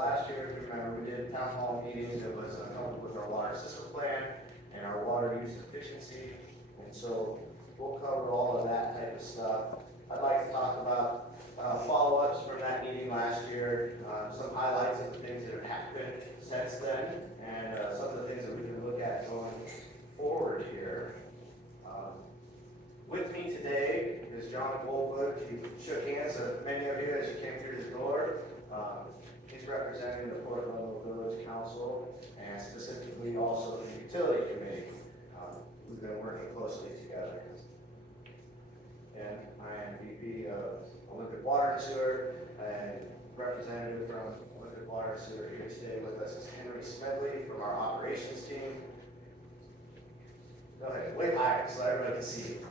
last year, if you remember, we did town hall meetings. It was coupled with our water system plan and our water use efficiency. And so we'll cover all of that type of stuff. I'd like to talk about follow-ups from that meeting last year, some highlights of the things that have happened since then, and some of the things that we can look at going forward here. With me today is John Goldwood. He shook hands with many of you as you came through the door. He's representing the Port Level Village Council and specifically also the Utility Committee. We've been working closely together. And I am VP of Olympic Water and Sewer, and representative from Olympic Water and Sewer here today with us is Henry Smedley from our operations team. Go ahead, way higher so everybody can see you.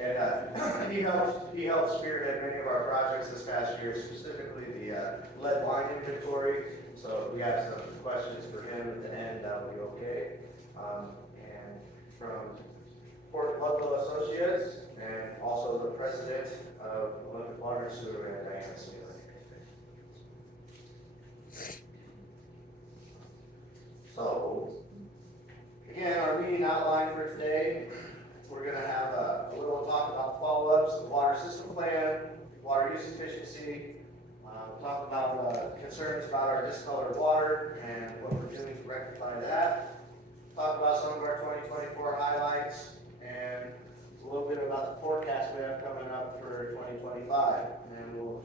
And he helped spearhead many of our projects this past year, specifically the lead line inventory. So if we have some questions for him at the end, that will be okay. And from Port Ludlow Associates, and also the president of Olympic Water and Sewer, and Diana Smealy. So, again, our meeting outline for today, we're going to have a little talk about follow-ups, the water system plan, water use efficiency, talk about concerns about our discolored water and what we're doing to rectify that, talk about some of our 2024 highlights, and a little bit about the forecast we have coming up for 2025. And we'll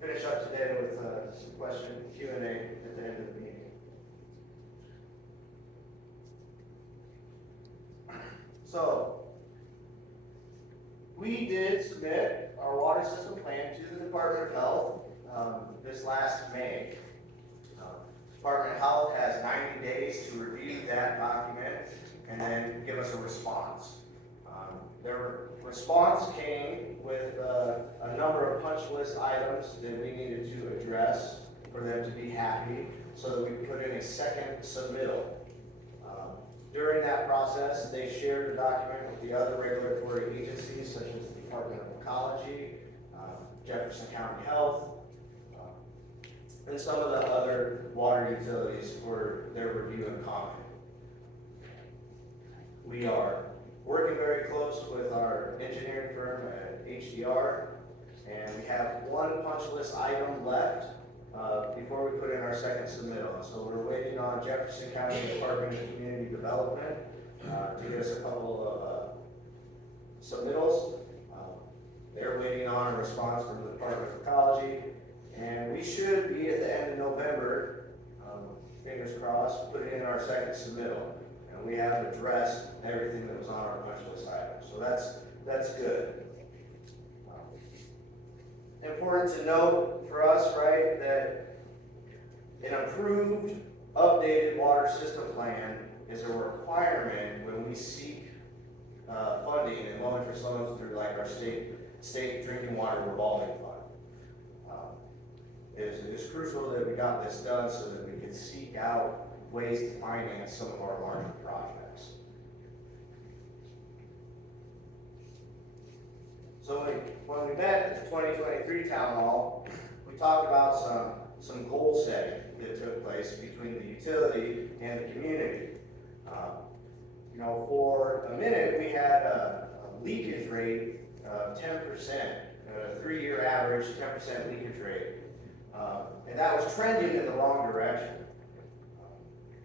finish up today with some question Q&A at the end of the meeting. So, we did submit our water system plan to the Department of Health this last May. Department of Health has 90 days to review that document and then give us a response. Their response came with a number of punch list items that we needed to address for them to be happy, so that we could put in a second submittal. During that process, they shared the document with the other regulatory agencies, such as the Department of Ecology, Jefferson County Health, and some of the other water utilities for their review and comment. We are working very close with our engineering firm at HDR, and we have one punch list item left before we put in our second submittal. So we're waiting on Jefferson County Department of Community Development to get us a couple of submittals. They're waiting on a response from the Department of Ecology, and we should be at the end of November, fingers crossed, putting in our second submittal. And we have addressed everything that was on our punch list item. So that's good. Important to note for us, right, that an approved, updated water system plan is a requirement when we seek funding and low interest loans through like our state drinking water revolving fund. It is crucial that we got this done so that we could seek out ways to finance some of our larger projects. So when we met at the 2023 town hall, we talked about some goal setting that took place between the utility and the community. For a minute, we had a leakage rate of 10%, a 3-year average 10% leakage rate. And that was trending in the wrong direction.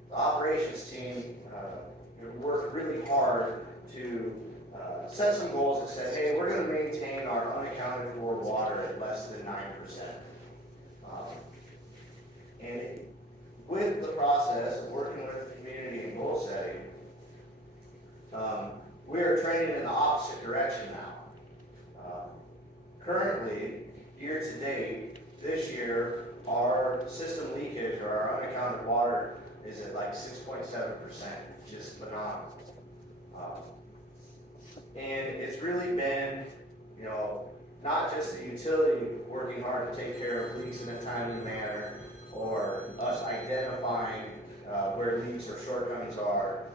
The operations team worked really hard to set some goals that said, hey, we're going to maintain our unaccounted for water at less than 9%. And with the process of working with the community and goal setting, we are trending in the opposite direction now. Currently, year to date, this year, our system leakage or our unaccounted water is at like 6.7%, which is phenomenal. And it's really been, not just the utility working hard to take care of leaks in a timely manner, or us identifying where leaks or shortcomings are,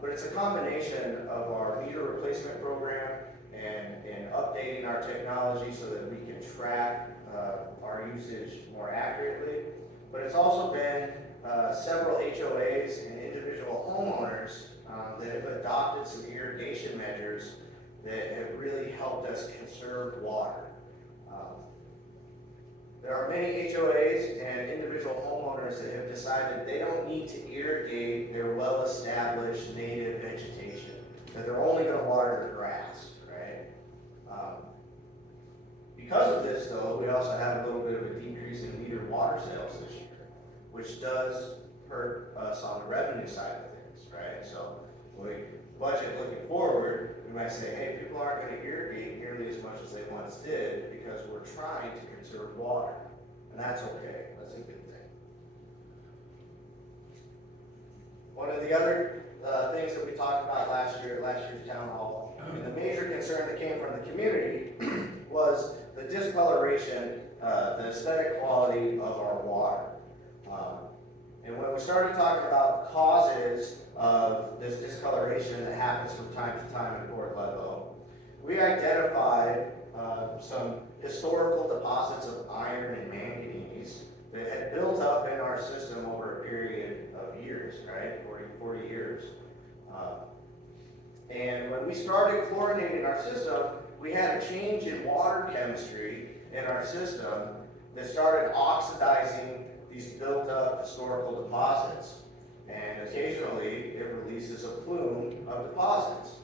but it's a combination of our meter replacement program and updating our technology so that we can track our usage more accurately. But it's also been several HOAs and individual homeowners that have adopted some irrigation measures that have really helped us conserve water. There are many HOAs and individual homeowners that have decided they don't need to irrigate their well-established native vegetation, that they're only going to water the grass, right? Because of this, though, we also have a little bit of a decrease in metered water sales this year, which does hurt us on the revenue side of things, right? So when we budget looking forward, we might say, hey, people aren't going to irrigate nearly as much as they once did because we're trying to conserve water. And that's okay. That's a good thing. One of the other things that we talked about last year at last year's town hall, and the major concern that came from the community was the discoloration, the aesthetic quality of our water. And when we started talking about the causes of this discoloration that happens from time to time in Port Ludlow, we identified some historical deposits of iron and manganese that had built up in our system over a period of years, right? 40 years. And when we started chlorinating our system, we had a change in water chemistry in our system that started oxidizing these built up historical deposits. And occasionally it releases a plume of deposits.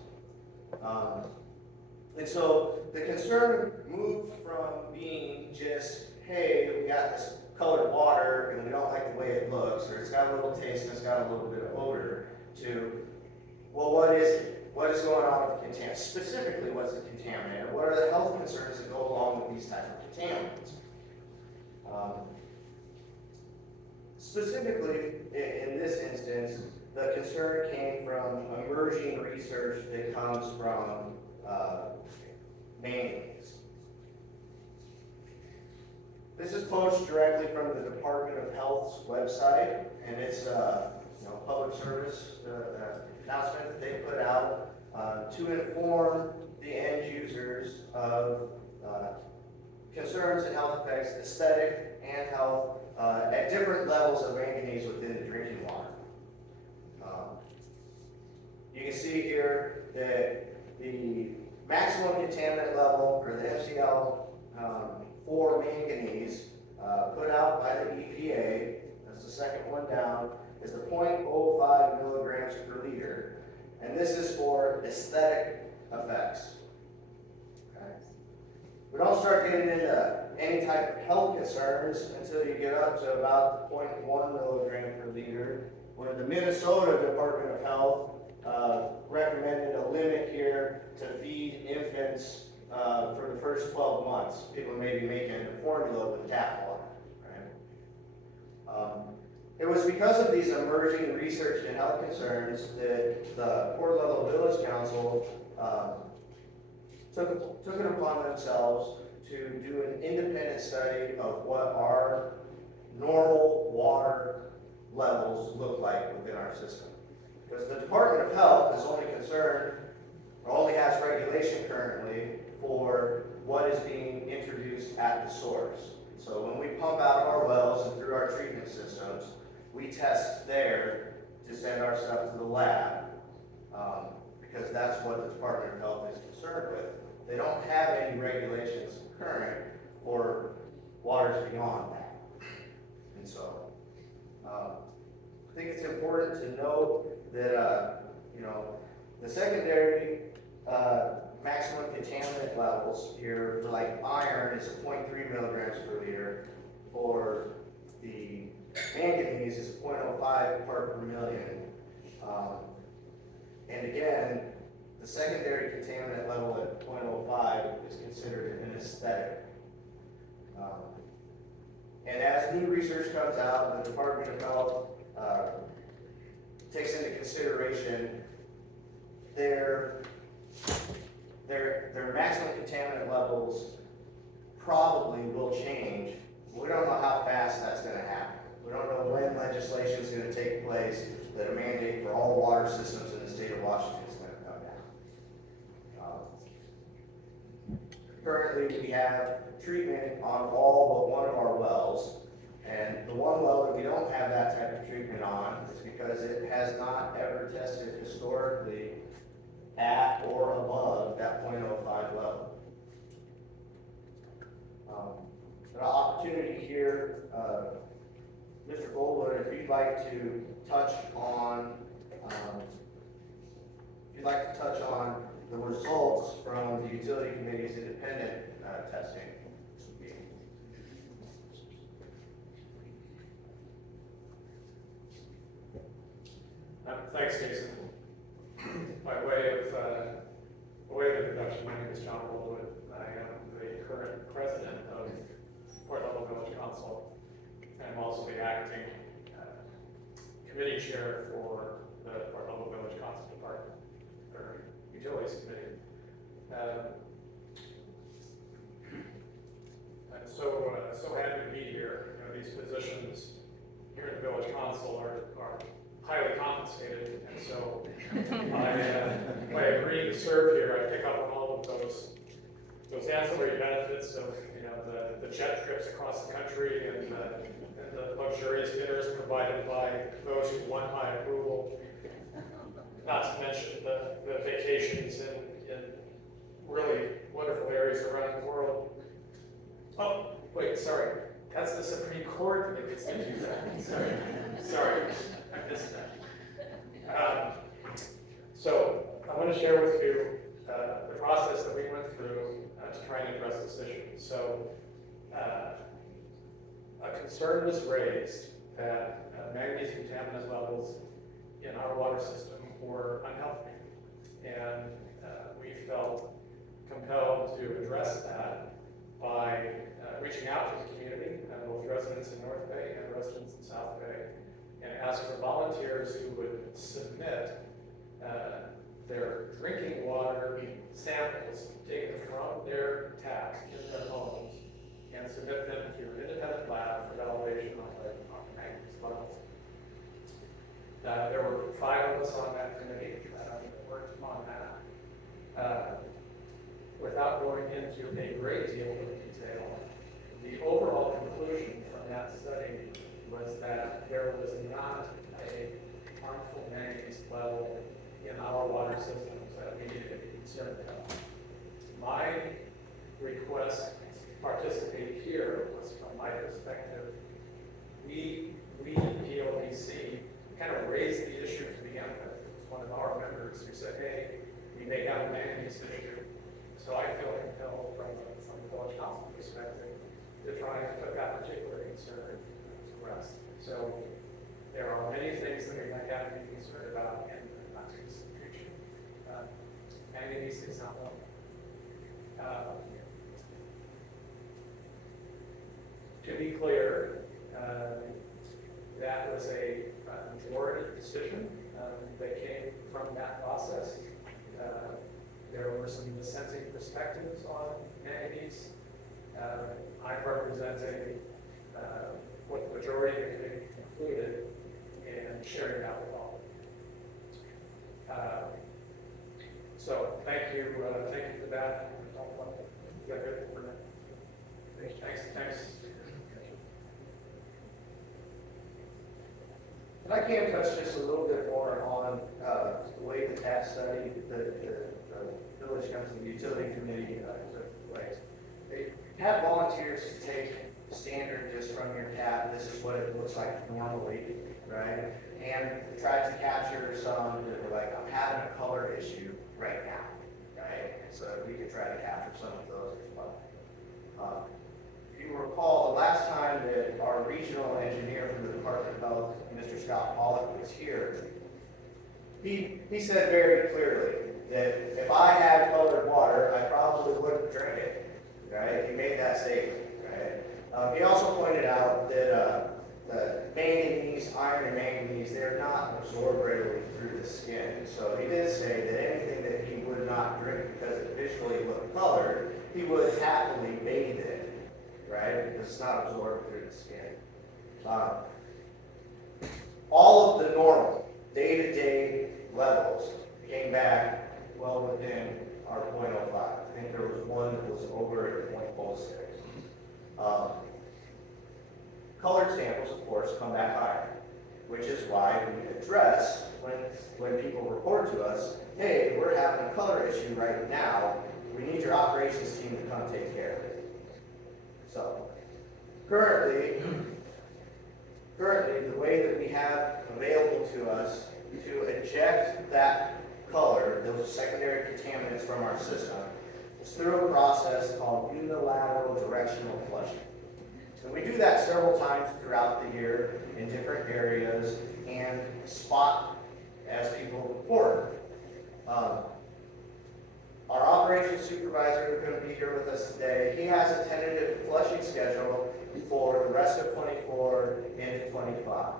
And so the concern moved from being just, hey, we got this colored water and we don't like the way it looks, or it's got a little taste and it's got a little bit of odor, to, well, what is it? What is going on with the contaminant? Specifically, what's the contaminant? What are the health concerns that go along with these type of contaminants? Specifically, in this instance, the concern came from emerging research that comes from manganese. This is posted directly from the Department of Health's website, and it's public service announcement that they put out to inform the end users of concerns and health effects, aesthetic and health, at different levels of manganese within the drinking water. You can see here that the maximum contaminant level for the MCL for manganese put out by the EPA, that's the second one down, is the 0.05 milligrams per liter. And this is for aesthetic effects. Okay? We don't start getting into any type of health concerns until you get up to about 0.1 milligram per liter, where the Minnesota Department of Health recommended a limit here to feed infants for the first 12 months. People may be making formula with tap water. Right? It was because of these emerging research and health concerns that the Port Ludlow Village Council took it upon themselves to do an independent study of what our normal water levels look like within our system. Because the Department of Health is only concerned, or only has regulation currently, for what is being introduced at the source. So when we pump out our wells and through our treatment systems, we test there to send our stuff to the lab, because that's what the Department of Health is concerned with. They don't have any regulations current for waters beyond that. And so, I think it's important to note that, the secondary maximum contaminant levels here for like iron is 0.3 milligrams per liter. For the manganese is 0.05 part per million. And again, the secondary contaminant level at 0.05 is considered an aesthetic. And as new research comes out, the Department of Health takes into consideration their maximum contaminant levels probably will change. We don't know how fast that's going to happen. We don't know when legislation is going to take place that a mandate for all water systems in the state of Washington is going to come down. Currently, we have treatment on all but one of our wells. And the one well that we don't have that type of treatment on is because it has not ever tested historically at or above that .05 level. An opportunity here, Mr. Goldwood, if you'd like to touch on, the results from the utility committee's independent testing. Thanks, Jason. By way of introduction, my name is John Goldwood. I am the current president of Port Level Village Council. I'm also the acting committee chair for the Port Level Village Council Department, or Utilities Committee. I'm so happy to be here. You know, these positions here in the Village Council are highly compensated, and so by agreeing to serve here, I pick up on all of those ancillary benefits of, you know, the jet trips across the country and the luxurious dinners provided by those who won my approval. Not to mention the vacations in really wonderful areas around the world. Oh, wait, sorry. That's the Supreme Court that gets to do that. Sorry, I missed that. So I want to share with you the process that we went through to try and address this issue. So a concern was raised that manganese contaminant levels in our water system were unhealthy, and we felt compelled to address that by reaching out to the community, both residents in North Bay and residents in South Bay, and ask for volunteers who would submit their drinking water samples taken from their taps in their homes and submit them to an independent lab for validation on the manganese levels. There were 5 of us on that committee that worked on that. Without going into a great deal of detail, the overall conclusion from that study was that there was not a harmful manganese level in our water systems that we needed to be concerned about. My request to participate here was, from my perspective, we at OWSI kind of raised the issue to begin with. It was one of our members who said, hey, we may have a manganese issue. So I feel compelled from the Village Council perspective to try and put that particular concern to rest. So there are many things that we might have to be concerned about in the not too distant future. Manganese is not one. To be clear, that was a majority decision that came from that process. There were some dissenting perspectives on manganese. I'm representing what the majority of the committee concluded and sharing that with all. So thank you for that. Is that good for now? Thanks. And I can touch just a little bit more on the way the tax study, the Village Council, the Utility Committee took place. They had volunteers to take the standard just from your tap. This is what it looks like normally, right? And tried to capture some that were like, I'm having a color issue right now, right? And so we could try to capture some of those as well. If you recall, the last time that our regional engineer from the Department of Health, Mr. Scott Pollock, was here, he said very clearly that if I had colored water, I probably wouldn't drink it, right? He made that statement, right? He also pointed out that manganese, iron and manganese, they're not absorbed readily through the skin. So he did say that anything that he would not drink because it visually looked colored, he would happily bathe in, right? Because it's not absorbed through the skin. All of the normal day-to-day levels came back well within are 0.05. I think there was one that was over at 0.06. Colored samples, of course, come back higher, which is why we address when people report to us, hey, we're having a color issue right now, we need your operations team to come take care of it. So, currently, the way that we have available to us to eject that color, those secondary contaminants from our system, is through a process called unilateral directional flushing. And we do that several times throughout the year in different areas and spot as people report. Our operations supervisor who couldn't be here with us today, he has a tentative flushing schedule for the rest of 24 into 25.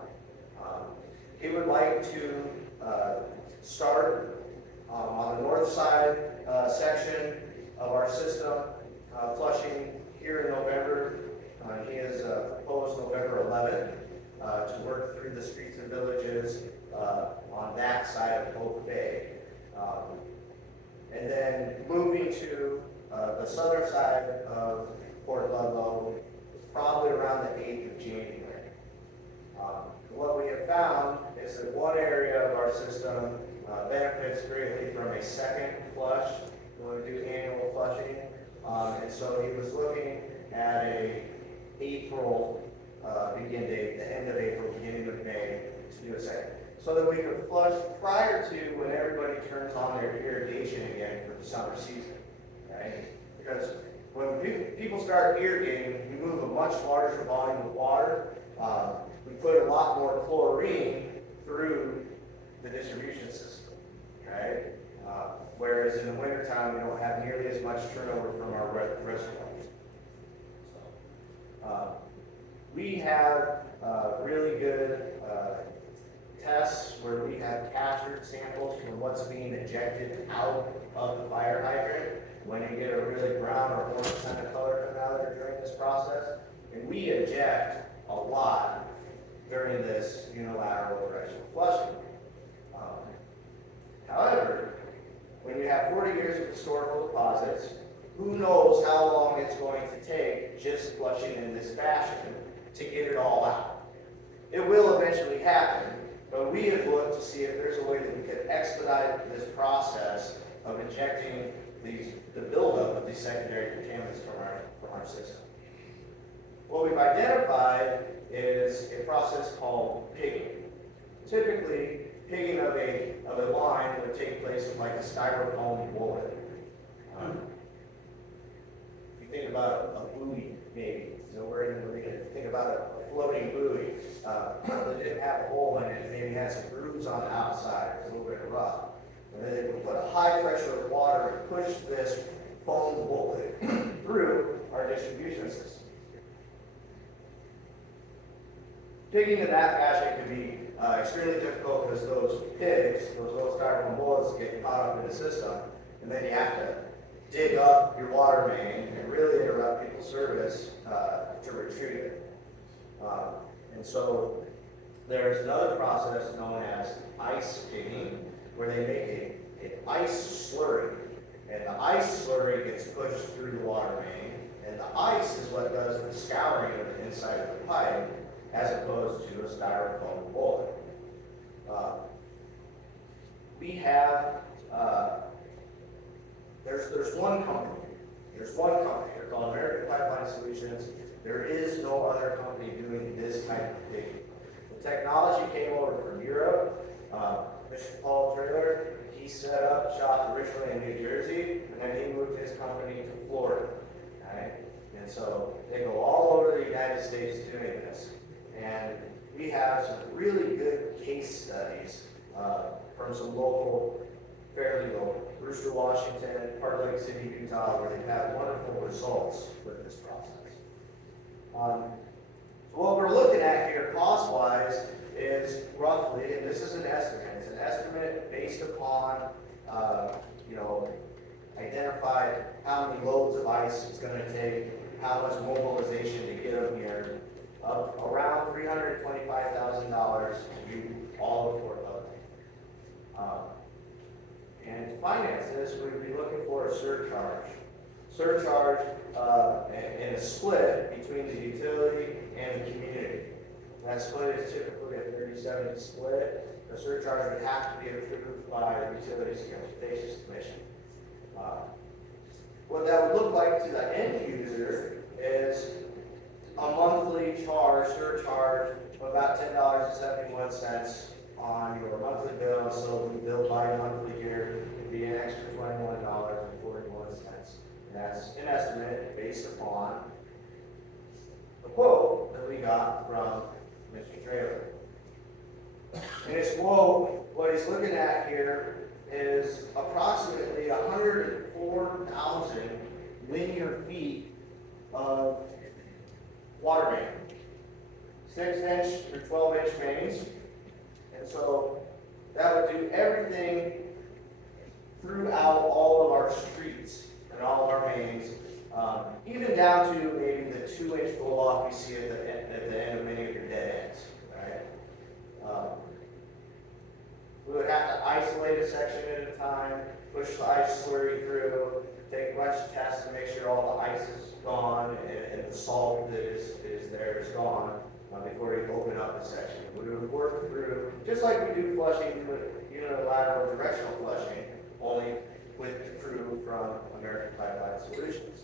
He would like to start on the north side section of our system, flushing here in November. He has proposed November 11th to work through the streets and villages on that side of Oak Bay. And then moving to the southern side of Port Ludlow, probably around the 8th of January. What we have found is that one area of our system benefits greatly from a second flush. We want to do annual flushing. And so he was looking at a April begin date, the end of April, beginning of May, to do a second. So that we could flush prior to when everybody turns on their irrigation again for the summer season, right? Because when people start irrigating, we move a much larger volume of water. We put a lot more chlorine through the distribution system, right? Whereas in the wintertime, we don't have nearly as much turnover from our reservoirs. We have really good tests where we have captured samples from what's being ejected out of the fire hydrant when you get a really brown or orange kind of color come out of there during this process. And we eject a lot during this unilateral directional flushing. However, when you have 40 years of historical deposits, who knows how long it's going to take just flushing in this fashion to get it all out. It will eventually happen, but we have looked to see if there's a way that we could expedite this process of injecting the buildup of these secondary contaminants from our system. What we've identified is a process called pigging. Typically, pigging of a line would take place with like a styrofoam bullet. If you think about a buoy, maybe, we're in the marina, think about a floating buoy that didn't have a hole in it, maybe had some grooves on the outside, it's a little bit rough. And then they would put a high pressure of water and push this foam bullet through our distribution system. Pigging in that fashion can be extremely difficult because those pigs, those little styrofoam bullets get caught up in the system, and then you have to dig up your water main and really interrupt people's service to retrieve it. And so there's another process known as ice pigging, where they make an ice slurry. And the ice slurry gets pushed through the water main, and the ice is what does the scouring of the inside of the pipe, as opposed to a styrofoam bullet. We have, there's one company. They're called American Pipeline Solutions. There is no other company doing this type of pigging. The technology came over from Europe. Mr. Paul Trailer, he set up shop originally in New Jersey, and then he moved his company to Florida. Right? And so they go all over the United States doing this. And we have some really good case studies from some fairly local, Brewster, Washington, Park Lake City, Utah, where they've had wonderful results with this process. So what we're looking at here cost-wise is roughly, and this is an estimate, it's an estimate based upon, identified how many loads of ice it's going to take, how much mobilization to get them here, of around $325,000 to do all of Port Ludlow. And to finance this, we'd be looking for a surcharge. Surcharge and a split between the utility and the community. That split is typically a 30-70 split. The surcharge would have to be approved by the Utilities Transportation Commission. What that would look like to the end user is a monthly surcharge of about $10.71 on your monthly bill. So we bill bi-monthly here, it'd be an extra $21.41. That's an estimate based upon the quote that we got from Mr. Traylor. In his quote, what he's looking at here is approximately 104,000 linear feet of water main, 6-inch or 12-inch mains. And so that would do everything throughout all of our streets and all of our mains, even down to maybe the 2-inch blow off you see at the end of many of your dead ends, right? We would have to isolate a section at a time, push the ice slurry through, take a bunch of tests to make sure all the ice is gone and the salt that is there is gone before you open up the section. We would work through, just like we do flushing with unilateral directional flushing, only with the crew from American Pipeline Solutions.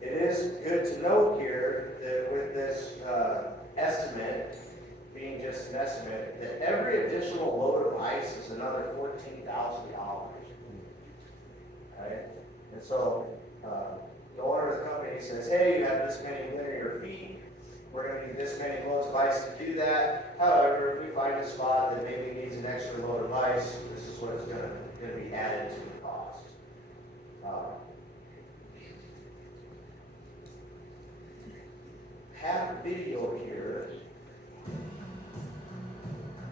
It is good to note here that with this estimate, being just an estimate, that every additional load of ice is another $14,000. Right? And so the owner of the company says, hey, you have this many linear feet, we're going to need this many loads of ice to do that. However, if we find a spot that maybe needs an extra load of ice, this is what it's going to be added to the cost. Have a video here,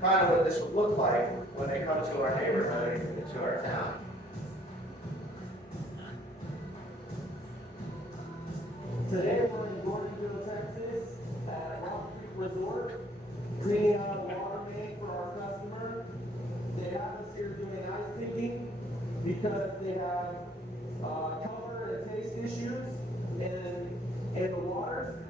kind of what this would look like when they come to our neighborhood and to our town. Today we're in Gordonville, Texas, at Rock Creek Resort, cleaning out a water main for our customer. They have us here doing ice picking because they have color and taste issues in the water.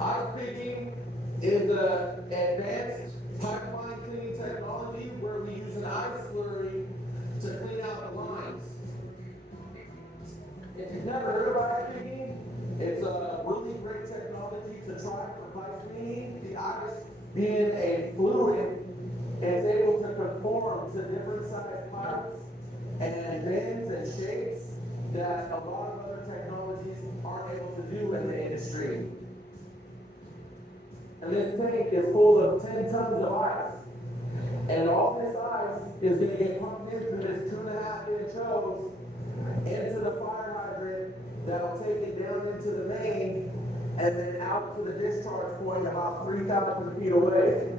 Ice picking is an advanced pipeline cleaning technology where we use an ice slurry to clean out the lines. If you've never heard of ice picking, it's a really great technology to try for pipe cleaning. The ice, being a fluid, is able to conform to different size pipes and bends and shapes that a lot of other technologies aren't able to do in the industry. And this tank is full of 10 tons of ice. And all this ice is going to get pumped into this 2.5-inch hose into the fire hydrant that'll take it down into the main and then out to the discharge point about 3,000 feet away.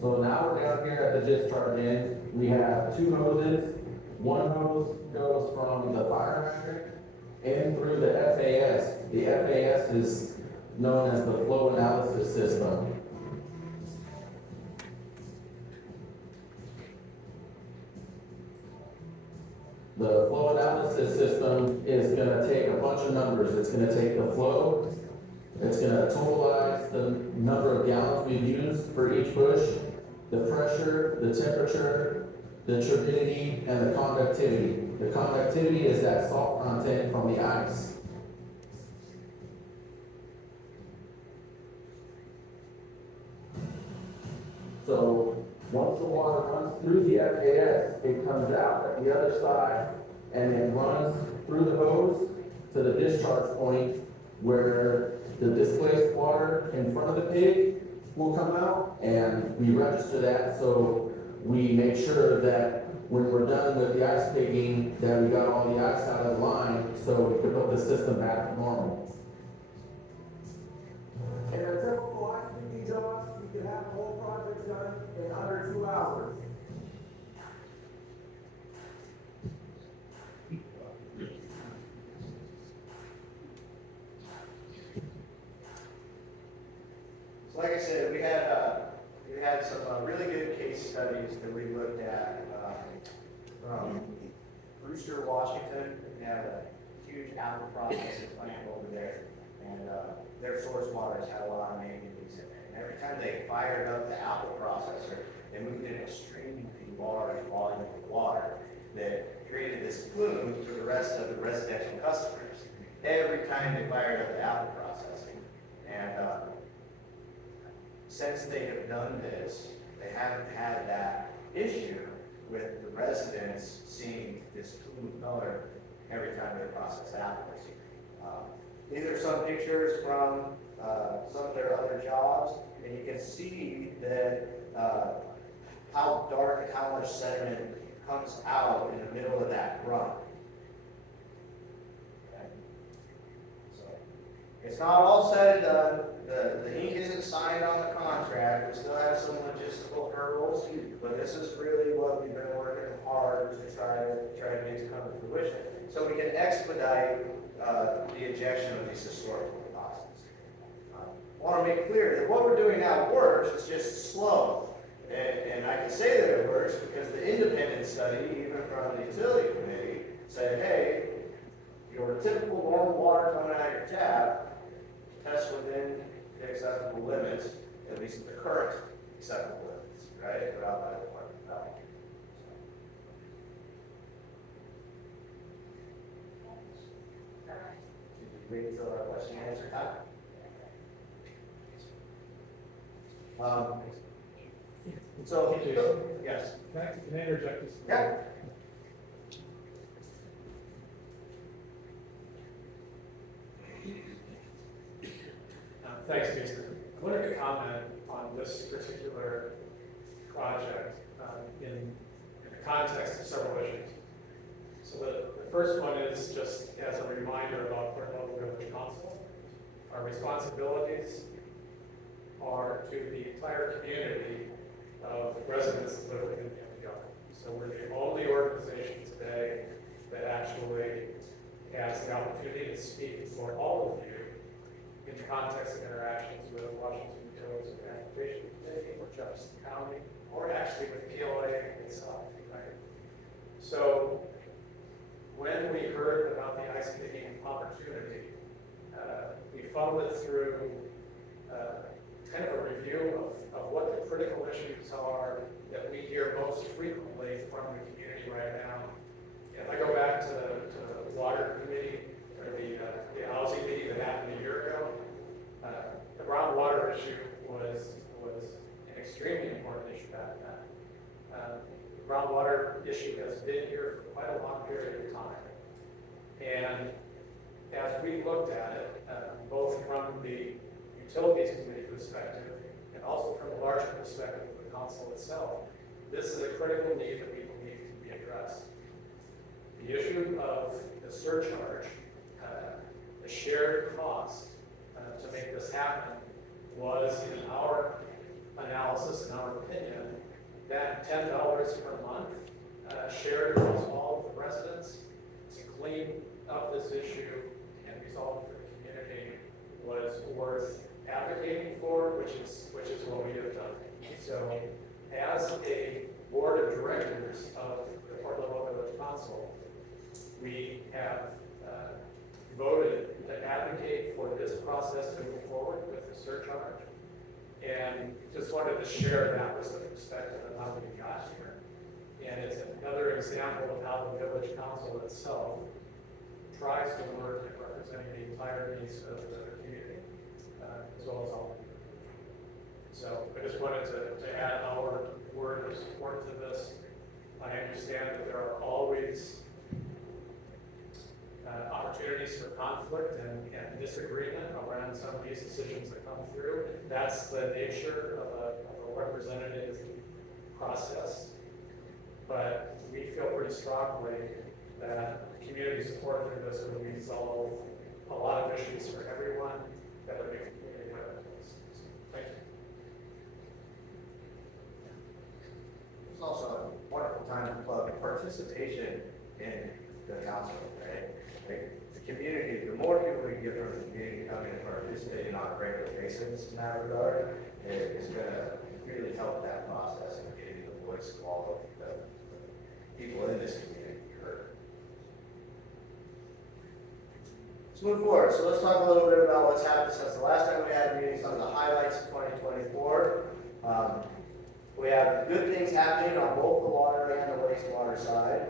So now we're down here at the discharge end. We have 2 hoses. One hose goes from the fire hydrant in through the FAS. The FAS is known as the flow analysis system. The flow analysis system is going to take a bunch of numbers. It's going to take the flow. It's going to totalize the number of gallons we've used for each bush, the pressure, the temperature, the turbidity, and the conductivity. The conductivity is that salt content from the ice. So once the water runs through the FAS, it comes out at the other side and then runs through the hose to the discharge point where the displaced water in front of the pig will come out, and we register that so we make sure that when we're done with the ice pigging, that we got all the ice out of the line so we can put the system back to normal. In a typical ice picking job, you can have the whole project done like I said, we had some really good case studies that we looked at from Brewster, Washington. We had a huge apple processing plant over there, and their source waters had a lot of manganese in it. And every time they fired up the apple processor, they moved an extremely large volume of water that created this plume for the rest of the residential customers. Every time they fired up the apple processing, and since they have done this, they haven't had that issue with the residents seeing this plume color every time they process apples. These are some pictures from some of their other jobs, and you can see that how dark and how much sediment comes out in the middle of that run. Okay. So, it's not all said and done. The ink isn't signed on the contract. We still have some logistical hurdles, but this is really what we've been working hard to try to make to come to fruition, so we can expedite the ejection of these historical deposits. I want to make clear that what we're doing now works. It's just slow, and I can say that it works because the independent study, even from the utility committee, said, hey, your typical normal water coming out of your tap tests within the acceptable limits, at least the current acceptable limits, right? Put out by the Department of Health. Wait until our question and answer time. So, yes. Can I interject this? Yeah. Thanks, Jason. I wanted to comment on this particular project in the context of several issues. So the first one is just as a reminder about Port Level Village Council. Our responsibilities are to the entire community of residents that live within the MDR. So we're the only organization today that actually has the opportunity to speak for all of you in the context of interactions with Washington Utilities and Transportation Committee, or Jefferson County, or actually with PLA itself, right? So when we heard about the ice picking opportunity, we funneled it through kind of a review of what the critical issues are that we hear most frequently from the community right now. If I go back to the water committee, or the OWSI meeting that happened a year ago, the groundwater issue was an extremely important issue back then. The groundwater issue has been here for quite a long period of time. And as we looked at it, both from the utilities committee perspective and also from the larger perspective of the council itself, this is a critical need that we believe can be addressed. The issue of the surcharge, the shared cost to make this happen, was, in our analysis, in our opinion, that $10 per month shared across all of the residents to clean up this issue and resolve it for the community was worth advocating for, which is what we have done. So, as a board of directors of the Port Level Village Council, we have voted to advocate for this process to move forward with the surcharge, and just wanted to share that was the perspective of how we got here. And it's another example of how the village council itself tries to work at representing the entire needs of the community, as well as all of you. So I just wanted to add our word of support to this. I understand that there are always opportunities for conflict and disagreement around some of these decisions that come through. That's the nature of a representative process. But we feel pretty strongly that community support for this would resolve a lot of issues for everyone that would make the community better. Thank you. It's also a wonderful time to plug participation in the council, right? Like, the community, the more people we get from the community coming and participating on a regular basis in that regard, is gonna really help that process and getting the voice of all of the people in this community heard. Let's move forward. So let's talk a little bit about what's happened since the last time we had a meeting, some of the highlights of 2024. We have good things happening on both the water and the wastewater side.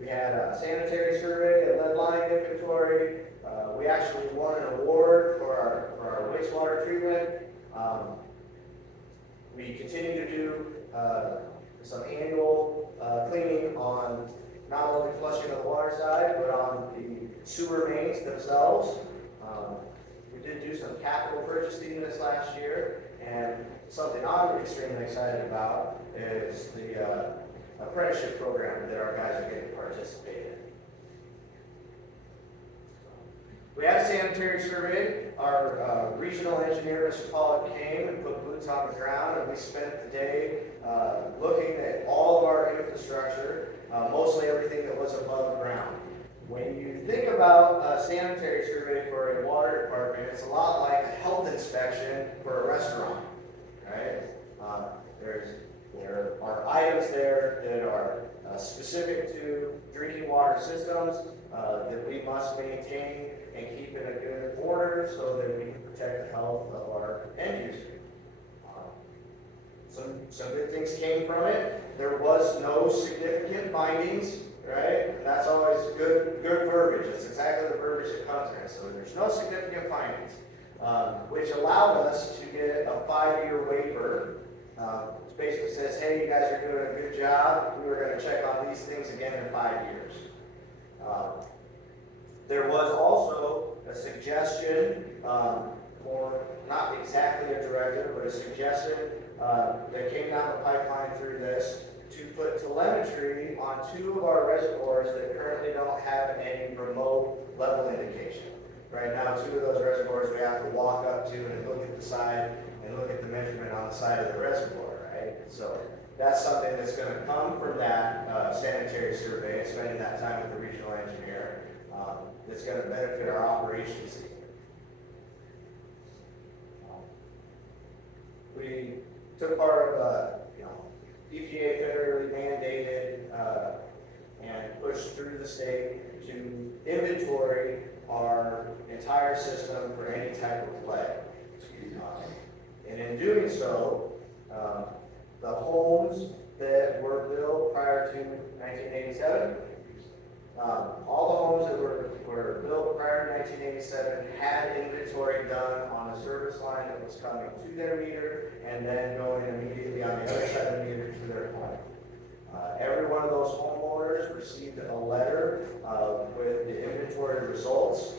We had a sanitary survey, a lead line inventory. We actually won an award for our wastewater treatment. We continue to do some annual cleaning on not only flushing on the water side, but on the sewer mains themselves. We did do some capital purchasing this last year, and something I'm extremely excited about is the apprenticeship program that our guys are getting to participate in. We had a sanitary survey. Our regional engineer, Mr. Pollock, came and put boots on the ground, and we spent the day looking at all of our infrastructure, mostly everything that was above ground. When you think about a sanitary survey for a water department, it's a lot like a health inspection for a restaurant, right? There are items there that are specific to drinking water systems that we must maintain and keep in a good order so that we can protect the health of our end user. Some good things came from it. There was no significant findings, right? And that's always good verbiage. That's exactly the verbiage that comes in. So there's no significant findings, which allowed us to get a 5-year waiver. Which basically says, hey, you guys are doing a good job. We were going to check on these things again in 5 years. There was also a suggestion, or not exactly a directive, but a suggestion that came down the pipeline through this to put telemetry on 2 of our reservoirs that currently don't have any remote level indication. Right now, 2 of those reservoirs we have to walk up to and look at the side and look at the measurement on the side of the reservoir, right? So that's something that's going to come from that sanitary survey and spending that time with the regional engineer that's going to benefit our operations. We took part of EPA federally mandated and pushed through the state to inventory our entire system for any type of lead. And in doing so, the homes that were built prior to 1987, all the homes that were built prior to 1987 had inventory done on a service line that was coming to their meter and then going immediately on the other side of the meter to their home. Every one of those homeowners received a letter with the inventory results,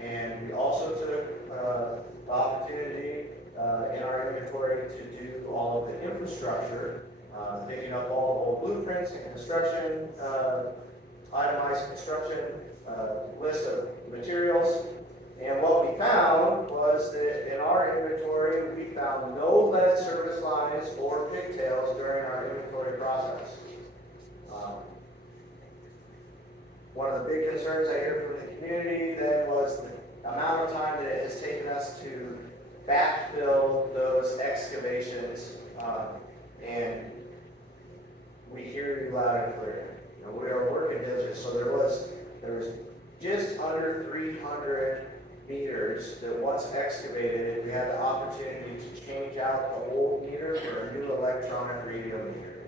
and we also took the opportunity in our inventory to do all of the infrastructure, picking up all the old blueprints and construction, itemized construction list of materials. And what we found was that in our inventory, we found no lead service lines or pigtails during our inventory process. One of the big concerns I hear from the community then was the amount of time that it has taken us to backfill those excavations, and we hear you loud and clear. We are working diligently, so there was just under 300 meters that once excavated, we had the opportunity to change out the old meter for a new electronic radio meter.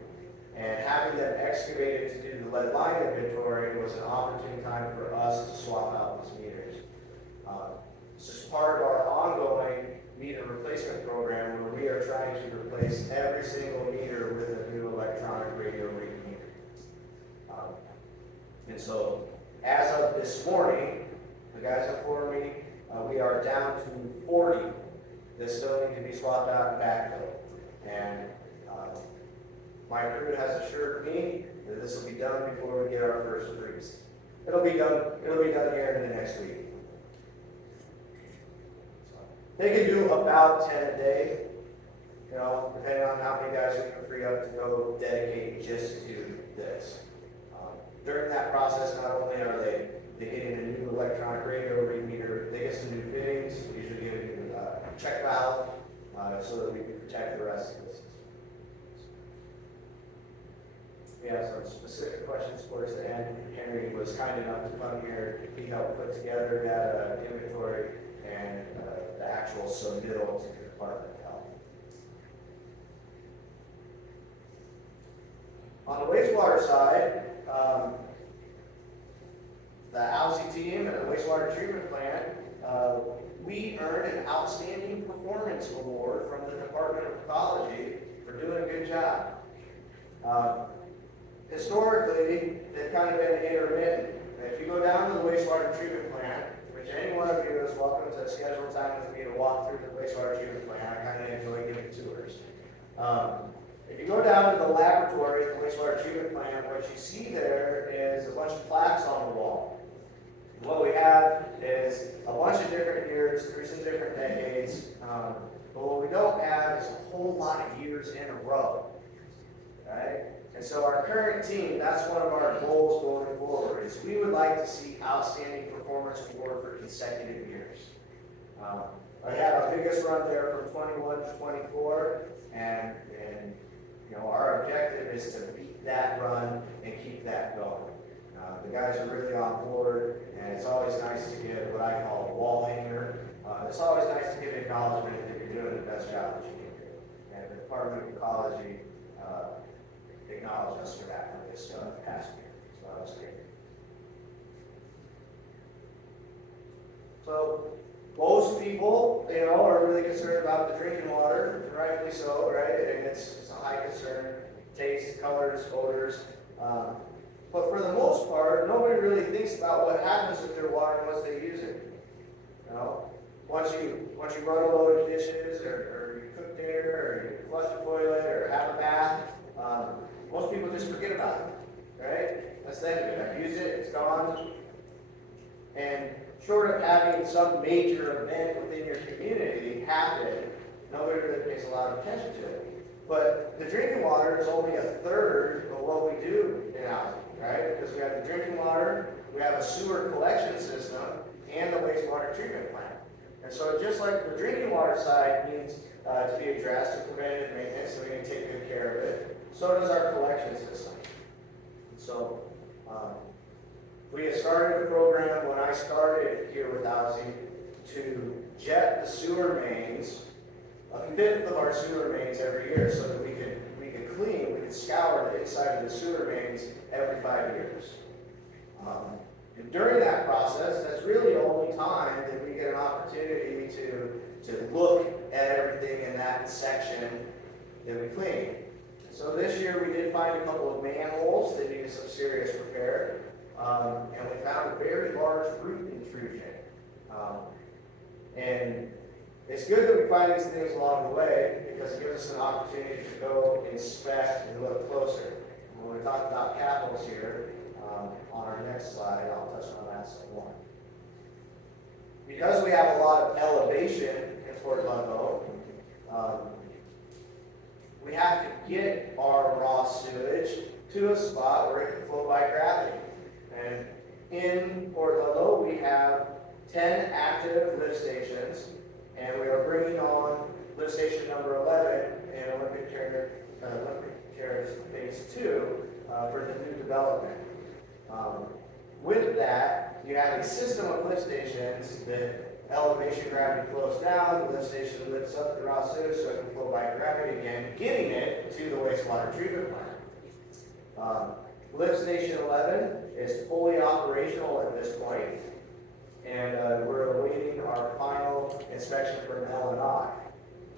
And having them excavated to do the lead line inventory was an opportune time for us to swap out these meters. This is part of our ongoing meter replacement program where we are trying to replace every single meter with a new electronic radio read meter. And so, as of this morning, the guys informed me we are down to 40 that still need to be swapped out and backfilled. And my crew has assured me that this will be done before we get our first freeze. It'll be done here in the next week. They can do about 10 a day, depending on how many guys we can free up to go dedicate just to this. During that process, not only are they getting a new electronic radio read meter, they get some new so that we can protect the rest of the system. We have some specific questions for us, and Henry was kind enough to come here. He helped put together that inventory and the actual submittal to the Department of Health. On the wastewater side, the OWSI team and the wastewater treatment plant, we earned an outstanding performance award from the Department of Ecology for doing a good job. Historically, they've kind of been intermittent. If you go down to the wastewater treatment plant, which any one of you is welcome to schedule time with me to walk through the wastewater treatment plant, I kind of enjoy giving tours. If you go down to the laboratory at the wastewater treatment plant, what you see there is a bunch of plaques on the wall. What we have is a bunch of different years through some different decades, but what we don't have is a whole lot of years in a row, right? And so our current team, that's one of our goals going forward, is we would like to see outstanding performance award for consecutive years. I had our biggest run there from 21 to 24, and you know, our objective is to beat that run and keep that going. The guys are really on board, and it's always nice to get what I call a wall hanger. It's always nice to get acknowledgement that you're doing the best job that you can do. And the Department of Ecology acknowledged us for that for this past year. So that was great. So most people, you know, are really concerned about the drinking water, and rightfully so, right? And it's a high concern. Taste, colors, odors. But for the most part, nobody really thinks about what happens with their water once they use it. You know, once you run a load of dishes, or you cook dinner, or you flush the toilet, or have a bath, most people just forget about it, right? That's the end of it. I've used it, it's gone. And short of having some major event within your community happen, nobody really pays a lot of attention to it. But the drinking water is only a third of what we do in housing, right? Because we have the drinking water, we have a sewer collection system, and the wastewater treatment plant. And so just like the drinking water side needs to be addressed to preventative maintenance, so we can take good care of it, so does our collection system. So we had started a program when I started here with OWSI to jet the sewer mains, a fifth of our sewer mains every year, so that we could clean, we could scour the inside of the sewer mains every 5 years. And during that process, that's really the only time that we get an opportunity to look at everything in that section that we clean. So this year we did find a couple of manholes that needed some serious repair, and we found a very large root intrusion. And it's good that we find these things along the way, because it gives us an opportunity to go inspect and look closer. When we talk about capitals here, on our next slide, I'll touch on that some more. Because we have a lot of elevation in Fort Ludlow, we have to get our raw sewage to a spot where it can flow by gravity. And in Fort Ludlow, we have 10 active lift stations, and we are bringing on lift station number 11 in Olympic Terrace Phase 2 for the new development. With that, you have a system of lift stations that elevation gravity flows down, the lift station lifts up the raw sewage so it can flow by gravity again, getting it to the wastewater treatment plant. Lift station 11 is fully operational at this point, and we're awaiting our final inspection for an L&I.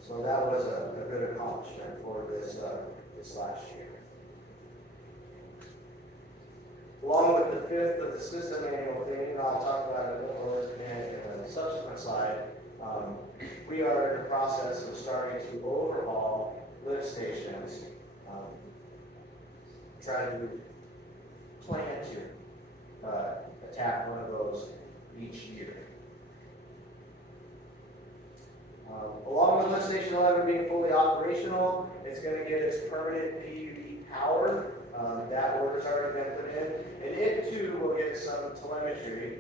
So that was a good accomplishment for this last year. Along with the fifth of the system annual cleaning, I'll talk about it a little more in the subsequent slide. We are in the process of starting to overhaul lift stations, trying to plan to attack one of those each year. Along with lift station 11 being fully operational, it's going to get its permanent PUD power. That order's already been put in, and it too will get some telemetry.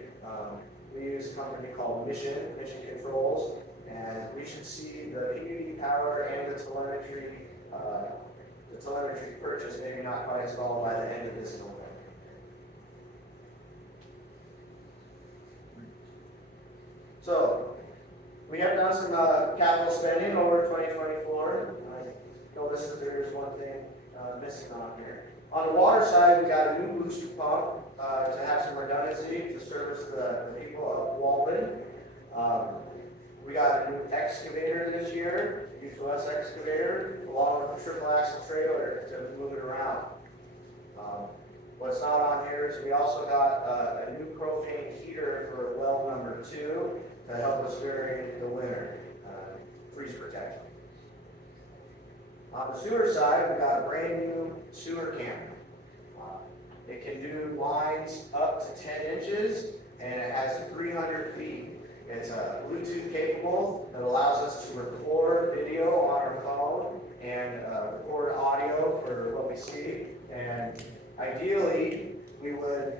We use a company called Mission Controls, and we should see the PUD power and the telemetry purchase maybe not quite installed by the end of this November. So, we have done some capital spending over 2024. I noticed that there's one thing missing on here. On the water side, we got a new booster pump to have some redundancy to service the people of Walden. We got a new excavator this year, OWSI excavator, along with a triple axle trailer to move it around. What's not on here is we also got a new propane heater for well number 2 to help us during the winter, freeze protection. On the sewer side, we got a brand new sewer camera. It can do lines up to 10 inches, and it has 300 feet. It's Bluetooth capable that allows us to record video on our phone and record audio for what we see. And ideally, we would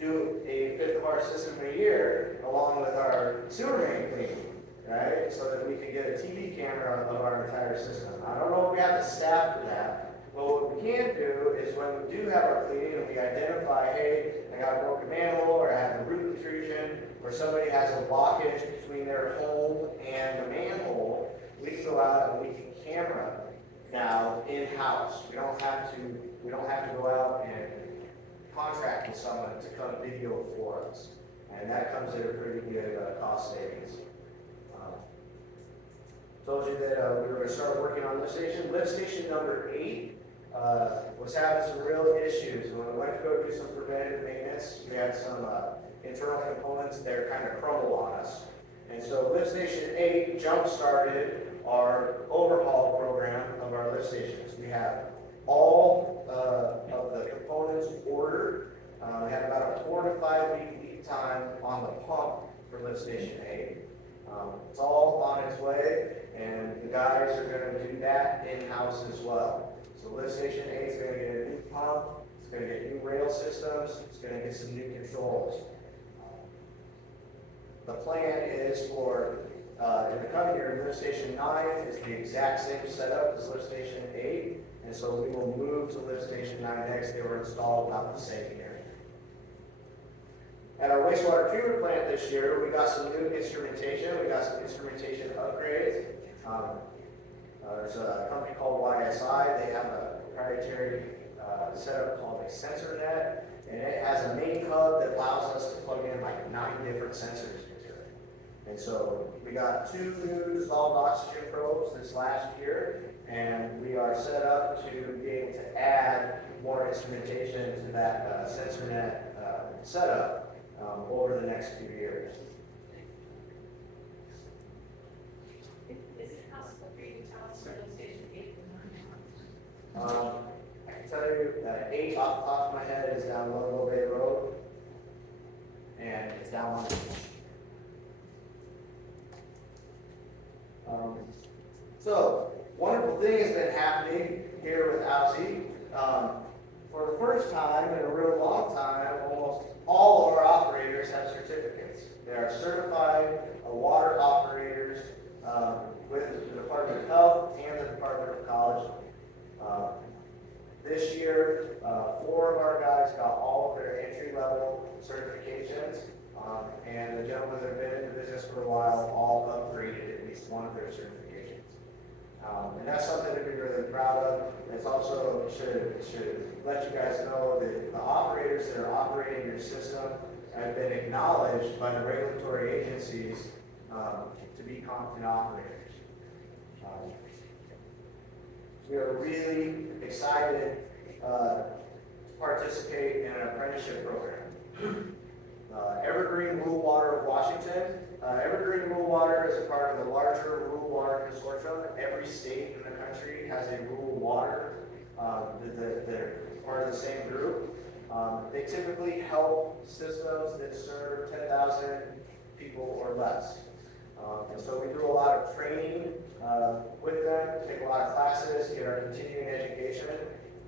do a fifth of our system a year along with our sewer main cleaning, right? So that we can get a TV camera of our entire system. I don't know if we have the staff for that. But what we can do is when we do have our cleaning and we identify, hey, I got a broken manhole, or I have a root intrusion, or somebody has a blockage between their home and the manhole, we can go out and we can camera now in-house. We don't have to go out and contract with someone to come video for us. And that comes at a pretty good cost savings. Told you that we were going to start working on lift station. Lift station number 8 was having some real issues. When we went to go do some preventative maintenance, we had some internal components that kind of crumble on us. And so lift station 8 jump-started our overhaul program of our lift stations. We have all of the components ordered. We have about a 4 to 5 week lead time on the pump for lift station 8. It's all on its way, and the guys are going to do that in-house as well. So lift station 8 is going to get a new pump, it's going to get new rail systems, it's going to get some new controls. The plan is for, in the coming year, lift station 9 is the exact same setup as lift station 8, and so we will move to lift station 9X. They were installed about the same year. At our wastewater treatment plant this year, we got some new instrumentation. We got some instrumentation upgrades. There's a company called OWSI. They have a proprietary setup called a sensor net, and it has a main hub that allows us to plug in like 9 different sensors into it. And so we got 2 new dissolved oxygen probes this last year, and we are set up to be able to add more instrumentation to that sensor net setup over the next few years. Is it possible for you to tell us where lift station 8 and 9 are? I can tell you that 8 off the top of my head is down Low Bay Road, and it's down on the beach. So, wonderful thing has been happening here with OWSI. For the first time in a real long time, almost all of our operators have certificates. They are certified water operators with the Department of Health and the Department of College. This year, 4 of our guys got all of their entry-level certifications, and the gentlemen that have been in the business for a while all upgraded at least one of their certifications. And that's something to be really proud of. It's also should let you guys know that the operators that are operating your system have been acknowledged by the regulatory agencies to be competent operators. We are really excited to participate in an apprenticeship program. Evergreen Rural Water of Washington. Evergreen Rural Water is a part of the larger Rural Water Consortium. Every state in the country has a rural water that they're part of the same group. They typically help systems that serve 10,000 people or less. And so we do a lot of training with them, take a lot of classes, get our continuing education.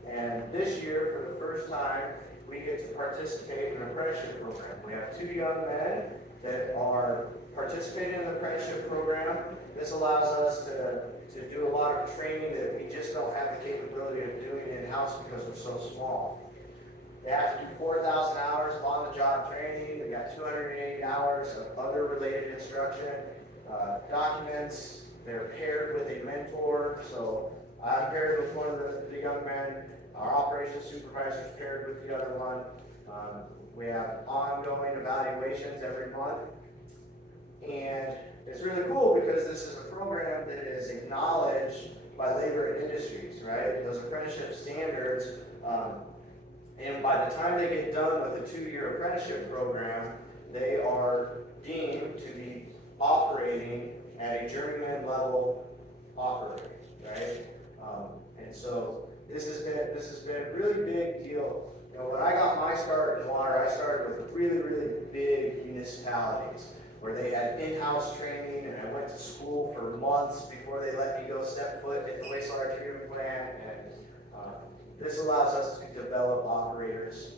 And this year, for the first time, we get to participate in an apprenticeship program. We have 2 young men that are participating in the apprenticeship program. This allows us to do a lot of training that we just don't have the capability of doing in-house because we're so small. They have to do 4,000 hours of on-the-job training. They got 280 hours of other related instruction, documents. They're paired with a mentor. So I'm paired with one of the young men. Our operations supervisor is paired with the other one. We have ongoing evaluations every month. And it's really cool because this is a program that is acknowledged by labor and industries, right? Those apprenticeship standards. And by the time they get done with a 2-year apprenticeship program, they are deemed to be operating at a journeyman level operator, right? And so this has been a really big deal. You know, when I got my start in water, I started with really, really big municipalities where they had in-house training, and I went to school for months before they let me go step foot at the wastewater treatment plant. And this allows us to develop operators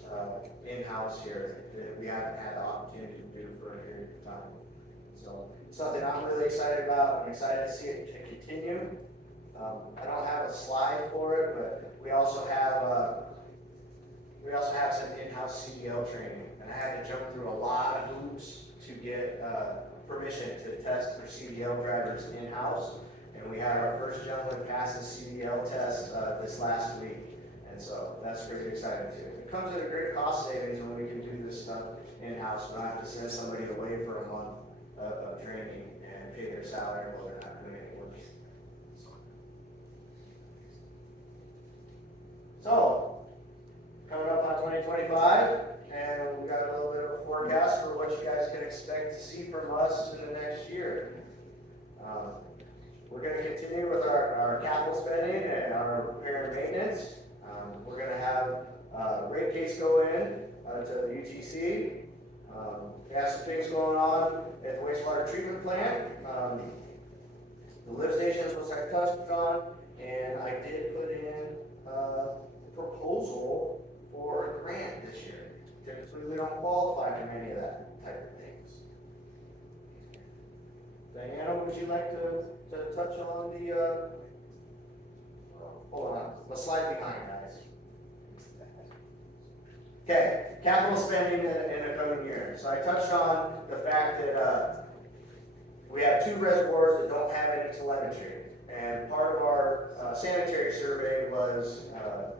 in-house here that we haven't had the opportunity to do for a period of time. So it's something I'm really excited about. I'm excited to see it to continue. I don't have a slide for it, but we also have some in-house CDL training, and I had to jump through a lot of hoops to get permission to test for CDL drivers in-house. And we had our first gentleman pass his CDL test this last week. And so that's pretty exciting too. It comes at a great cost savings when we can do this stuff in-house. We don't have to send somebody away for a month of training and pay their salary while they're not doing any work. So, coming up on 2025, and we got a little bit of a forecast for what you guys can expect to see from us in the next year. We're going to continue with our capital spending and our repair and maintenance. We're going to have a rate case go in to the UTC. We have some things going on at the wastewater treatment plant. The lift stations, which I touched on, and I did put in a proposal for a grant this year. Typically, we don't qualify for any of that type of things. Diana, would you like to touch on the, hold on, the slide behind, guys. Okay, capital spending in the coming year. So I touched on the fact that we have 2 reservoirs that don't have any telemetry. And part of our sanitary survey was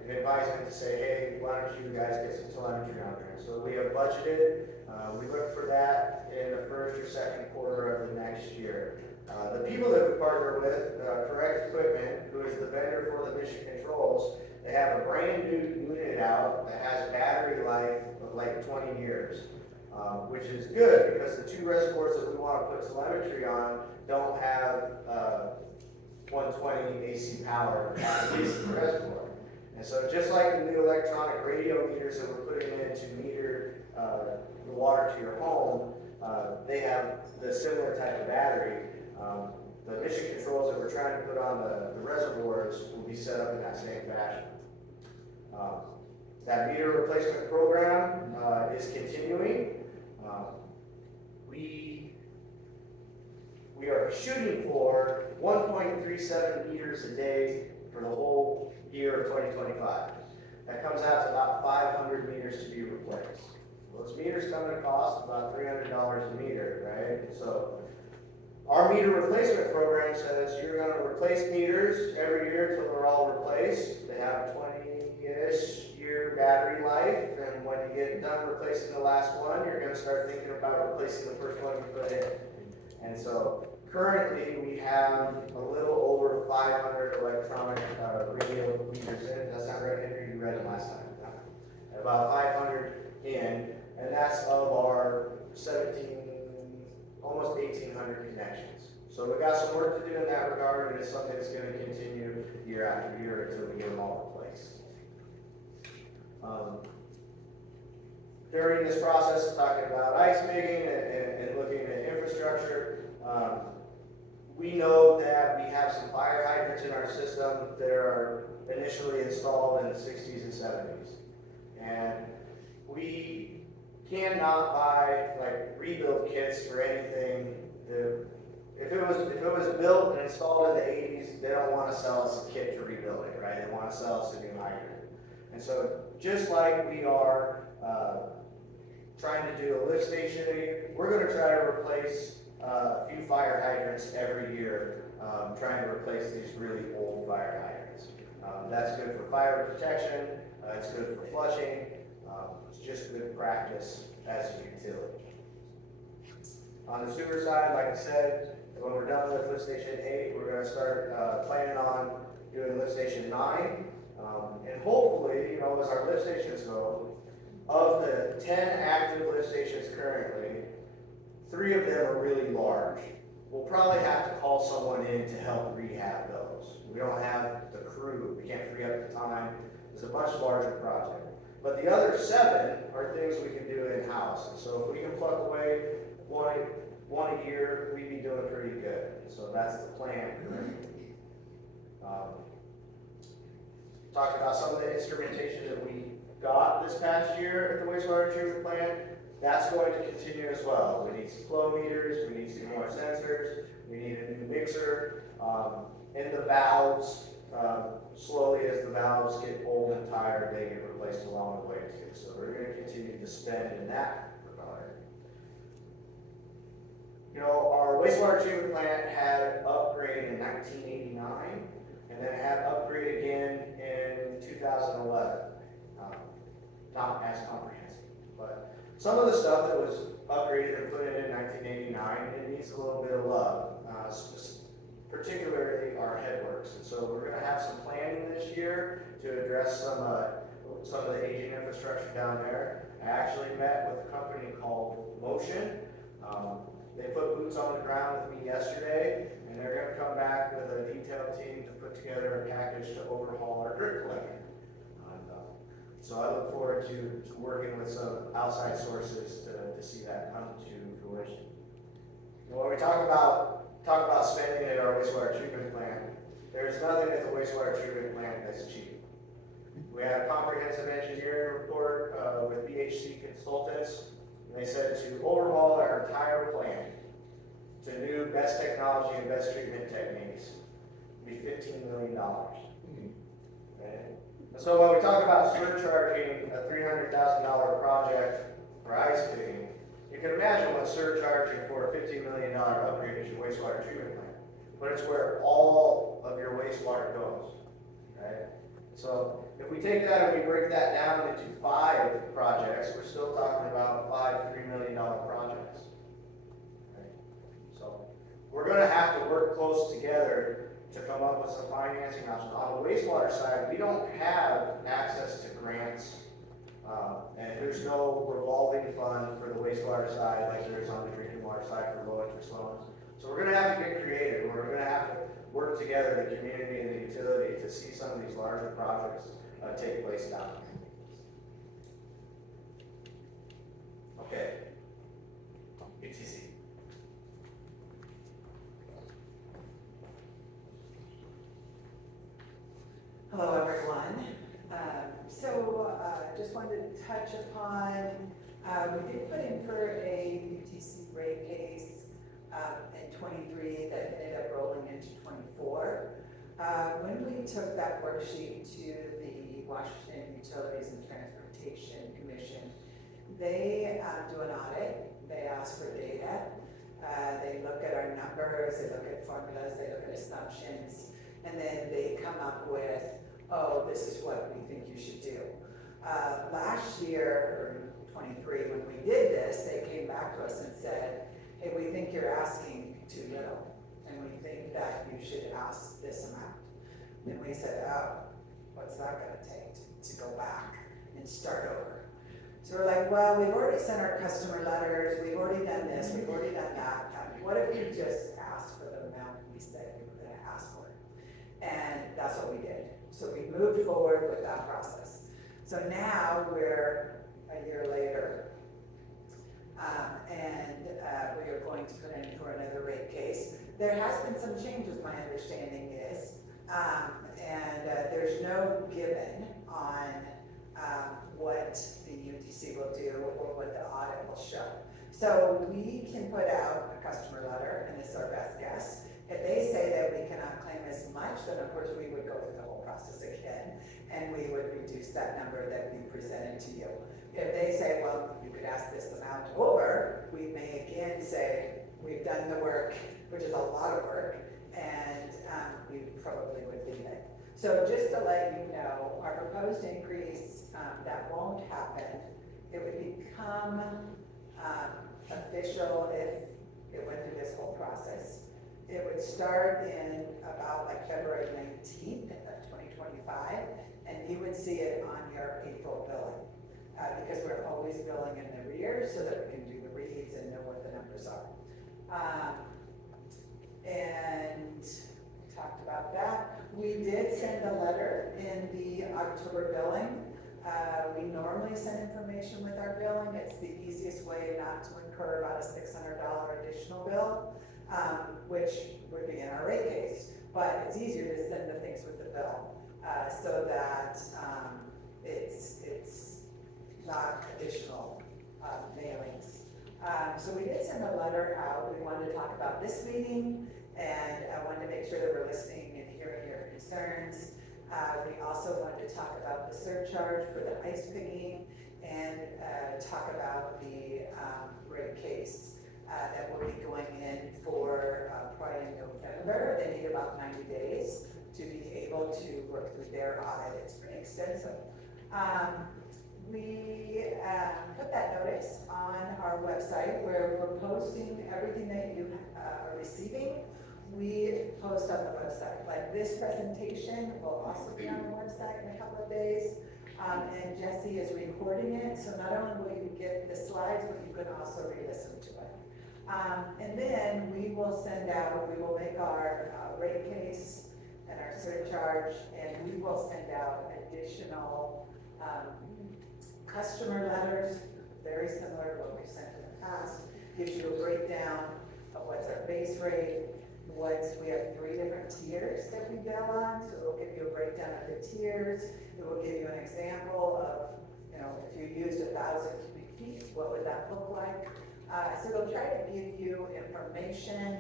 an advisement to say, hey, why don't you guys get some telemetry on there? So we have budgeted. We look for that in the first or second quarter of the next year. The people that we partner with, Correct Equipment, who is the vendor for the mission controls, they have a brand new unit out that has a battery life of like 20 years, which is good because the 2 reservoirs that we want to put telemetry on don't have 120 AC power at the base of the reservoir. And so just like the new electronic radio meters that we're putting in to meter the water to your home, they have the similar type of battery. The mission controls that we're trying to put on the reservoirs will be set up in that same fashion. That meter replacement program is continuing. We are shooting for 1.37 meters a day for the whole year of 2025. That comes out to about 500 meters to be replaced. Those meters come at a cost of about $300 a meter, right? So our meter replacement program says you're going to replace meters every year until they're all replaced. They have a 20-ish year battery life, and when you get done replacing the last one, you're going to start thinking about replacing the first one you put in. And so currently we have a little over 500 electronic radio meters in. That's not right, Henry, you read it last time. No? About 500 in, and that's of our almost 1,800 connections. So we got some work to do in that regard, and it's something that's going to continue year after year until we get them all replaced. During this process of talking about ice making and looking at infrastructure, we know that we have some fire hydrants in our system that are initially installed in the 60s and 70s. And we cannot buy like rebuild kits for anything. If it was built and installed in the 80s, they don't want to sell us a kit to rebuild it, right? They want to sell us a new hydrant. And so just like we are trying to do a lift station, we're going to try to replace a few fire hydrants every year, trying to replace these really old fire hydrants. That's good for fire protection, it's good for flushing, it's just good practice as a utility. On the sewer side, like I said, when we're done with lift station 8, we're going to start planning on doing lift station 9. And hopefully, you know, as our lift stations go, of the 10 active lift stations currently, 3 of them are really large. We'll probably have to call someone in to help rehab those. We don't have the crew, we can't free up the time. It's a much larger project. But the other 7 are things we can do in-house. And so if we can pluck away one a year, we'd be doing pretty good. So that's the plan. Talked about some of the instrumentation that we got this past year at the wastewater treatment plant. That's going to continue as well. We need some flow meters, we need some more sensors, we need a new mixer, and the valves, slowly as the valves get old and tired, they get replaced along the way too. So we're going to continue to spend in that regard. You know, our wastewater treatment plant had an upgrade in 1989, and then had an upgrade again in 2011. Not as comprehensive, but some of the stuff that was upgraded and put in 1989, it needs a little bit of love, particularly our headworks. And so we're going to have some planning this year to address some of the aging infrastructure down there. I actually met with a company called Motion. They put boots on the ground with me yesterday, and they're going to come back with a detailed team to put together a package to overhaul our drip collector. So I look forward to working with some outside sources to see that come to fruition. And when we talk about spending at our wastewater treatment plant, there's nothing at the wastewater treatment plant that's cheap. We had a comprehensive engineering report with BHC Consultants, and they said to overhaul our entire plant to new best technology and best treatment techniques would be $15 million. Okay? And so when we talk about surcharging a $300,000 project for ice picking, you can imagine what surcharging for a $15 million upgrade is your wastewater treatment plant. But it's where all of your wastewater goes. Right? So if we take that and we break that down into 5 projects, we're still talking about 5 $3 million projects. Right? So we're going to have to work close together to come up with some financing options. On the wastewater side, we don't have access to grants, and there's no revolving fund for the wastewater side like there is on the drinking water side for low interest loans. So we're going to have to get creative. We're going to have to work together, the community and the utility, to see some of these larger projects take place down here. Okay. UTC. Hello, everyone. Just wanted to touch upon, we did put in for a UTC rate case in 23 that ended up rolling into 24. When we took that worksheet to the Washington Utilities and Transportation Commission, they do an audit, they ask for data, they look at our numbers, they look at formulas, they look at assumptions, and then they come up with, oh, this is what we think you should do. Last year, or 23, when we did this, they came back to us and said, hey, we think you're asking too little, and we think that you should ask this amount. And we said, oh, what's that gonna take to go back and start over? So we're like, well, we've already sent our customer letters, we've already done this, we've already done that. What if you just asked for the amount we said we were gonna ask for? And that's what we did. So we moved forward with that process. So now we're a year later, and we are going to put in for another rate case. There has been some changes, my understanding is, and there's no given on what the UTC ETC will do or what the audit will show. So we can put out a customer letter, and this is our best guess. If they say that we cannot claim as much, then of course we would go through the whole process again, and we would reduce that number that we presented to you. If they say, well, you could ask this amount over, we may again say, we've done the work, which is a lot of work, and we probably would leave it. So just to let you know, our proposed increase, that won't happen. It would become official if it went through this whole process. It would start in about like February 19th of 2025, and you would see it on your April billing. Because we're always billing in the arrears so that we can do the reads and know what the numbers are. And we talked about that. We did send a letter in the October billing. We normally send information with our billing. It's the easiest way not to incur about a $600 additional bill, which would be in our rate case. But it's easier to send the things with the bill so that it's not additional mailings. So we did send a letter out. We wanted to talk about this meeting, and I wanted to make sure that we're listening and hearing your concerns. We also wanted to talk about the surcharge for the ice picking and talk about the rate case that will be going in for probably in November. They need about 90 days to be able to work through their audit. It's pretty extensive. We put that notice on our website where we're posting everything that you are receiving. We post on the website. Like this presentation will also be on the website in a couple of days. And Jesse is recording it, so not only will you get the slides, but you can also re-listen to it. And then we will send out, we will make our rate case and our surcharge, and we will send out additional customer letters, very similar to what we've sent in the past. Gives you a breakdown of what's our base rate, we have 3 different tiers that we bill on, so it'll give you a breakdown of the tiers. It will give you an example of, if you used 1,000 cubic feet, what would that look like? So it'll try to give you information.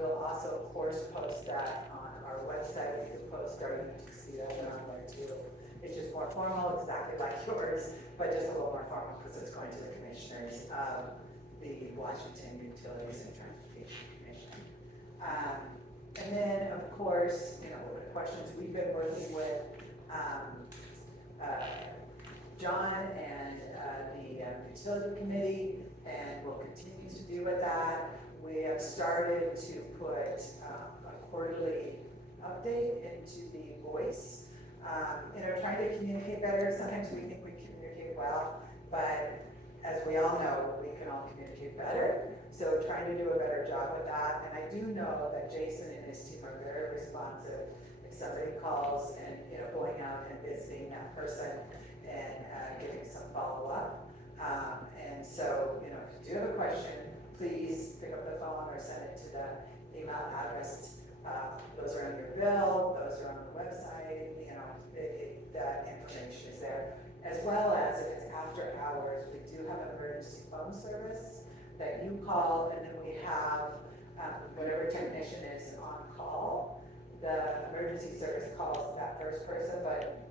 We'll also, of course, post that on our website. We can post our UTC letter on there too. It's just more formal, exactly like yours, but just a little more formal because it's going to the commissioners of the Washington Utilities and Transportation Commission. And then, of course, the questions we've been working with John and the Utility Committee, and we'll continue to do with that. We have started to put a quarterly update into the voice. Trying to communicate better. Sometimes we think we communicate well, but as we all know, we can all communicate better. So trying to do a better job with that. And I do know that Jason and his team are very responsive. If somebody calls and, going out and visiting that person and giving some follow-up. And so, if you do have a question, please pick up the phone or send it to the email address. Those are on your bill, those are on the website, that information is there. As well as if it's after hours, we do have an emergency phone service that you call, and then we have whatever technician is on call. The emergency service calls that first person, but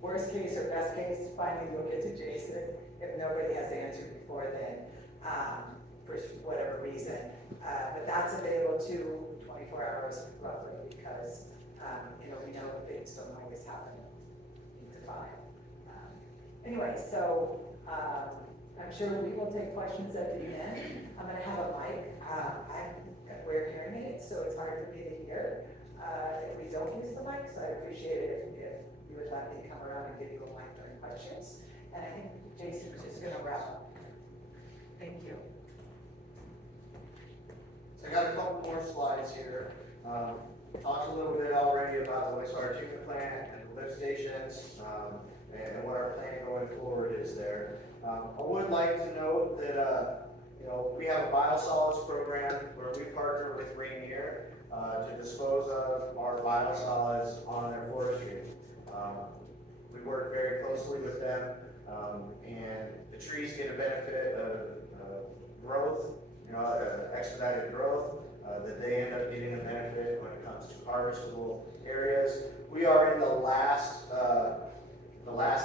worst case or best case, finally we'll get to Jason if nobody has answered before then, for whatever reason. But that's available too, 24 hours roughly, because we know things don't always happen 8 to 5. Anyway, so I'm sure we will take questions at the end. I'm going to have a mic. I wear hearing aids, so it's hard for me to hear if we don't use the mic. So I appreciate it if you would let me come around and give you a mic during questions. And I think Jason's just going to wrap up. Thank you. So I got a couple more slides here. Talked a little bit already about the wastewater treatment plant and the lift stations, and what our plan going forward is there. I would like to note that, we have a biosolids program where we partner with Rainier to dispose of our biosolids on their forestry. We work very closely with them And the trees get a benefit of growth, expedited growth, that they end up getting a benefit when it comes to harvestable areas. We are in the last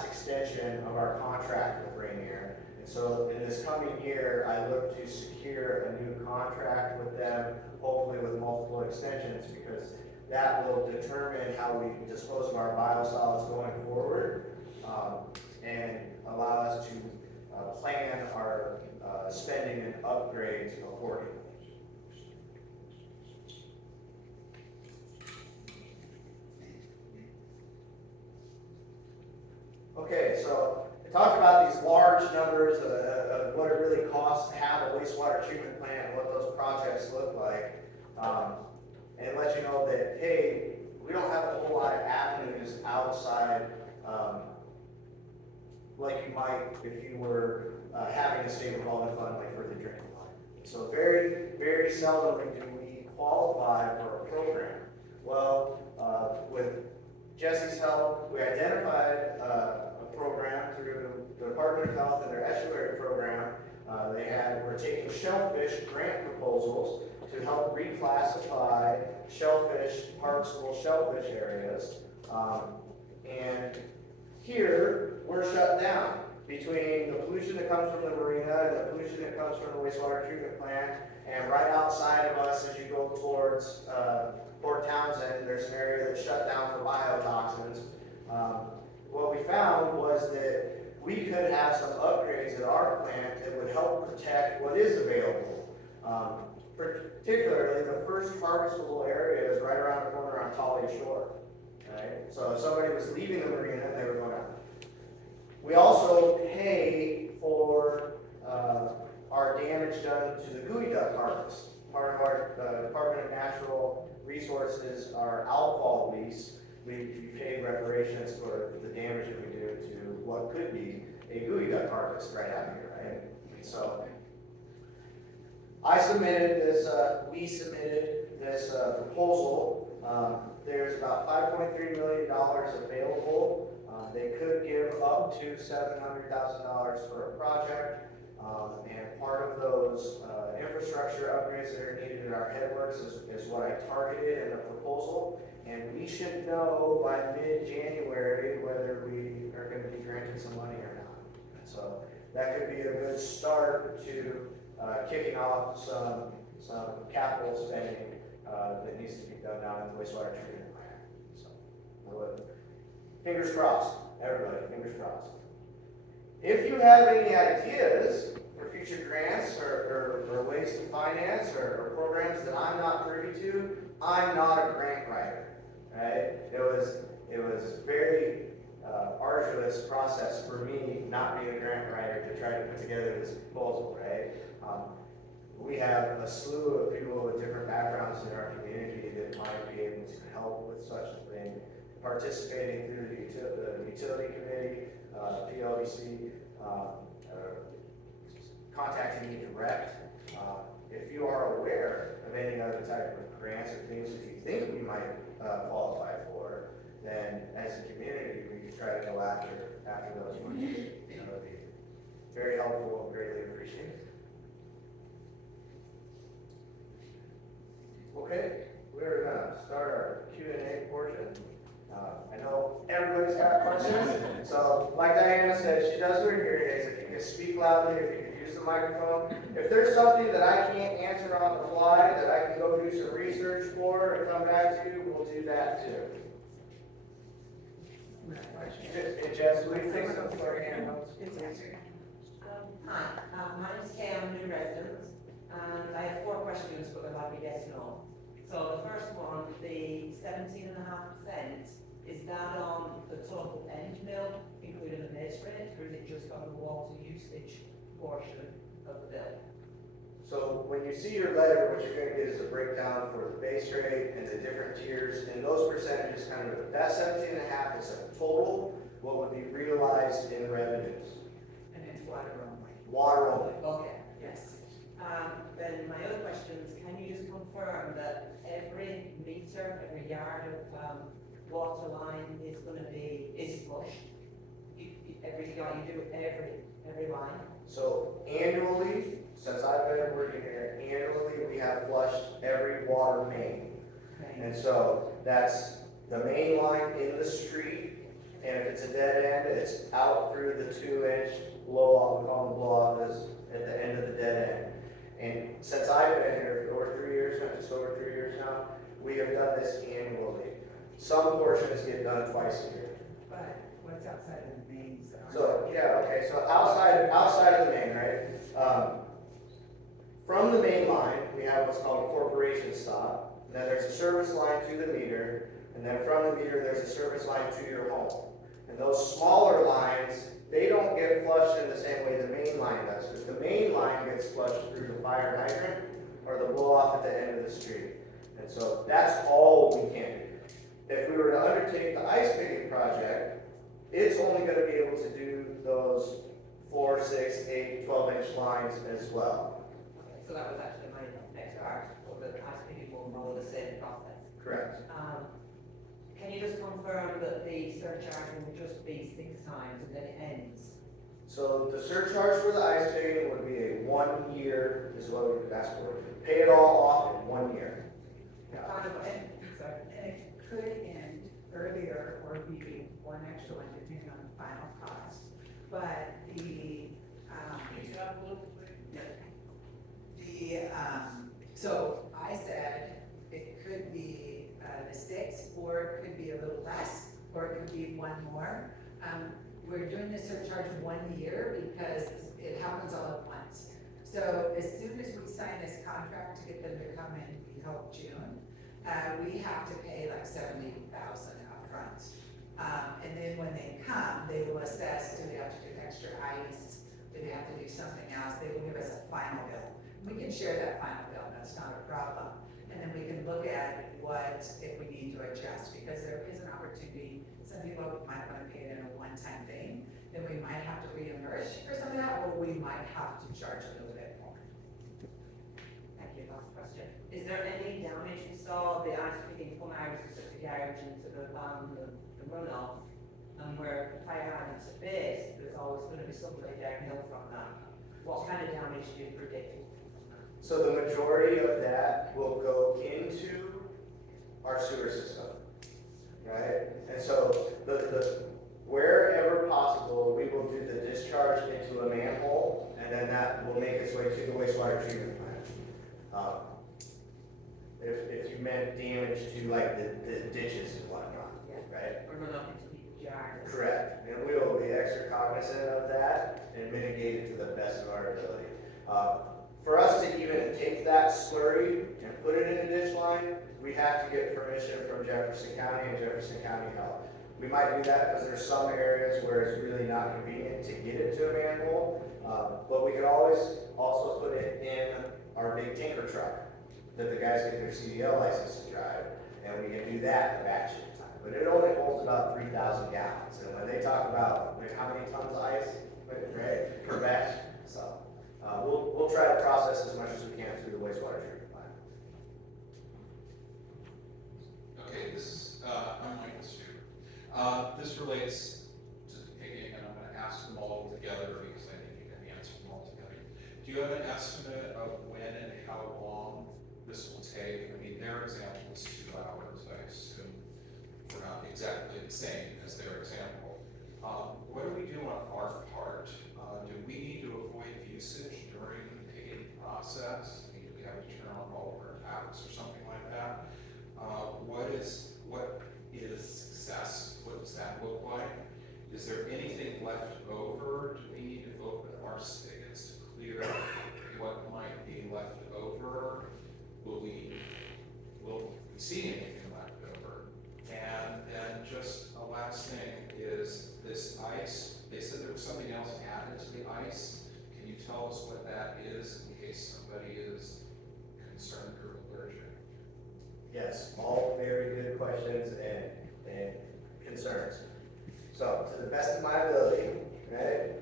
extension of our contract with Rainier. And so in this coming year, I look to secure a new contract with them, hopefully with multiple extensions, because that will determine how we dispose of our biosolids going forward, and allow us to plan our spending and upgrades accordingly. Okay, so I talked about these large numbers of what it really costs to have a wastewater treatment plant and what those projects look like, and let you know that, hey, we don't have a whole lot of avenues outside, like you might if you were having a state revolving fund like for the drinking water. So very, very seldomly do we qualify for a program. Well, with Jesse's help, we identified a program through the Department of Health and their estuary program. We're taking shellfish grant proposals to help reclassify shellfish, harvestable shellfish areas. And here, we're shut down between the pollution that comes from the marina and the pollution that comes from the wastewater treatment plant. And right outside of us, as you go towards Port Townsend, there's an area that's shut down for biotoxins. What we found was that we could have some upgrades at our plant that would help protect what is available. Particularly, the first harvestable area is right around the corner on Talia Shore. Right? So if somebody was leaving the marina, they were going out. We also pay for our damage done to the gooey duck harvest. Part of our Department of Natural Resources, our outfall lease, we pay reparations for the damage that we do to what could be a gooey duck harvest right out here, right? So we submitted this proposal. There's about $5.3 million available. They could give up to $700,000 for a project. And part of those infrastructure upgrades that are needed in our headworks is what I targeted in the proposal. And we should know by mid-January whether we are going to be granted some money or not. So that could be a good start to kicking off some capital spending that needs to be done down in the wastewater treatment plant. So, fingers crossed, everybody, fingers crossed. If you have any ideas for future grants or ways to finance or programs that I'm not privy to, I'm not a grant writer, right? It was a very arduous process for me, not being a grant writer, to try to put together this proposal, right? We have a slew of people with different backgrounds in our community that might be able to help with such a thing, participating through the utility committee, PLVC, contacting me direct. If you are aware of any other type of grants or things that you think we might qualify for, then as a community, we can try to go after those ones. That would be very helpful and greatly appreciated. Okay, we're gonna start our Q&A portion. I know everybody's got questions, so like Diana said, she does wear hearing aids. If you can speak loudly, if you can use the microphone. If there's something that I can't answer on the fly, that I can go do some research for and come back to you, we'll do that too. And Jess, what do you think of our handhelds? Hi, my name's Kay, I'm a new resident, and I have 4 questions, but I'll be yes or no. So the first one, the 17.5%, is that on the total end bill, including the base rate, or is it just on the water usage portion of the bill? So when you see your letter, what you're going to get is a breakdown for the base rate and the different tiers, and those percentages kind of, that 17.5 is a total, what would be realized in revenues. And it's water only? Water only. Okay, yes. Then my other question is, can you just confirm that every meter, every yard of water line is flushed? Every, you do every line? So annually, since I've been working here, annually, we have flushed every water main. Okay. And so that's the main line in the street, and if it's a dead end, it's out through the 2-inch blow off, we call them blow off, is at the end of the dead end. And since I've been here for over 3 years, not just over 3 years now, we have done this annually. Some portions get done twice a year. But what's outside of the mains? So, yeah, okay, so outside of the main, right? From the main line, we have what's called a corporation stop. Then there's a service line to the meter, and then from the meter, there's a service line to your home. And those smaller lines, they don't get flushed in the same way the main line does, because the main line gets flushed through the fire hydrant or the blow off at the end of the street. And so that's all we can do. If we were to undertake the ice picket project, it's only going to be able to do those 4, 6, 8, 12-inch lines as well. Okay, so that was actually my next article, that ice picking will follow the same process. Correct. Can you just confirm that the surcharge will just be 6 times and then it ends? So the surcharge for the ice picking would be a 1 year, is what we would ask for. Pay it all off in 1 year. Kind of, and And it could end earlier or be one extra one depending on the final cost. But so I said it could be the 6, or it could be a little less, or it could be one more. We're doing the surcharge 1 year because it happens all at once. So as soon as we sign this contract to get them to come in, we hope June, we have to pay like $70,000 upfront. And then when they come, they will assess, do they have to do extra ice? Do they have to do something else? They will give us a final bill. We can share that final bill, that's not a problem. And then we can look at what, if we need to adjust, because there is an opportunity. Some people might want to pay it in a one-time thing, then we might have to reimburse for some of that, or we might have to charge a little bit more. thank you, last question. Is there any damage? We saw the ice picking come out of the garage into the runoff, and where the fire hydrant's at base, there's always going to be somebody downhill from that. What kind of damage do you predict? So the majority of that will go into our sewer system, right? And so wherever possible, we will do the discharge into a manhole, and then that will make its way to the wastewater treatment plant. If you meant damage to like the ditches and whatnot, right? Or runoff into people's yards? Correct, and we will be extra cognizant of that and mitigate it to the best of our ability. For us to even take that slurry and put it in a ditch line, we have to get permission from Jefferson County and Jefferson County Health. We might do that because there's some areas where it's really not convenient to get it to a manhole, but we could always also put it in our big tanker truck that the guys get their CDL license to drive, and we can do that in a batch at a time. But it only holds about 3,000 gallons, and when they talk about like, how many tons of ice, right, per batch, so we'll try to process as much as we can through the wastewater treatment plant. Okay, I'm Michael Stewart. This relates to the picking, and I'm going to ask them all together because I think you can answer them all together. Do you have an estimate of when and how long this will take? I mean, their example is 2 hours. I assume we're not exactly the same as their example. What do we do on our part? Do we need to avoid usage during the picking process? I mean, do we have to turn on all of our taps or something like that? What is success? What does that look like? Is there anything left over? Do we need to open our spigots to clear what might be left over? Will we see anything left over? And then just a last thing is this ice. They said there was something else added to the ice. Can you tell us what that is in case somebody is concerned or allergic? Yes, all very good questions and concerns. So, to the best of my ability, right,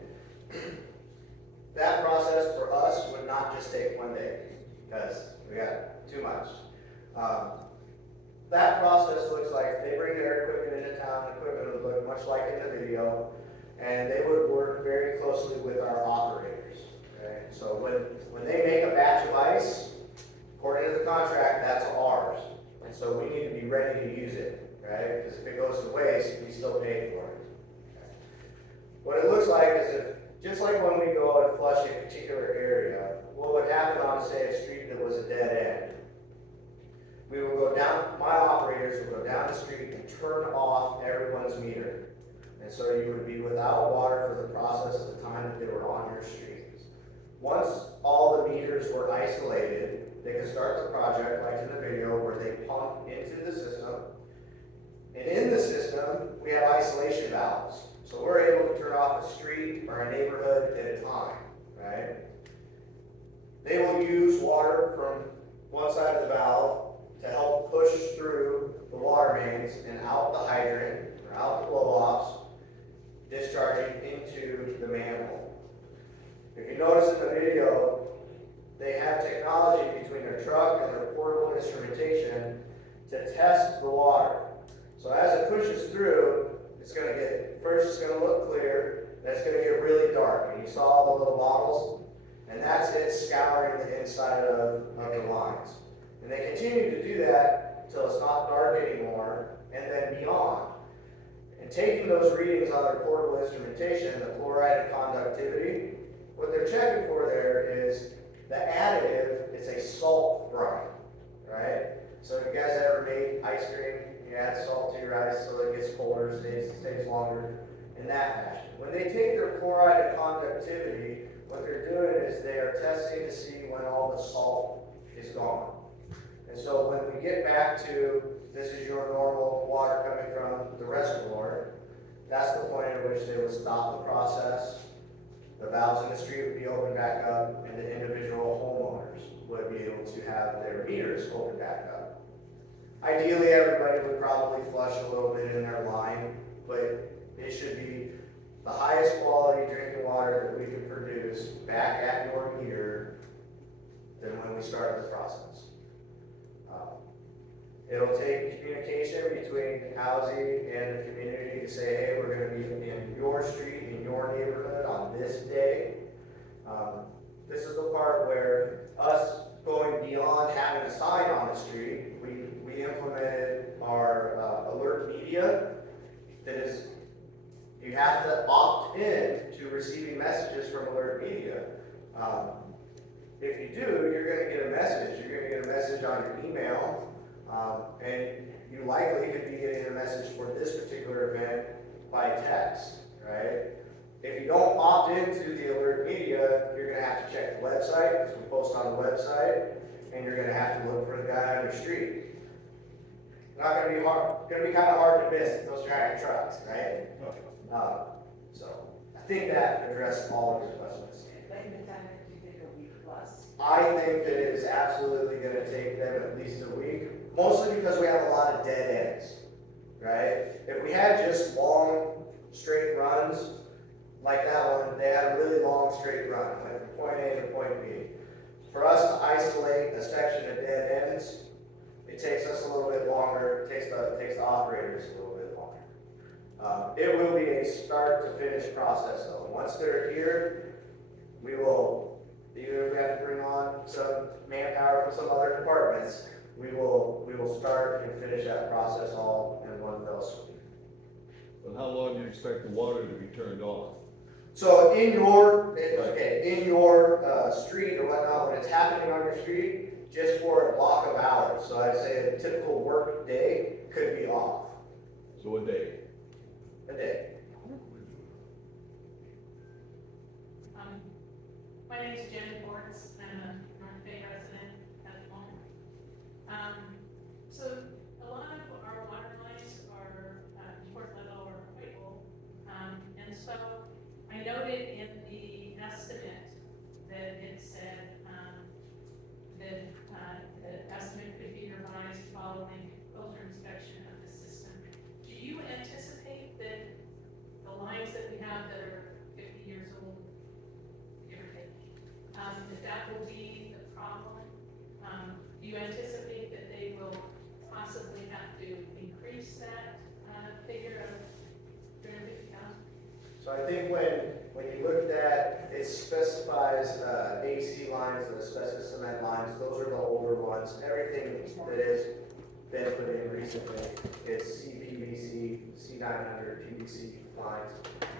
that process for us would not just take 1 day, because we got too much. That process looks like they bring their equipment into town, equipment would look much like in the video. and they would work very closely with our operators. Okay? So when they make a batch of ice, according to the contract, that's ours. And so we need to be ready to use it, right? Because if it goes to waste, we still pay for it. Okay? What it looks like is if, just like when we go and flush a particular area, what would happen on, say, a street that was a dead end? We would go down, my operators would go down the street and turn off everyone's meter. And so you would be without water for the process of the time that they were on your street. Once all the meters were isolated, they could start the project like in the video where they pump into the system. And in the system, we have isolation valves. So we're able to turn off a street or a neighborhood at a time, right? They will use water from one side of the valve to help push through the water mains and out the hydrant or out the blow-offs, discharging into the manhole. If you notice in the video, they have technology between their truck and their portable instrumentation to test the water. So as it pushes through, it's going to get, first it's going to look clear, then it's going to get really dark. And you saw all the little bottles, and that's it scouring the inside of the lines. And they continue to do that until it's not dark anymore, and then beyond. And taking those readings on their portable instrumentation, the chloride conductivity, what they're checking for there is the additive. It's a salt brine, right? So if you guys ever made ice cream, you add salt to your ice so it gets colder, stays longer in that fashion. When they take their chloride and conductivity, what they're doing is they are testing to see when all the salt is gone. And so when we get back to, this is your normal water coming from the reservoir, that's the point at which they would stop the process. The valves in the street would be opened back up, and the individual homeowners would be able to have their meters opened back up. Ideally, everybody would probably flush a little bit in their line, but it should be the highest quality drinking water that we can produce back at your meter than when we started the process. It'll take communication between OWSI and the community to say, hey, we're going to be in your street, in your neighborhood on this day. This is the part where us going beyond having a sign on the street, we implemented our alert media. That is, you have to opt in to receiving messages from alert media. If you do, you're going to get a message. You're going to get a message on your email. And you likely could be getting a message for this particular event by text, right? If you don't opt into the alert media, you're going to have to check the website, because we post on the website, and you're going to have to look for the guy on your street. Not going to be hard. Going to be kind of hard to miss with those giant trucks, right? So I think that addressed all of your questions. I think that it is absolutely going to take them at least a week, mostly because we have a lot of dead ends, right? If we had just long, straight runs, like that one, they had a really long, straight run, went from point A to point B. For us to isolate a section of dead ends, it takes us a little bit longer, it takes the operators a little bit longer. It will be a start to finish process though. Once they're here, we will, either we have to bring on some manpower from some other departments, we will start and finish that process all in one fell swoop. But how long do you expect the water to be turned on? So in your, street or whatnot, when it's happening on your street, just for a block of hours. So I'd say a typical work day could be off. So a day? A day. My name is Jen Forts. I'm a North Bay resident at the moment. So a lot of our water lines are Fort Little or Whitehall. And so I noted in the estimate that it said that the estimate could be revised following filter inspection of the system. Do you anticipate that the lines that we have that are 50 years old, give or take, that will be the problem? Do you anticipate that they will possibly have to increase that figure of 350,000? So I think when you look at that, it specifies AC lines, the asbestos cement lines, those are the older ones. Everything that has been put in recently is CPVC, C900, PVC lines.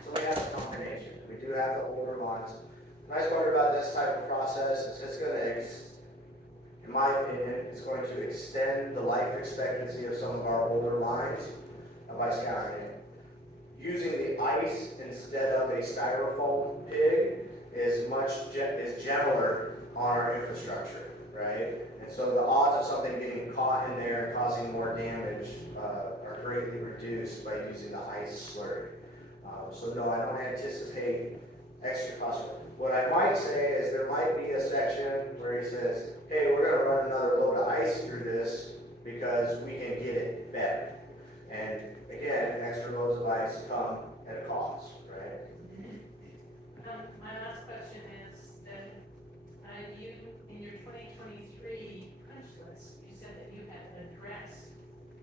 So we have a combination. We do have the older ones. The nice part about this type of process is it's going to, in my opinion, it's going to extend the life expectancy of some of our older lines by scouring it. Using the ice instead of a styrofoam pig is gentler on our infrastructure, right? And so the odds of something getting caught in there and causing more damage are greatly reduced by using the ice slurry. So no, I don't anticipate extra cost. What I might say is there might be a section where he says, hey, we're gonna run another load of ice through this because we can get it better. And again, extra loads of ice come at a cost, right? My last question is that you, in your 2023 punch list, you said that you had addressed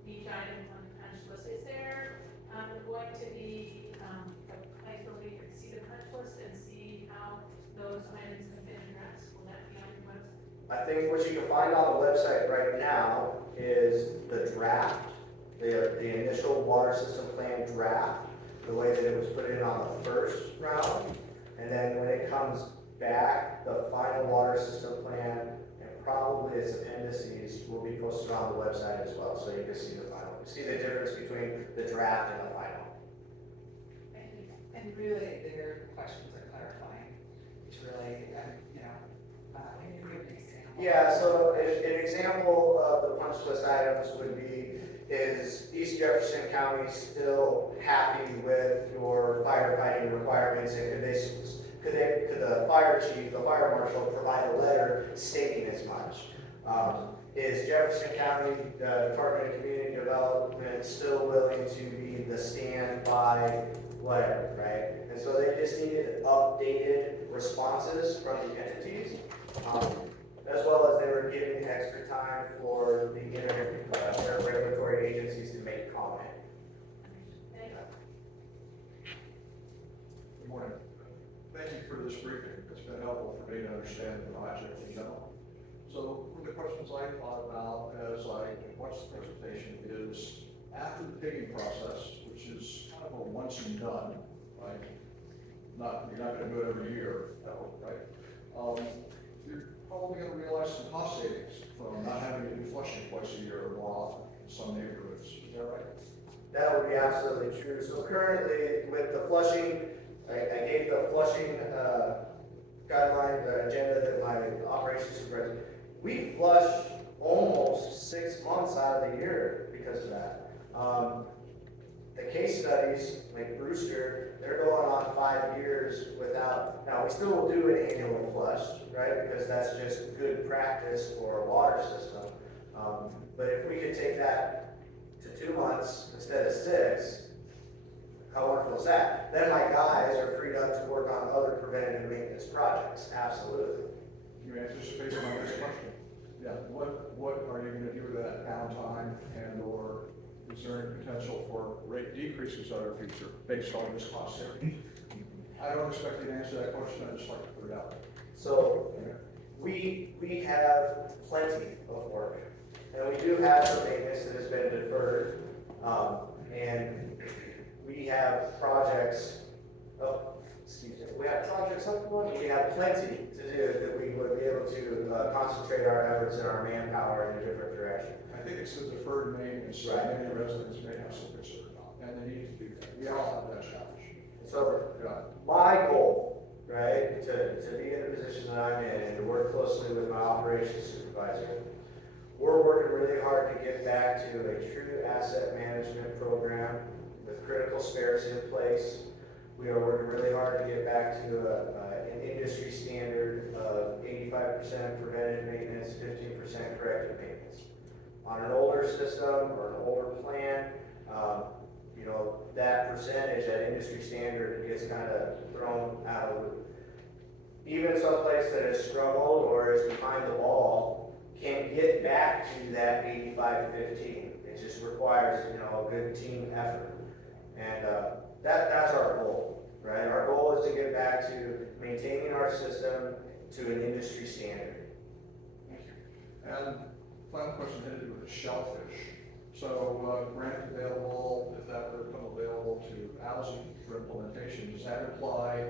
each item on the punch list. Is there going to be a place where we can see the punch list and see how those items have been addressed? Will that be on your website? I think what you can find on the website right now is the draft, the initial water system plan draft, the way that it was put in on the first round. And then when it comes back, the final water system plan and probably its appendices will be posted on the website as well. So you can see the final, see the difference between the draft and the final. And really, their questions are clarifying. It's really, can you give an example? Yeah, so an example of the punch list items would be, is East Jefferson County still happy with your firefighting requirements, and could the fire chief, the fire marshal provide a letter stating as much? Is Jefferson County Department of Community Development still willing to be the standby whatever, right? And so they just needed updated responses from the entities, as well as they were giving extra time for the regulatory agencies to make comment. Good morning. Thank you for this briefing. It's been helpful for me to understand the project in general. So one of the questions I thought about as I watched the presentation is, after the pigging process, which is kind of a once and done, right? You're not gonna do it every year, right? You're probably gonna realize some cost savings from not having to do flushing twice a year more often in some neighborhoods. Is that right? That would be absolutely true. So currently, with the flushing, I gave the flushing guideline, the agenda that my operations supervisor, we flush almost 6 months out of the year because of that. The case studies, like Brewster, they're going on 5 years without, now we still will do an annual flush, right? Because that's just good practice for a water system. But if we could take that to 2 months instead of 6, how wonderful is that? Then my guys are freed up to work on other preventative maintenance projects, absolutely. You anticipated my next question. Yeah, what are you gonna do with that downtime, and or is there any potential for rate decreases out of the future based on this cost saving? I don't expect you to answer that question, I just like to put it out there. So we have plenty of work, and we do have some maintenance that has been deferred, and we have projects, we have projects upcoming, we have plenty to do that we would be able to concentrate our efforts and our manpower in a different direction. I think it's the deferred maintenance that many residents may have some concern about, and they need to do that. We all have that challenge. So Yeah. my goal, right, to be in the position that I'm in and to work closely with my operations supervisor, we're working really hard to get back to a true asset management program with critical spares in place. We are working really hard to get back to an industry standard of 85% preventive maintenance, 15% corrective maintenance. On an older system or an older plan, that percentage, that industry standard gets kind of thrown out of the, even someplace that has struggled or is behind the ball can get back to that 85-15. It just requires, a good team effort. And that's our goal. right? Our goal is to get back to maintaining our system to an industry standard. And final question had to do with shellfish. So, grant available, if that were to come available to OWSI for implementation, does that imply,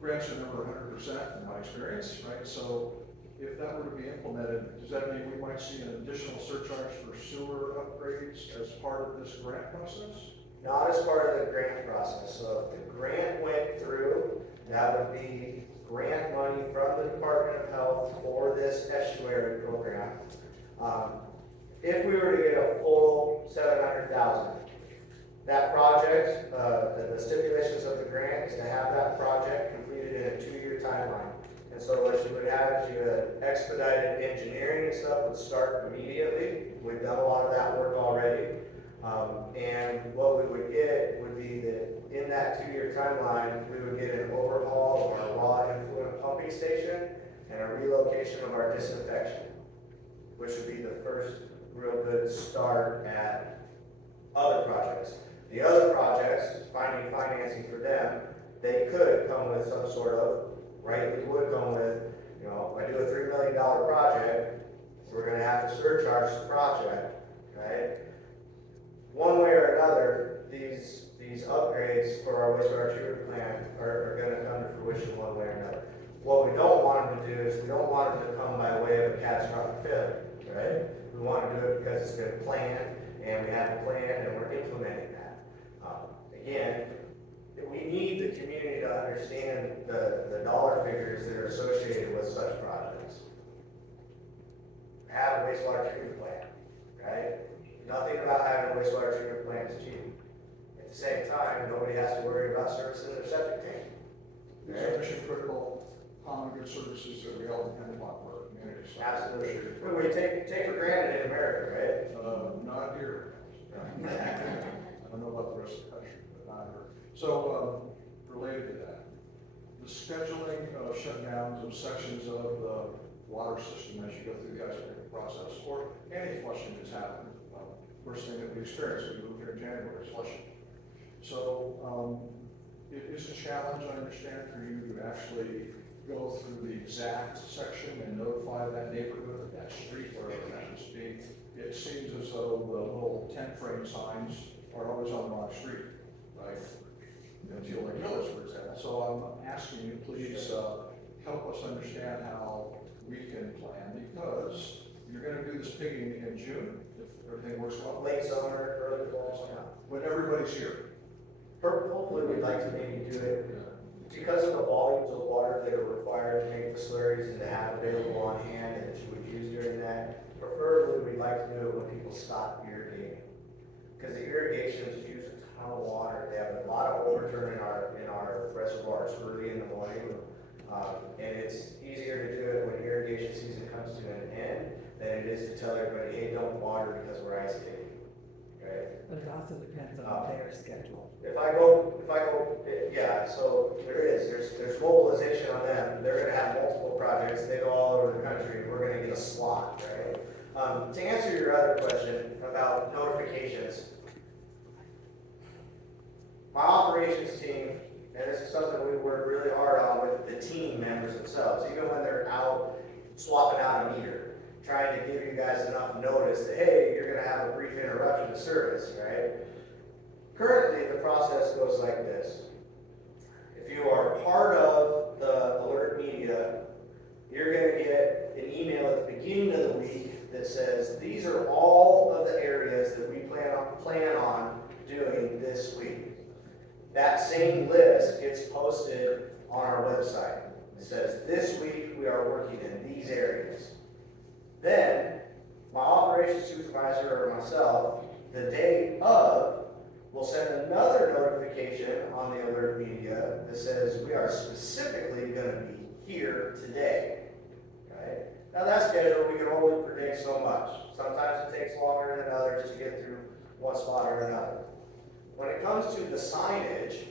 grants are never 100% in my experience, right? So if that were to be implemented, does that mean we might see an additional surcharge for sewer upgrades as part of this grant process? Not as part of the grant process. So if the grant went through, that would be grant money from the Department of Health for this estuary program. If we were to get a full 700,000, that project, the stipulations of the grant is to have that project completed in a 2-year timeline. And so what you would have is you had expedited engineering and stuff would start immediately. We've done a lot of that work already. And what we would get would be that in that 2-year timeline, we would get an overhaul of our raw effluent pumping station and a relocation of our disinfection, which would be the first real good start at other projects. The other projects, finding financing for them, they could come with some sort of, rightly would come with, you know, if I do a $3 million project, we're gonna have to surcharge the project, right? One way or another, these upgrades for our wastewater treatment plant are gonna come to fruition one way or another. What we don't want them to do is we don't want them to come by way of a catastrophic failure, right? We want to do it because it's been planned, and we have a plan, and we're implementing that. Again, we need the community to understand the dollar figures that are associated with such projects. Have a wastewater treatment plant, right? Nothing about having a wastewater treatment plant is cheap. At the same time, nobody has to worry about servicing their septic tank. These are mission critical, common good services that we all depend upon for our communities. Absolutely. Well, we take for granted in America, right? Not here. I don't know about the rest of the country, but not here. So, related to that, the scheduling of shutdowns of sections of the water system as you go through the isolating process, or any flushing that's happened. First thing that we experienced, we moved here in January, is flushing. So, it is a challenge, I understand, for you to actually go through the exact section and notify that neighborhood, that street, wherever that happens to be. It seems as though the little tent frame signs are always on the wrong street, right? Until Lake Village, for example. So I'm asking you, please, help us understand how we can plan, because you're gonna do this pigging in June, if everything works well. Late summer, early fall, yeah. When everybody's here. Hopefully, we'd like to maybe do it because of the volumes of water that are required to make the slurries and to have available on hand and that you would use during that. Preferably, we'd like to do it when people stop irrigating. Because the irrigations use a ton of water. They have a lot of overturn in our reservoirs early in the morning. And it's easier to do it when irrigation season comes to an end than it is to tell everybody, hey, don't water because we're ice skating. Right? But it also depends on their schedule. If I go, yeah, so there's mobilization on them. They're gonna have multiple projects. They go all over the country. We're gonna get a slot, right? To answer your other question about notifications, my operations team, and this is something we work really hard on with the team members themselves, even when they're out swapping out a meter, trying to give you guys enough notice that, hey, you're gonna have a brief interruption to service, right? Currently, the process goes like this. If you are part of the alert media, you're gonna get an email at the beginning of the week that says, these are all of the areas that we plan on doing this week. That same list gets posted on our website. It says, this week we are working in these areas. Then, my operations supervisor or myself, the day of, will send another notification on the alert media that says, we are specifically gonna be here today. Right? Now that schedule, we can only predict so much. Sometimes it takes longer than others to get through one spot or another. When it comes to the signage,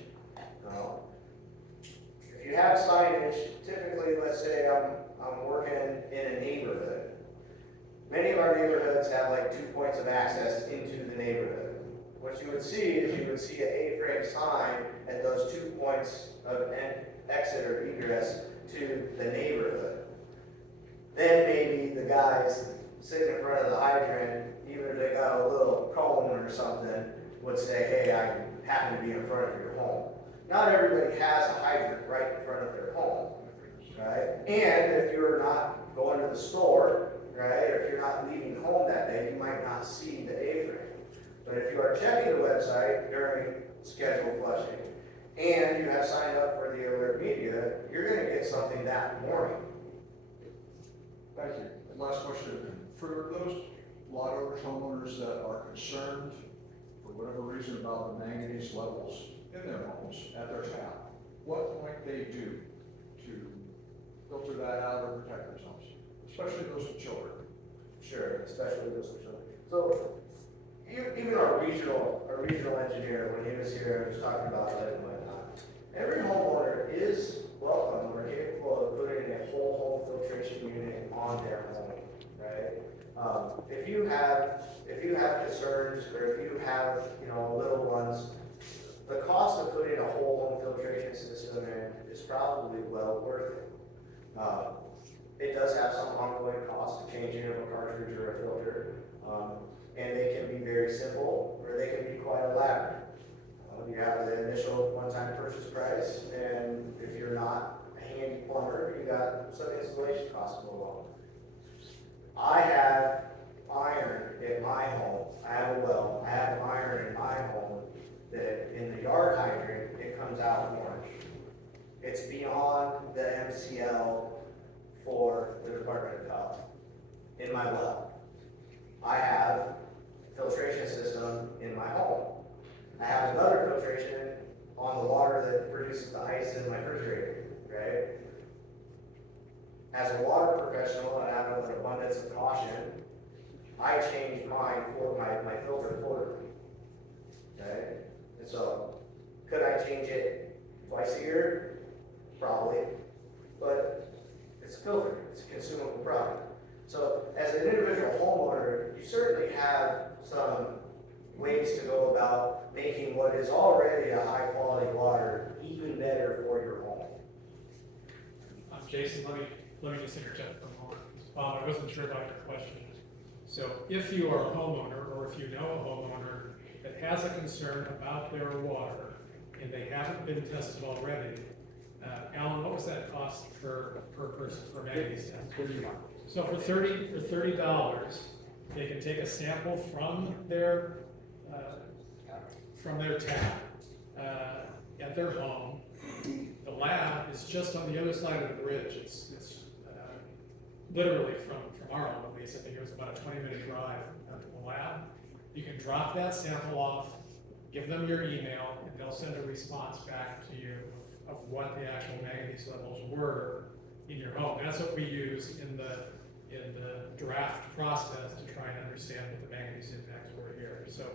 if you have signage, typically, let's say I'm working in a neighborhood. Many of our neighborhoods have like 2 points of access into the neighborhood. what you would see is you would see an A-frame sign at those 2 points of exit or egress to the neighborhood. Then maybe the guys sitting in front of the hydrant, even if they got a little cone or something, would say, hey, I happen to be in front of your home. Not everybody has a hydrant right in front of their home, right? And if you're not going to the store, right, or if you're not leaving home that day, you might not see the A-frame. But if you are checking the website during scheduled flushing, and you have signed up for the alert media, you're gonna get something that morning. Thank you. And last question, for those lot owners, homeowners that are concerned, for whatever reason, about the manganese levels in their homes, at their tap, what might they do to filter that out or protect themselves? Especially those with children. Sure, especially those children. So, even our regional engineer, when he was here, was talking about that and whatnot. Every homeowner is welcome or capable of putting a whole home filtration unit on their home, right? If you have concerns, or if you have, little ones, the cost of putting a whole home filtration system in is probably well worth it. It does have some ongoing costs, the changing of a cartridge or a filter, and they can be very simple, or they can be quite elaborate. You have the initial one-time purchase price, and if you're not a handy plumber, you got some installation costs to go along. I have iron in my home. I have a well. I have iron in my home that in the yard hydrant, it comes out orange. It's beyond the MCL for the Department of Health in my well. I have a filtration system in my home. I have another filtration on the water that produces the ice in my refrigerator, right? As a water professional, and out of an abundance of caution, I change mine for my filter quarterly, okay? And so, could I change it twice a year? Probably, but it's a filter, it's a consumable product. So, as an individual homeowner, you certainly have some ways to go about making what is already a high quality water even better for your home. Jason, let me just interject for a moment. I wasn't sure about your question. So if you are a homeowner, or if you know a homeowner that has a concern about their water and they haven't been tested already, Alan, what was that cost per person for manganese test? So for $30, they can take a sample from their tap at their home. The lab is just on the other side of the bridge. It's literally from our home, at least. I think it was about a 20-minute drive to the lab. You can drop that sample off, give them your email, and they'll send a response back to you of what the actual manganese levels were in your home. That's what we use in the draft process to try and understand what the manganese impacts were here. So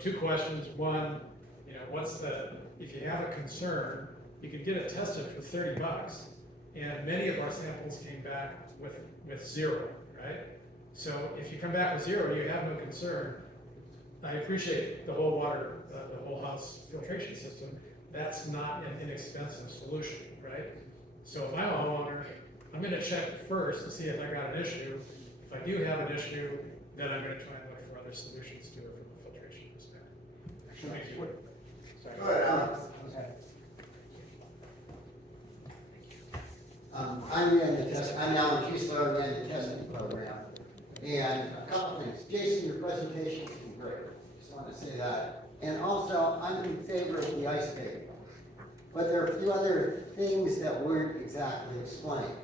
2 questions. One, if you have a concern, you can get it tested for $30, and many of our samples came back with 0, right? So if you come back with 0, you have no concern. I appreciate the whole water, the whole house filtration system. That's not an inexpensive solution, right? So if I'm a homeowner, I'm gonna check first to see if I got an issue. If I do have an issue, then I'm gonna try and look for other solutions to it from a filtration perspective. Thank you. Go ahead, Alan. I'm Alan Kiesler, I ran the testing program. And a couple things. Jason, your presentation has been great. Just want to say that. And also, I'm in favor of the ice picking. But there are a few other things that weren't exactly explained.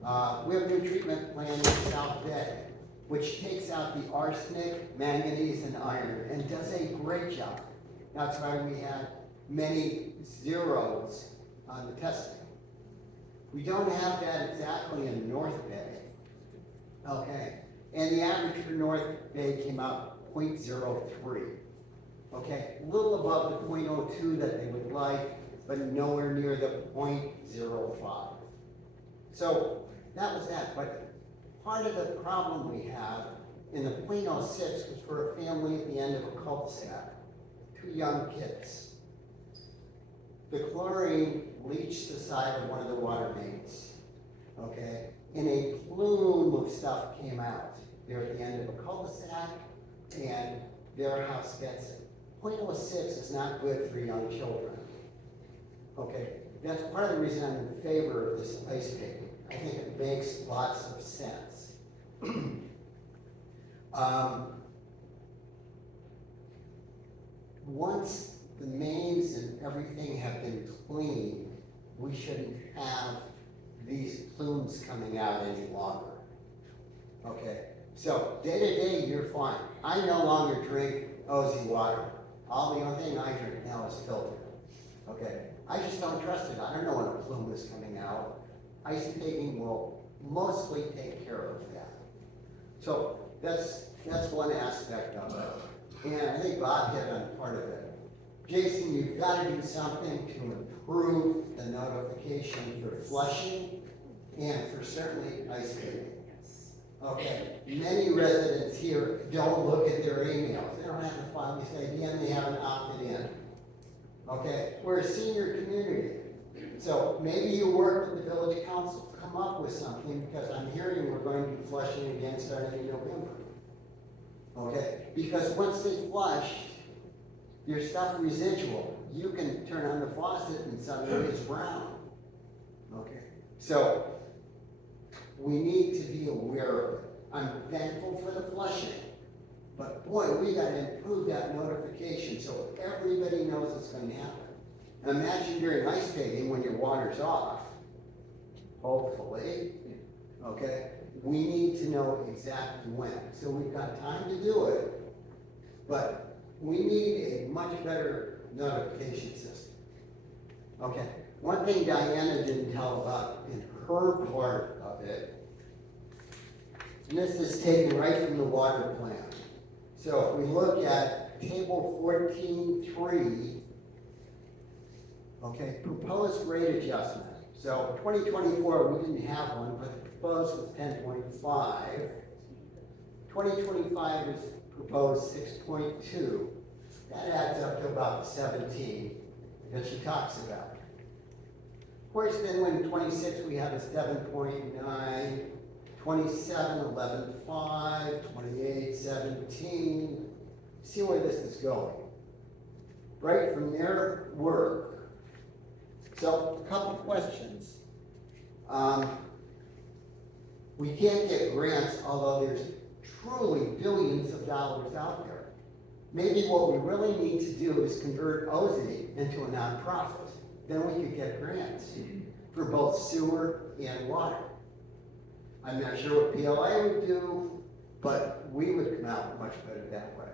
We have a new treatment plant in South Bay, which takes out the arsenic, manganese, and iron, and does a great job. That's why we had many zeros on the testing. We don't have that exactly in North Bay. Okay, and the average for North Bay came out 0.03. Okay, a little above the 0.02 that they would like, but nowhere near the 0.05. So that was that, but part of the problem we have in the 0.06 was for a family at the end of a cul-de-sac. two young kids. The chlorine leached the side of one of the water mains, okay? And a plume of stuff came out. They're at the end of a cul-de-sac, and their house gets it. .06 is not good for young children. Okay, that's part of the reason I'm in favor of this ice picking. I think it makes lots of sense. Once the mains and everything have been cleaned, we shouldn't have these plumes coming out any longer. Okay, so day to day, you're fine. I no longer drink OWSI water. The only thing I drink now is filtered. Okay, I just don't trust it. I don't know when a plume is coming out. Ice picking will mostly take care of that. So that's one aspect of it. And I think Bob hit on part of it. Jason, you've got to do something to improve the notification for flushing and for certainly ice picking. Okay, many residents here don't look at their emails. They don't have to finally say, again, they haven't opted in. Okay, we're a senior community. So maybe you work with the village council, come up with something, because I'm hearing we're going to be flushing again starting in November. Okay, because once they flush, your stuff residual, you can turn on the faucet and suddenly it's brown. Okay, so we need to be aware of it. I'm thankful for the flushing, but boy, we got to improve that notification so everybody knows it's going to happen. Imagine during ice picking when your water's off, hopefully, okay, we need to know exactly when. So we've got time to do it, but we need a much better notification system. Okay, one thing Diana didn't tell about in her part of it, and this is taken right from the water plan. So if we look at table 14.3, okay, proposed rate adjustment. So 2024, we didn't have one, but the proposed was 10.5. 2025 is proposed 6.2. That adds up to about 17 that she talks about. Of course, then when 26, we have a 7.9, 27, 11.5, 28, 17. See where this is going. Right from their work. So, a couple questions. We can't get grants, although there's truly billions of dollars out there. Maybe what we really need to do is convert OWSI into a nonprofit. Then we could get grants for both sewer and water. I'm not sure what PLA would do, but we would come out much better that way.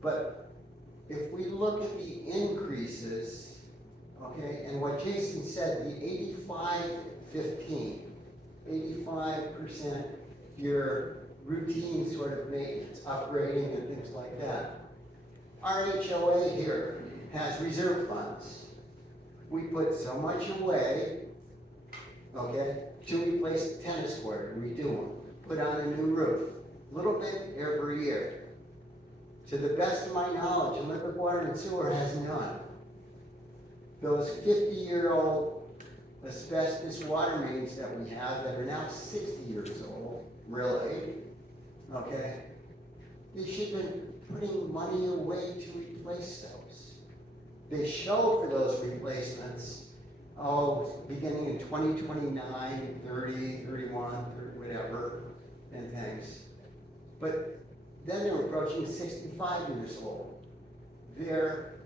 But if we look at the increases, okay, and what Jason said, the 85-15, 85% your routine sort of maintenance, upgrading and things like that. Our HOA here has reserve funds. We put so much away, okay, to replace the tennis court, redo them, put on a new roof, a little bit every year. To the best of my knowledge, Olympic Water and Sewer has none. Those 50-year-old asbestos water mains that we have that are now 60 years old, really, okay, they should have been putting money away to replace those. They show for those replacements, beginning in 2029, 30, 31, or whatever, and things. But then they're approaching 65 years old. Their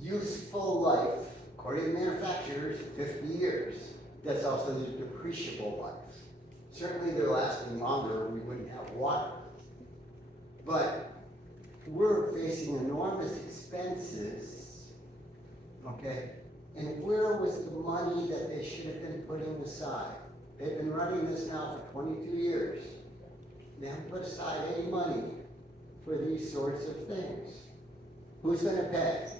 useful life, according to manufacturers, 50 years. That's also the depreciable life. Certainly they're lasting longer, or we wouldn't have water. But we're facing enormous expenses, okay? And where was the money that they should have been putting aside? They've been running this now for 22 years. They haven't put aside any money for these sorts of things. Who's gonna pay?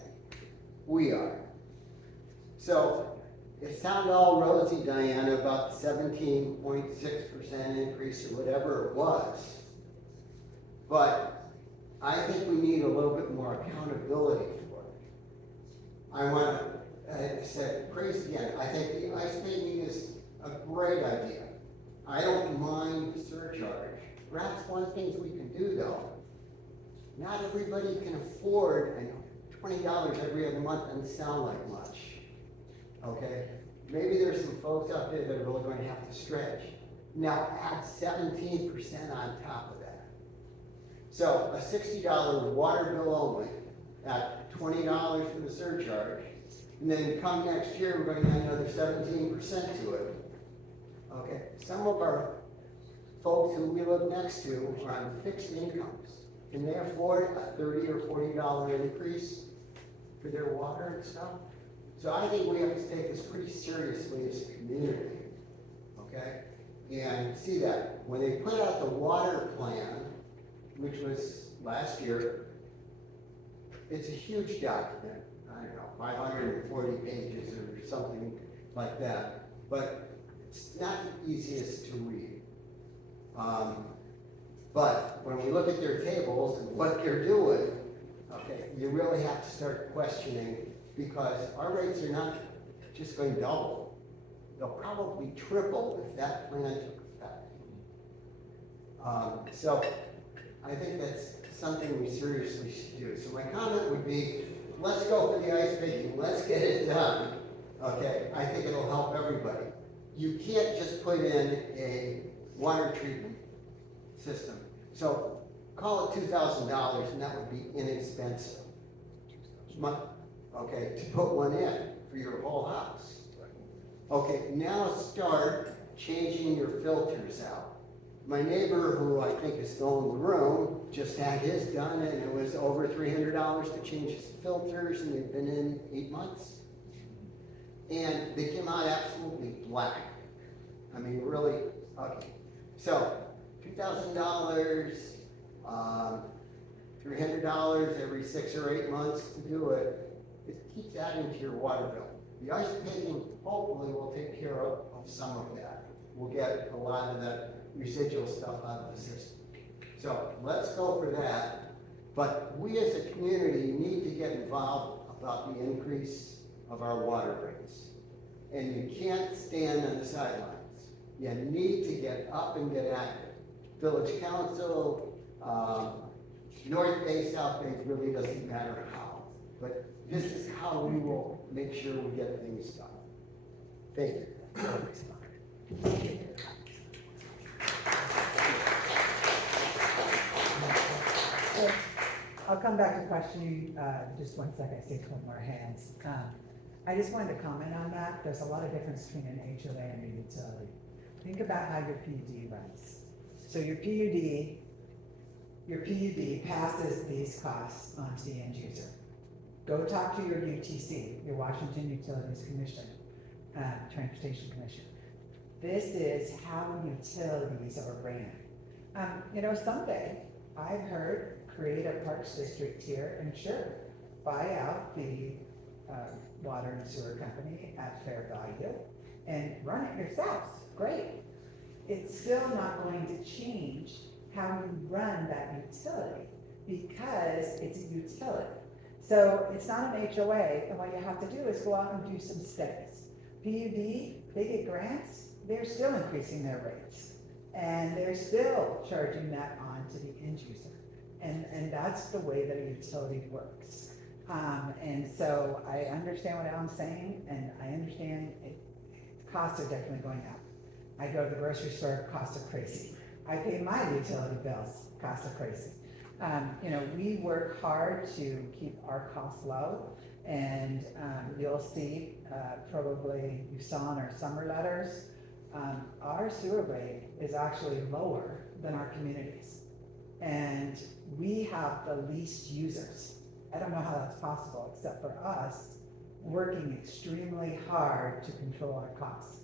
We are. So, it sounded all rosy, Diana, about 17.6% increase or whatever it was. But I think we need a little bit more accountability for it. I want to say, praise again, I think the ice paving is a great idea. I don't mind the surcharge. Perhaps one thing we can do though, not everybody can afford, and $20 every other month doesn't sound like much, okay? Maybe there's some folks out there that are really going to have to stretch. Now add 17% on top of that. So a $60 water bill only, at $20 for the surcharge, and then come next year, we're going to add another 17% to it. Okay, some of our folks who we live next to are on fixed incomes. Can they afford a $30 or $40 increase for their water and stuff? So I think we have to take this pretty seriously as a community, okay? And see that when they put out the water plan, which was last year, it's a huge document. I don't know, 540 pages or something like that. But it's not the easiest to read. But when we look at their tables and what they're doing, okay, you really have to start questioning, because our rates are not just going to double. They'll probably triple if that plan took effect. So I think that's something we seriously should do. So my comment would be, let's go for the ice picking, let's get it done. Okay, I think it'll help everybody. You can't just put in a water treatment system. So call it $2,000 and that would be inexpensive. Okay, to put one in for your whole house. Okay, now start changing your filters out. My neighbor, who I think is still in the room, just had his done, and it was over $300 to change his filters, and they've been in 8 months. And they came out absolutely black. I mean, really ugly. So, $2,000, $300 every 6 or 8 months to do it. It keeps adding to your water bill. The ice picking hopefully will take care of some of that. We'll get a lot of that residual stuff out of the system. So let's go for that. But we as a community need to get involved about the increase of our water rates. And you can't stand on the sidelines. You need to get up and get active. Village council, North Bay, South Bay, really doesn't matter how. But this is how we will make sure we get things done. Thank you. I'll come back to question you, just one second, I see one more hands. I just wanted to comment on that. There's a lot of difference between an HOA and a utility. Think about how your PUD runs. So your PUD passes these costs on to the end user. Go talk to your UTC, your Washington Utilities Commission, Transportation Commission. This is how utilities are ran. Someday, I've heard create a parks district here and sure, buy out the water and sewer company at fair value and run it yourselves. Great. It's still not going to change how you run that utility because it's a utility. So it's not an HOA, and what you have to do is go out and do some studies. PUD, they get grants, they're still increasing their rates. And they're still charging that on to the end user. And that's the way that a utility works. And so I understand what Alan's saying, and I understand costs are definitely going up. I go to the grocery store, costs are crazy. I pay my utility bills, costs are crazy. We work hard to keep our costs low, and you'll see, probably you saw in our summer letters, our sewer rate is actually lower than our communities. And we have the least users. I don't know how that's possible, except for us working extremely hard to control our costs.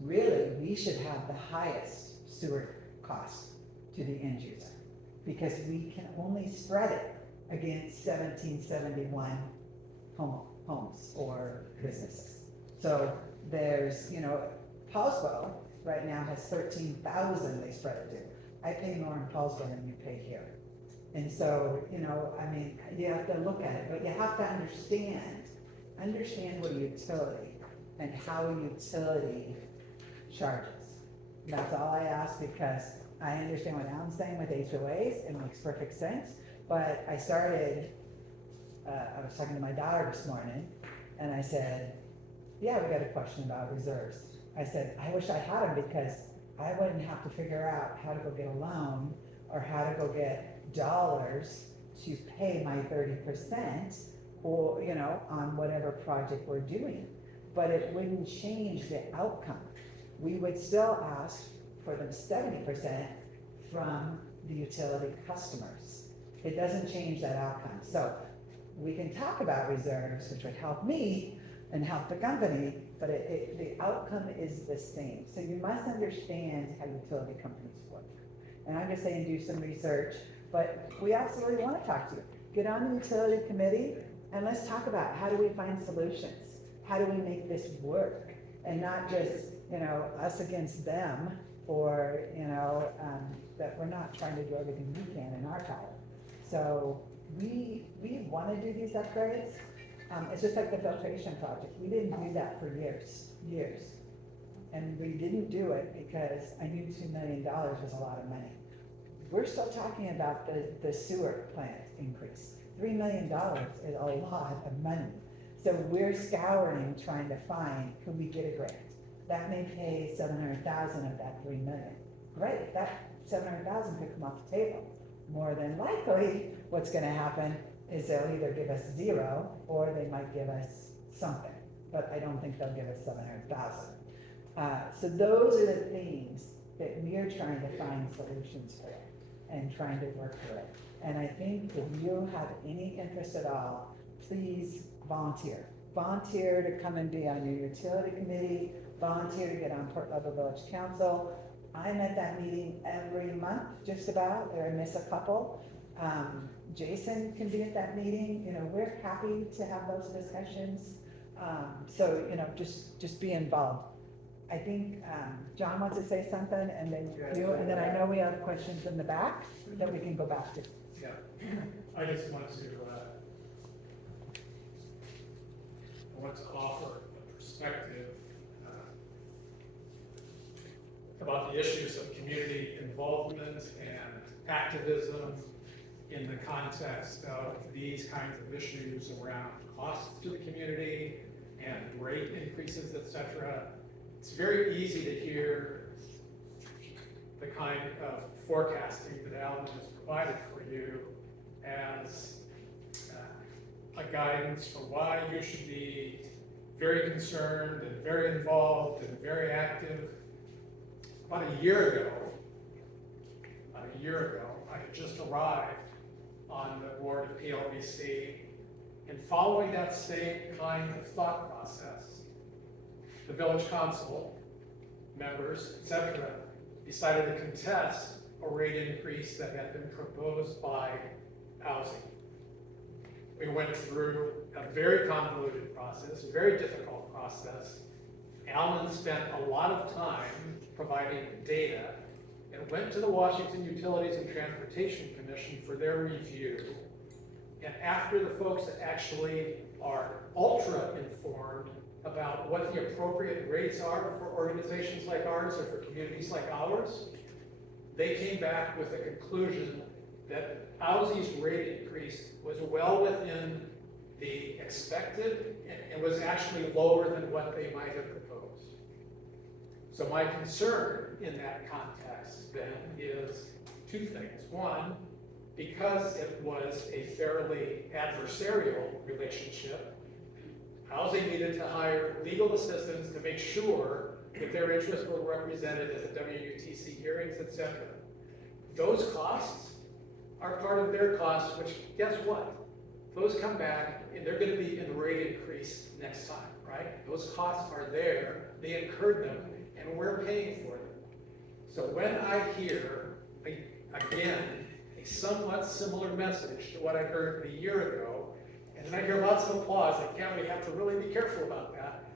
Really, we should have the highest sewer cost to the end user because we can only spread it against 1771 homes or businesses. So there's, Paulswell right now has 13,000 they spread it to. I pay more in Paulsville than you pay here. And so, you know, I mean, you have to look at it, but you have to understand what a utility and how a utility charges. That's all I ask, because I understand what Alan's saying with HOAs, it makes perfect sense, but I was talking to my daughter this morning, and I said, yeah, we got a question about reserves. I said, I wish I had them, because I wouldn't have to figure out how to go get a loan or how to go get dollars to pay my 30% or, you know, on whatever project we're doing. But it wouldn't change the outcome. We would still ask for them 70% from the utility customers. It doesn't change that outcome. So we can talk about reserves, which would help me and help the company, but the outcome is the same. So you must understand how utility companies work. And I'm just saying, do some research, but we absolutely want to talk to you. Get on the utility committee and let's talk about how do we find solutions? How do we make this work? And not just, you know, us against them, or, you know, that we're not trying to do everything we can in our power. So we want to do these upgrades. It's just like the filtration project. We didn't do that for years. And we didn't do it because I knew $2 million was a lot of money. We're still talking about the sewer plant increase. $3 million is a lot of money. So we're scouring, trying to find, could we get a grant? That may pay $700,000 of that $3 million. Great, that $700,000 could come off the table. More than likely, what's gonna happen is they'll either give us zero or they might give us something, but I don't think they'll give us $700,000. So those are the things that we're trying to find solutions for and trying to work through it. And I think if you have any interest at all, please volunteer. Volunteer to come and be on your utility committee, volunteer to get on Port Level Village Council. I'm at that meeting every month, just about, or I miss a couple. Jason can be at that meeting. You know, we're happy to have those discussions. So, you know, just be involved. I think John wants to say something, and then you, and then I know we have questions in the back that we can go back to. Yeah, I just want to offer a perspective about the issues of community involvement and activism in the context of these kinds of issues around costs to the community and rate increases, et cetera. It's very easy to hear the kind of forecasting that Alan has provided for you as a guidance for why you should be very concerned and very involved and very active. About a year ago, I had just arrived on the board of PLVC, and following that same kind of thought process, the village council members, etc., decided to contest a rate increase that had been proposed by OWSI. We went through a very convoluted process, a very difficult process. Alan spent a lot of time providing data and went to the Washington Utilities and Transportation Commission for their review. And after the folks that actually are ultra informed about what the appropriate rates are for organizations like ours or for communities like ours, they came back with the conclusion that OWSI's rate increase was well within the expected and was actually lower than what they might have proposed. So my concern in that context then is two things. One, because it was a fairly adversarial relationship, OWSI needed to hire legal assistants to make sure that their interests were represented at the WUTC hearings, etc. Those costs are part of their costs, which, guess what? Those come back and they're going to be in the rate increase next time, right? Those costs are there, they incurred them, and we're paying for them. So when I hear, again, a somewhat similar message to what I heard a year ago, and then I hear lots of applause, like, yeah, we have to really be careful about that.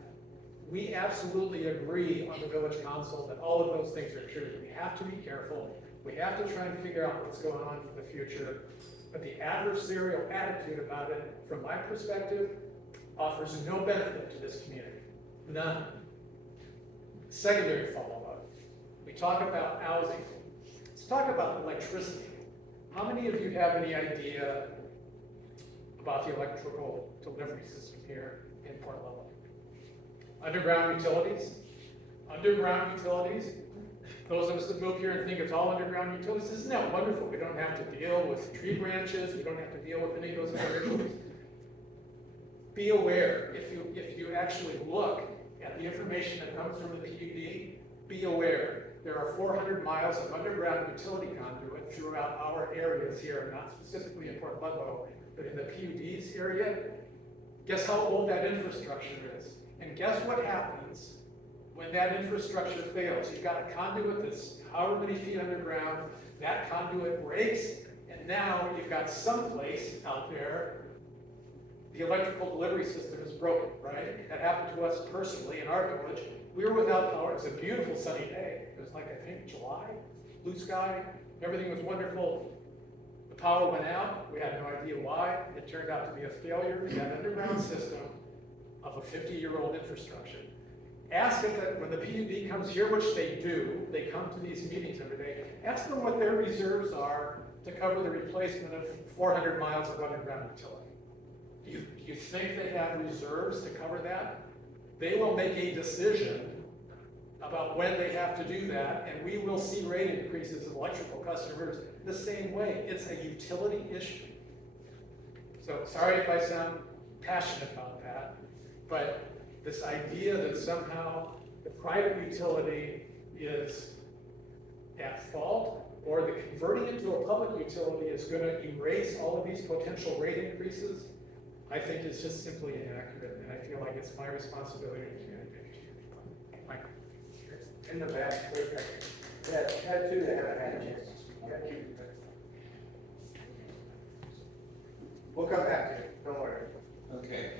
We absolutely agree on the village council that all of those things are true. We have to be careful. We have to try and figure out what's going on for the future. But the adversarial attitude about it, from my perspective, offers no benefit to this community. None. Secondary follow-up. We talk about housing. Let's talk about electricity. How many of you have any idea about the electrical delivery system here in Port Level? Underground utilities? Underground utilities? Those of us that move here and think it's all underground utilities, isn't that wonderful? We don't have to deal with tree branches, we don't have to deal with any of those other issues. Be aware, if you actually look at the information that comes from the PUD, be aware, there are 400 miles of underground utility conduit throughout our areas here, not specifically in Port Ludlow, but in the PUD's area. Guess how old that infrastructure is? And guess what happens when that infrastructure fails? You've got a conduit that's however many feet underground, that conduit breaks, and now you've got someplace out there, the electrical delivery system is broken, right? That happened to us personally in our village. We were without power. It's a beautiful sunny day. It was like, I think, July, blue sky, everything was wonderful. The power went out. We had no idea why. It turned out to be a failure in that underground system of a 50-year-old infrastructure. Ask them that when the PUD comes here, which they do, they come to these meetings every day, ask them what their reserves are to cover the replacement of 400 miles of underground utility. Do you think they have reserves to cover that? They will make a decision about when they have to do that, and we will see rate increases of electrical customers the same way. It's a utility issue. So sorry if I sound passionate about that, but this idea that somehow the private utility is at fault, or the converting it to a public utility is going to erase all of these potential rate increases, I think is just simply inaccurate, and I feel like it's my responsibility to communicate to you. Mike. In the back, quick, had two that haven't had a chance. We'll come back to it, don't worry. Okay,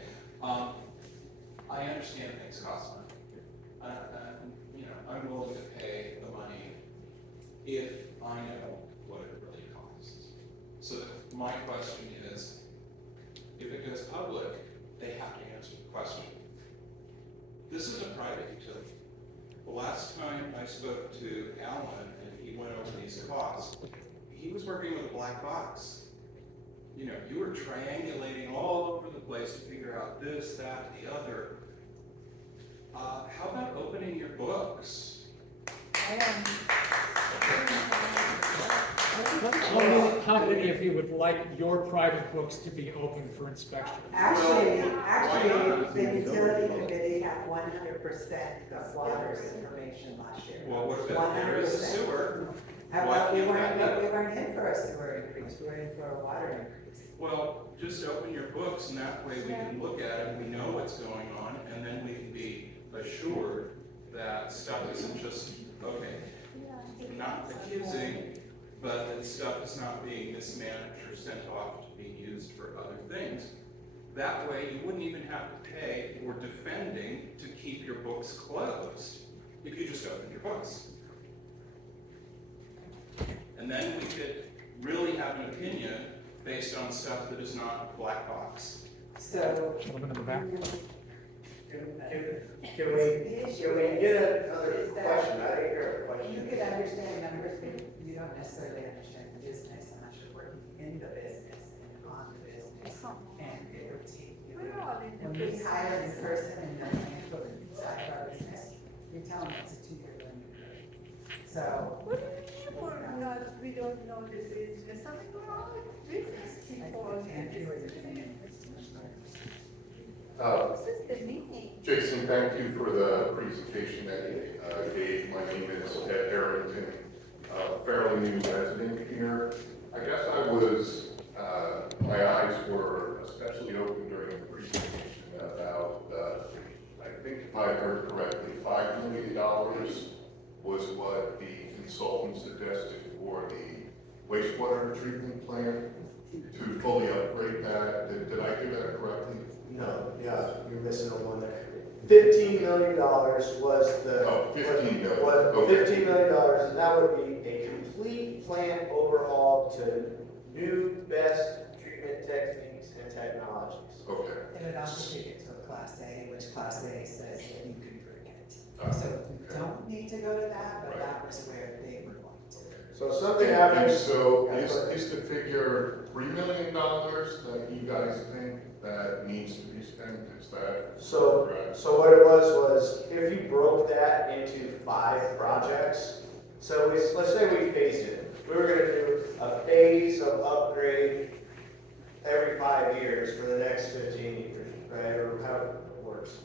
I understand things cost money. I'm willing to pay the money if I know what it really costs. So my question is, if it goes public, they have to answer the question. This is a private utility. The last time I spoke to Alan and he went over these costs, he was working with a black box. You were triangulating all over the place to figure out this, that, the other. How about opening your books? How many of you would like your private books to be open for inspection? Actually, the utility committee had 100% of water's information last year. Well, what about there is a 100%. sewer? Well, we Why can't that weren't in for a sewer increase, we were in for a water increase. Well, just open your books and that way we can look at it, we know what's going on, and then we can be assured that stuff isn't just, okay, not accusing, but that stuff is not being mismanaged or sent off to be used for other things. That way you wouldn't even have to pay for defending to keep your books closed if you just opened your books. And then we could really have an opinion based on stuff that is not black box. So. Gentleman in the back. Can we get another question? I didn't hear a question. You could understand numbers, but you don't necessarily understand the business unless you're working in the business and on the business. And it would take you, when we hire a person and then they put inside our business, we tell them it's a 2-year learning curve. So. What do you mean for us, we don't know the business, something wrong with business people? I can't do what you're saying. This is the meeting. Jason, thank you for the presentation that you gave. My name is Ed Harrington, fairly new resident here. I guess my eyes were especially open during the presentation about, I think if I heard correctly, $5 million was what the consultant suggested for the wastewater treatment plant to fully upgrade that. Did I hear that correctly? No, yeah, you're missing on one there. $15 million was the. Oh, 15 million. Was Okay. $15 million, and that would be a complete plant overhaul to new best treatment techniques and technologies. Okay. It would also take it to a Class A, which Class A says that you can bring it. Ah, So you okay. don't need to go to that, but Right. that was where they were going to. So something And happens. so Yeah, go ahead. is the figure $3 million that you guys think that needs to be spent? Is that So, correct? so what it was if you broke that into 5 projects, so let's say we phased it. We were gonna do a phase of upgrade every 5 years for the next 15 years, right, or however it works.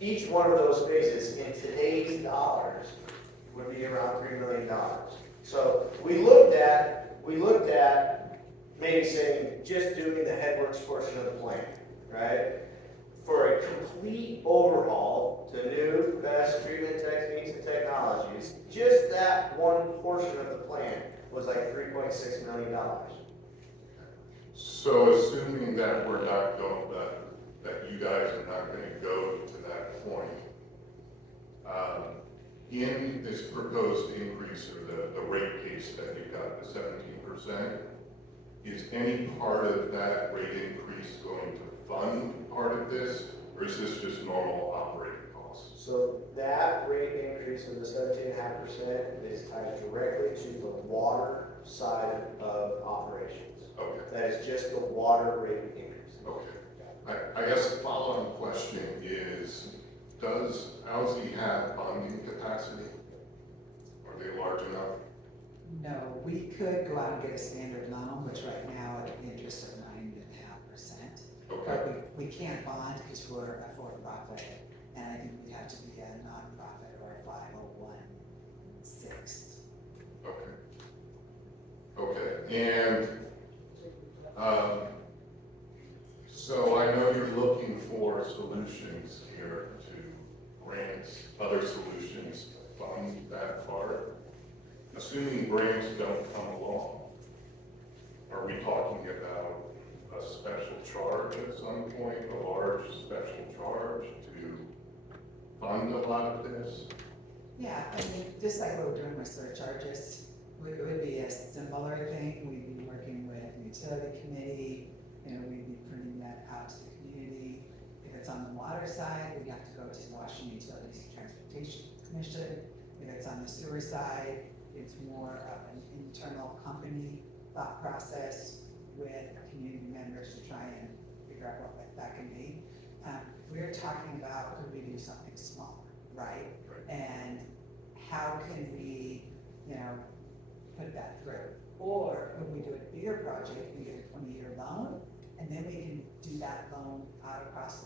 Each one of those phases in today's dollars would be around $3 million. So we looked at maybe saying just doing the headworks portion of the plant, right? For a complete overhaul to new best treatment techniques and technologies, just that one portion of the plant was like $3.6 million. So assuming that we're not going, that you guys are not going to go to that point, in this proposed increase or the rate case that you got, the 17%, is any part of that rate increase going to fund part of this, or is this just normal operating costs? So that rate increase of the 17.5% is tied directly to the water side of operations. Okay. That is just the water rate increase. Okay. I guess the follow-on question is, does OWSI have bonding capacity? Are they large enough? No, we could go out and get a standard loan, which right now at an interest of 9.5%. Okay. But we can't bond because we're a for-profit, and I think we have to be a nonprofit or a 501(c)(6). Okay, and, so I know you're looking for solutions here to grants, other solutions to fund that part. Assuming grants don't come along, are we talking about a special charge at some point, a large special charge to fund a lot of this? Yeah, I mean, just like what we're doing with surcharges, it would be a similar thing. We'd be working with the utility committee, we'd be putting that out to the community. If it's on the water side, we have to go to the Washington Utilities and Transportation Commission. If it's on the sewer side, it's more of an internal company thought process with community members to try and figure out what that can be. We're talking about, could we do something smaller, right? And how can we, put that through? Or could we do a bigger project, we get a 20-year loan, and then we can do that loan out across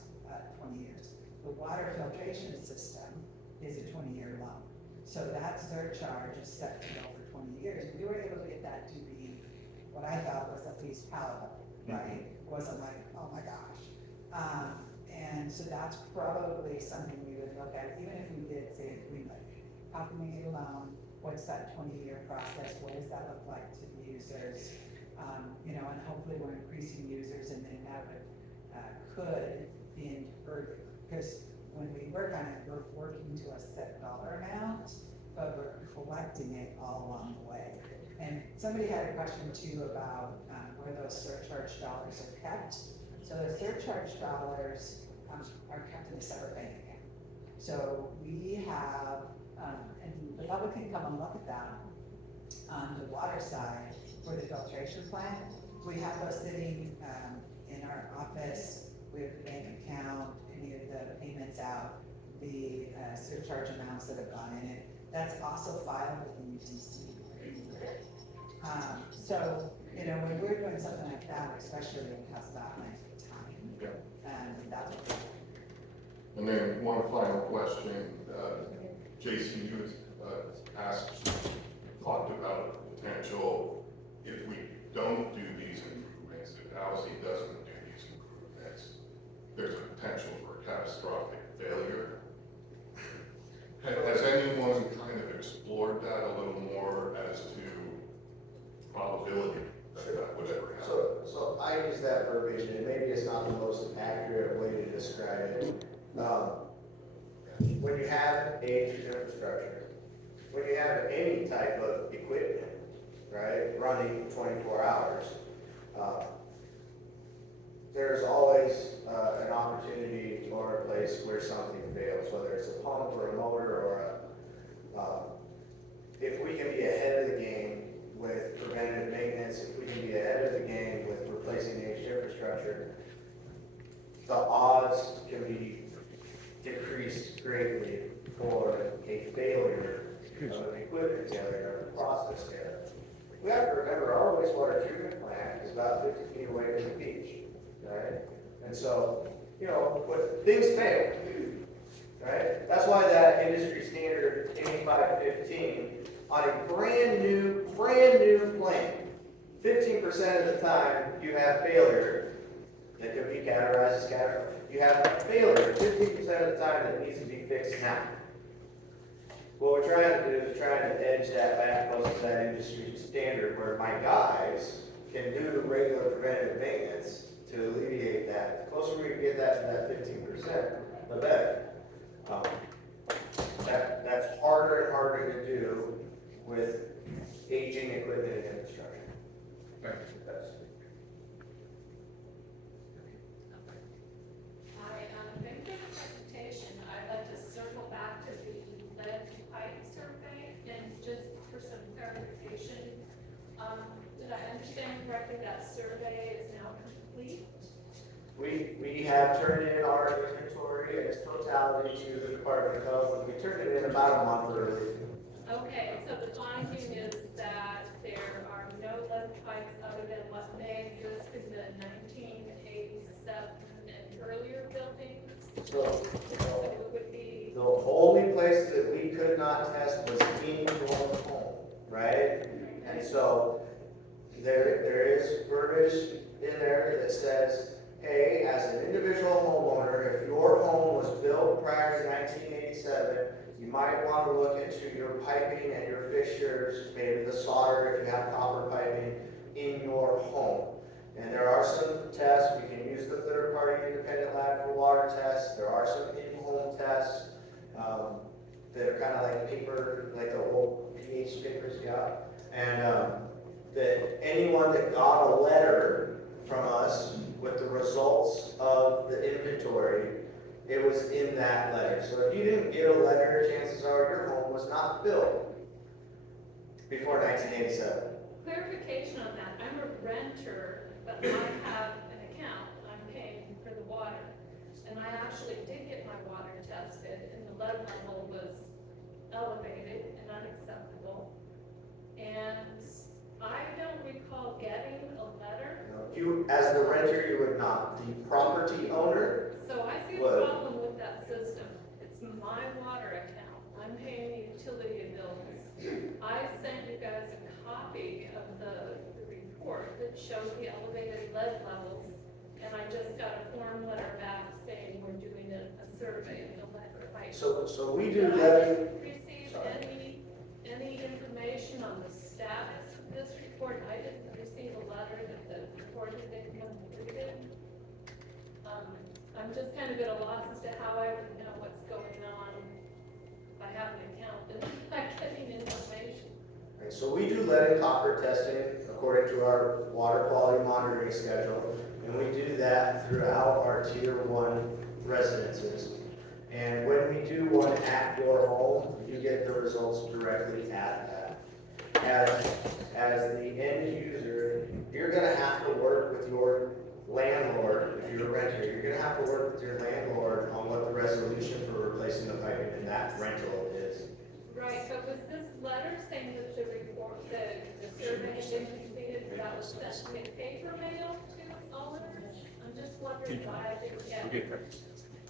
20 years. The water filtration system is a 20-year loan. So that surcharge is set to go for 20 years. We were able to get that to be what I thought was at least palatable, right? It wasn't like, oh my gosh. And so that's probably something we would look at, even if we did say a green light. How can we get a loan? What's that 20-year process? What does that look like to the users? And hopefully we're increasing users, and then that could be further. Because when we work on it, we're working to a set dollar amount, but we're collecting it all along the way. And somebody had a question too about where those surcharge dollars are kept. So the surcharge dollars are kept in a separate bank account. So we have, and the public can come and look at that on the water side for the filtration plant. We have those sitting in our office. We have the bank account, any of the payments out, the surcharge amounts that have gone in it. That's also filed with the UTC. So, when we're doing something like that, especially when it has that length of time, that's what we're doing. And then one final question, Jason, you talked about the potential, if we don't do these improvements, if OWSI doesn't do these improvements, there's a potential for catastrophic failure. Has anyone kind of explored that a little more as to probability that would ever happen? So I use that verbiage, and maybe it's not the most accurate way to describe it. have aged infrastructure, when you have any type of equipment, right, running 24 hours, there's always an opportunity or a place where something fails, whether it's a pump or a motor or if we can be ahead of the game with preventative maintenance, if we can be ahead of the game with replacing aged infrastructure, the odds can be decreased greatly for a failure of an equipment failure or a process failure. We have to remember our wastewater treatment plant is about 50 feet away from the beach, right? And so, you know, when things fail, right? That's why that industry standard 8515 on a brand new plant, 15% of the time you have failure that could be categorized as categorized. You have a failure 15% of the time that needs to be fixed now. What we're trying to do is trying to edge that back close to that industry standard where my guys can do regular preventative maintenance to alleviate that. The closer we can get that to that 15%, the better. That's harder and harder to do with aging equipment and infrastructure. Thank you. Hi, thank you for the presentation. I'd like to circle back to the lead pipe survey and just for some clarification. Did I understand correctly that survey is now complete? We have turned in our inventory in its totality to the Department of Health, and we turned it in about a month early. Okay, so the finding is that there are no lead pipes other than what may exist in the 1987 and earlier buildings? So it would be, the only place that we could not test was in your home, right? And so there is verbiage in there that says, hey, as an individual homeowner, if your home was built prior to 1987, you might want to look into your piping and your fixtures, maybe the solder if you have copper piping in your home. And there are some tests. We can use the third-party independent lab for water tests. There are some in-home tests that are kind of like paper, like the old pH papers, yeah. And that anyone that got a letter from us with the results of the inventory, it was in that letter. So if you didn't get a letter, chances are your home was not built before 1987. clarification on that. I'm a renter, but I have an account. I'm paying for the water. And I actually did get my water tested, and the lead level was elevated and unacceptable. And I don't recall getting a letter. You, as the renter, you would not. The property owner So I see a would. problem with that system. It's my water account. I'm paying utility bills. I sent you guys a copy of the report that showed the elevated lead levels, and I just got a form letter back saying we're doing a survey of the lead pipe. So we do Did I letting. receive Sorry. any information on the status of this report? I didn't receive a letter that the report had been completed. I'm just kind of at a loss as to how I would know what's going on if I have an account and I'm not getting information. Right, so we do lead and copper testing according to our water quality monitoring schedule, and we do that throughout our tier 1 residences. And when we do one at your home, you get the results directly at that. As the end user, you're gonna have to work with your landlord, if you're a renter, you're gonna have to work with your landlord on what the resolution for replacing the piping in that rental is. Right, but was this letter saying that the report, the survey had been completed, that was sent in paper mail to owners? I'm just wondering why I didn't get it.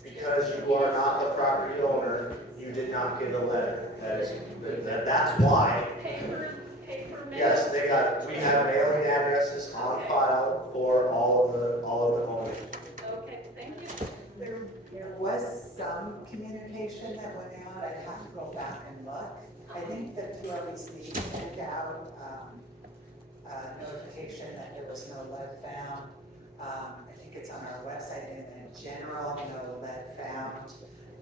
Because you are not the property owner, you did not get a letter. That's why. Paper mail? Yes, we have mailing addresses on file for all of the owners. Okay, thank you. There was some communication that went out. I'd have to go back and look. I think that the OWSI sent out a notification that there was no lead found. I think it's on our website, and in general, no lead found.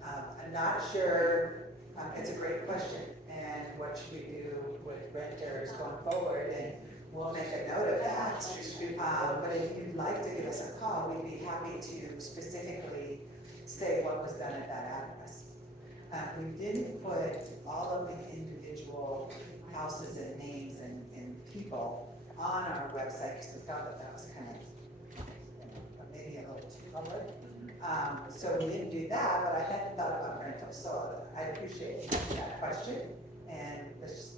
I'm not sure It's a great question, and what should we do with renters going forward, and we'll make a note of that. But if you'd like to give us a call, we'd be happy to specifically say what was done at that address. We didn't put all of the individual houses and names and people on our website, because we felt that that was kind of, maybe a little too public. So we didn't do that, but I hadn't thought about rentals, so I appreciate that question, and let's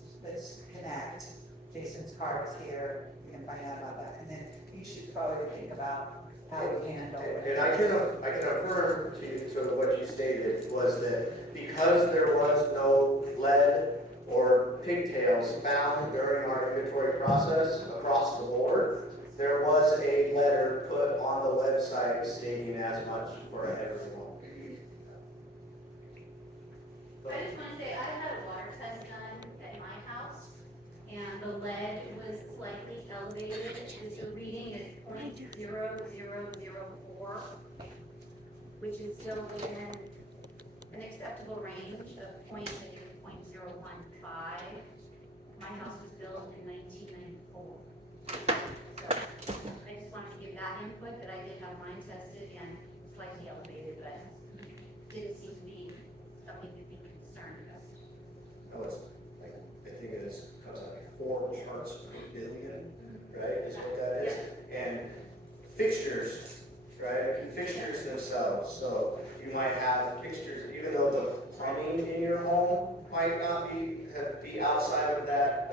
connect. Jason's card is here, we can find out about that, and then you should probably think about how we handle it. And I can affirm to what you stated, was that because there was no lead or pigtails found during our inventory process across the board, there was a letter put on the website stating as much for everyone. I just want to say, I had a water test done at my house, and the lead was slightly elevated. The reading is 0.0004, which is still within an acceptable range of 0.015. My house was built in 1994. So I just wanted to give that input, that I did have mine tested and slightly elevated, but didn't seem to be something to be concerned about. No, it's like, I think it is, comes out like 4 parts per billion, right, is what that is. And fixtures, right, fixtures themselves, so you might have fixtures, even though the plumbing in your home might not be outside of that,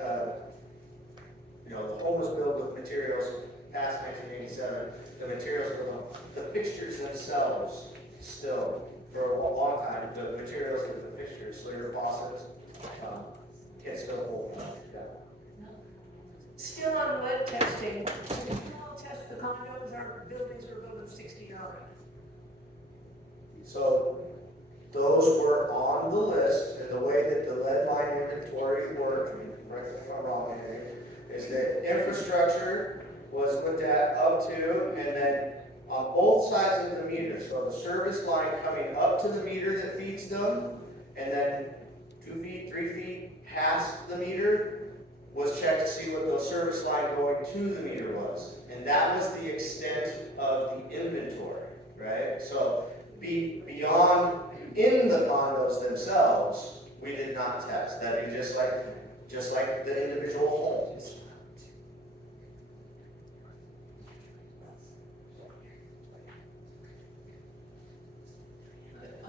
you know, the home was built with materials past 1987, the materials were the fixtures themselves still, for a long time, the materials of the fixtures, so your faucets, can still hold up. Yeah. Still on lead testing, we all test the condos, our buildings are built in 60 already. So those were on the list, and the way that the lead line inventory worked, right if I'm wrong here, is that infrastructure was looked at up to, and then on both sides of the meter, so the service line coming up to the meter that feeds them, and then 2 feet, 3 feet past the meter, was checked to see what the service line going to the meter was. And that was the extent of the inventory, right? So beyond in the condos themselves, we did not test. That'd be just like the individual homes.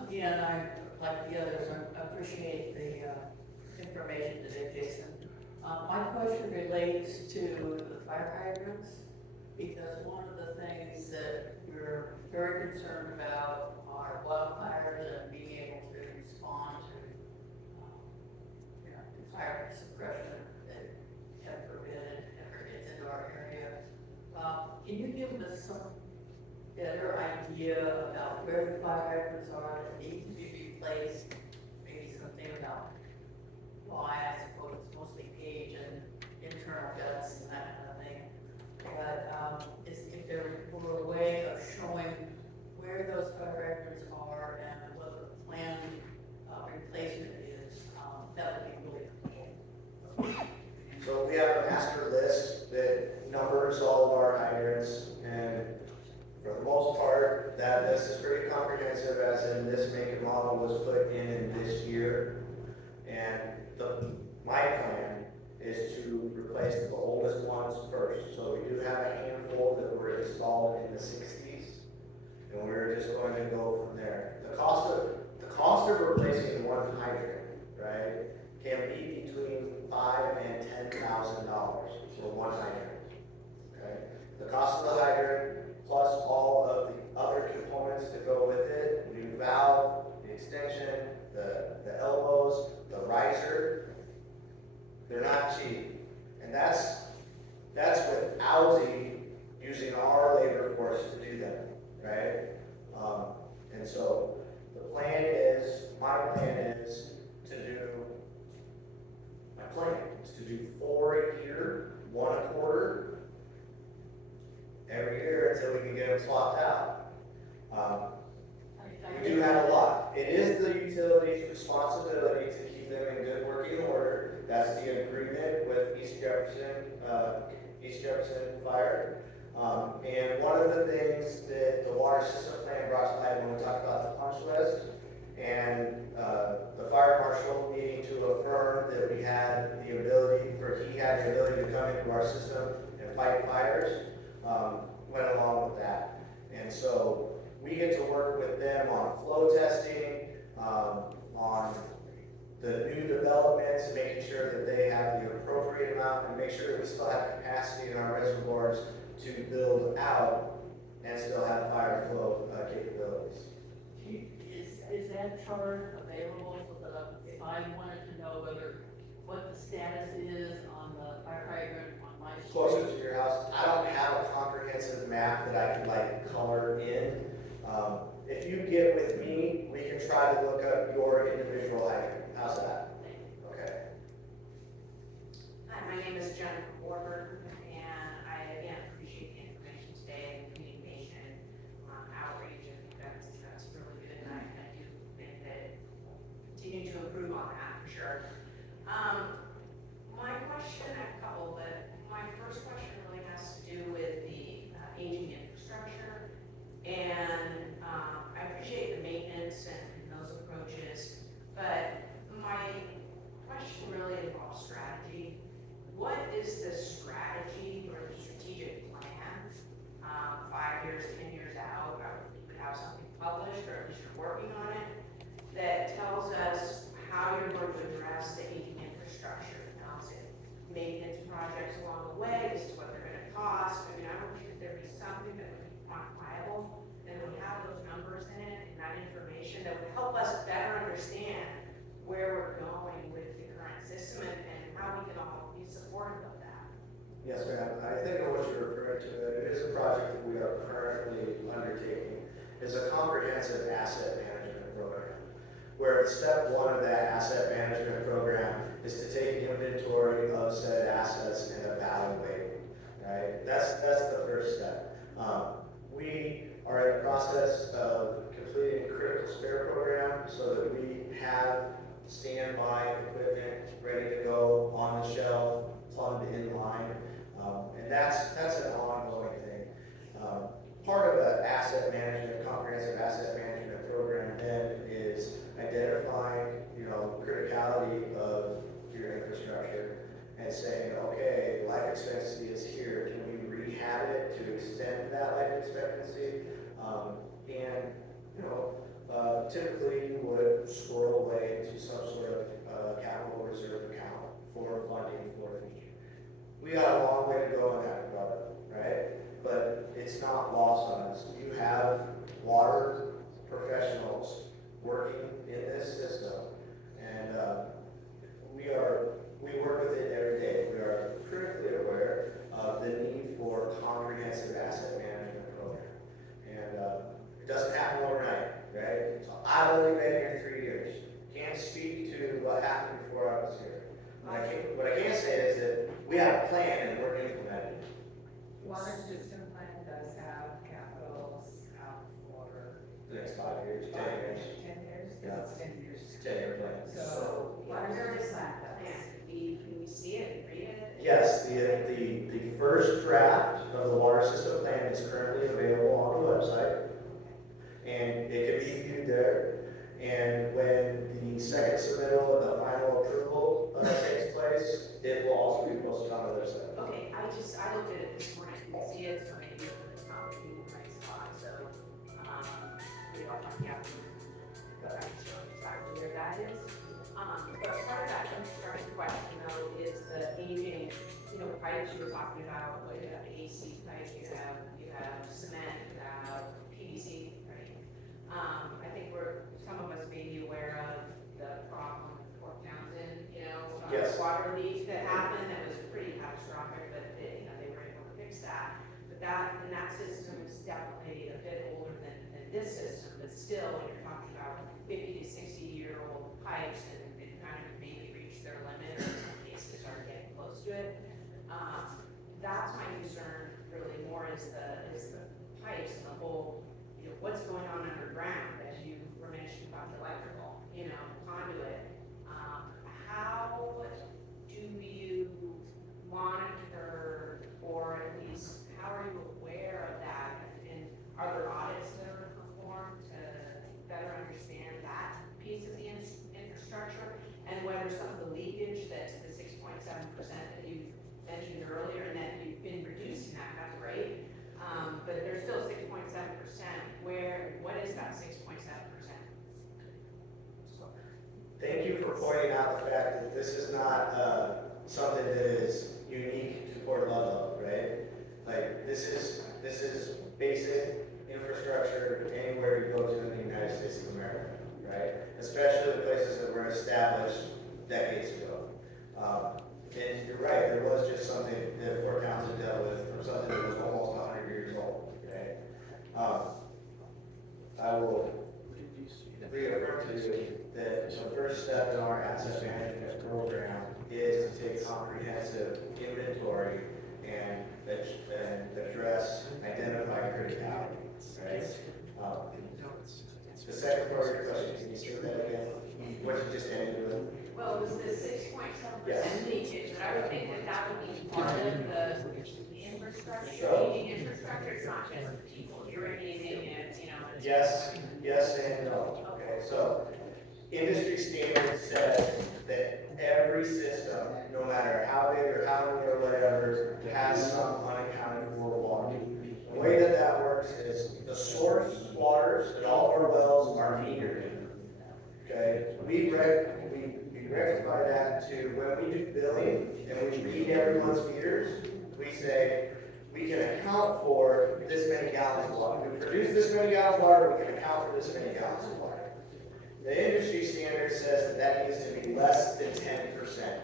Again, I, like the others, I appreciate the information today, Jason. My question relates to the fire hydrants, because one of the things that we're very concerned about are wildfires and being able to respond to, fire suppression that, heaven forbid, ever gets into our area. Can you give us some better idea about where the fire hydrants are that need to be replaced? Maybe something about why, I suppose it's mostly age and internal guts and that kind of thing. But if there were a way of showing where those fire hydrants are and what the planned replacement is, that would be really helpful. So we have a master list that numbers all of our hydrants, and for the most part, that list is pretty comprehensive, as in this make and model was put in this year. And my plan is to replace the oldest ones first. So we do have a handful that were installed in the 60s, and we're just going to go from there. The cost of replacing one hydrant, right, can be between $5,000 and $10,000 for one hydrant. Okay, the cost of the hydrant plus all of the other components that go with it, new valve, the extension, the elbows, the riser, they're not cheap. And that's with OWSI using our labor force to do that, right? And so my plan is to do 4 a year, 1 a quarter, every year until we can get them swapped out. We do have a lot. It is the utility's responsibility to East Jefferson Fire. And one of the things that the water system plan brought to light when we talked about the punch list, and the fire marshal needing to affirm that he had the ability to come into our system and fight fires, went along with that. And so we get to work with them on flow testing, on the new developments, making sure that they have the appropriate amount, and make sure that we still have capacity in our reservoirs to build out and still have fire flow capabilities. Is that chart available so that if I wanted to know what the status is on the fire hydrant on my street? Closer to your house, I don't have a comprehensive map that I can like color in. If you get with me, we can try to look up your individual hydrant. How's that? Okay. Hi, my name is Jennifer Warburton, and I again appreciate the information today and communication, outreach, and that's really good, and I do think that continue to improve on that for sure. My question, I have a couple, but my first question really has to do with the aging infrastructure, and I appreciate the maintenance and those approaches, but my question really involves strategy. What is the strategy or the strategic plan, 5 years, 10 years out, you have something published, or at least you're working on it, that tells us how you're going to address the aging infrastructure? Now, is it maintenance projects along the way, as to what they're gonna cost? I mean, I don't think there'd be something that would be quantifiable, and would have those numbers in it, and that information that would help us better understand where we're going with the current system and how we can all be supportive of that. Yes, ma'am. I think of what you're referring to. It is a project that we are currently undertaking. It's a comprehensive asset management program, where step one of that asset management program is to take inventory of said assets and evaluate them, right? That's the first step. We are in the process of completing a critical spare program so that we have standby equipment ready to go on the shelf, plugged in line, and that's an ongoing thing. Part of the asset management, comprehensive asset management program then is identifying, criticality of your infrastructure and saying, okay, life expectancy is here. Can we rehab it to extend that life expectancy? Typically you would squirrel away into some sort of capital reserve account for funding for the future. We got a long way to go in that regard, right? But it's not lost on us. You have water professionals working in this system, and we work with it every day. We are critically aware of the need for comprehensive asset management program, and it doesn't happen overnight, right? So I've only been here 3 years. Can't speak to what happened before I was here. What I can say is that we have a plan and we're implementing it. Water system plan does have capitals out for The next 5 years, 10 years. 10 years? Yeah. It's 10 years. 10-year plan. So, What water is system that plan. plan? Can we see it and read it? Yes, the first draft of the water system plan is currently available on the website, and it can be viewed there. And when the second submittal and the final approval takes place, it will also be posted on the website. Okay, I looked at it this morning, I didn't see it, so maybe it's not in the right spot, so, I'll have to go back and show exactly where that is. But part of that infrastructure question though is the aging, pipes you were talking about, like you have AC pipes, you have cement, you have PVC, right? I think some of us may be aware of the problem with Fort Townsend, Yes. water leak that happened, that was pretty catastrophic, but they were able to fix that. But that system is definitely a bit older than this system, but still, when you're talking about 50 to 60-year-old pipes and kind of maybe reach their limit, or in some cases are getting close to it. That's my concern really more is the pipes and the whole, what's going on underground, as you were mentioning about the electrical, conduit. How do you for pointing out the fact that this is not, something that is unique to Port Ludlow, right? Like, this is basic infrastructure anywhere you go to in the United States of America, right? Especially the places that were established decades ago. And you're right, there was just something that Port Townsend dealt with, from something that was almost 100 years old, okay? I will reaffirm to you that the first step in our asset management program is to take comprehensive inventory and address, identify criticality, right? The second part of your question, can you say that again? What you just ended with? Well, it was the 6.7% leakage, but I would think that that would be part of the infrastructure, aging infrastructure, it's not just the people irrigating it, you know. Yes, yes and no. Okay, so industry standard says that every system, no matter how big or how many or whatever, has some unaccounted for water. The way that that works is the source waters at all of our wells are metered. Okay, we rectify that to when we do billing and we read everyone's meters, we say, we can account for this many gallons of water. We produce this many gallons of water, we can account for this many gallons of water. The industry standard says that that needs to be less than 10%.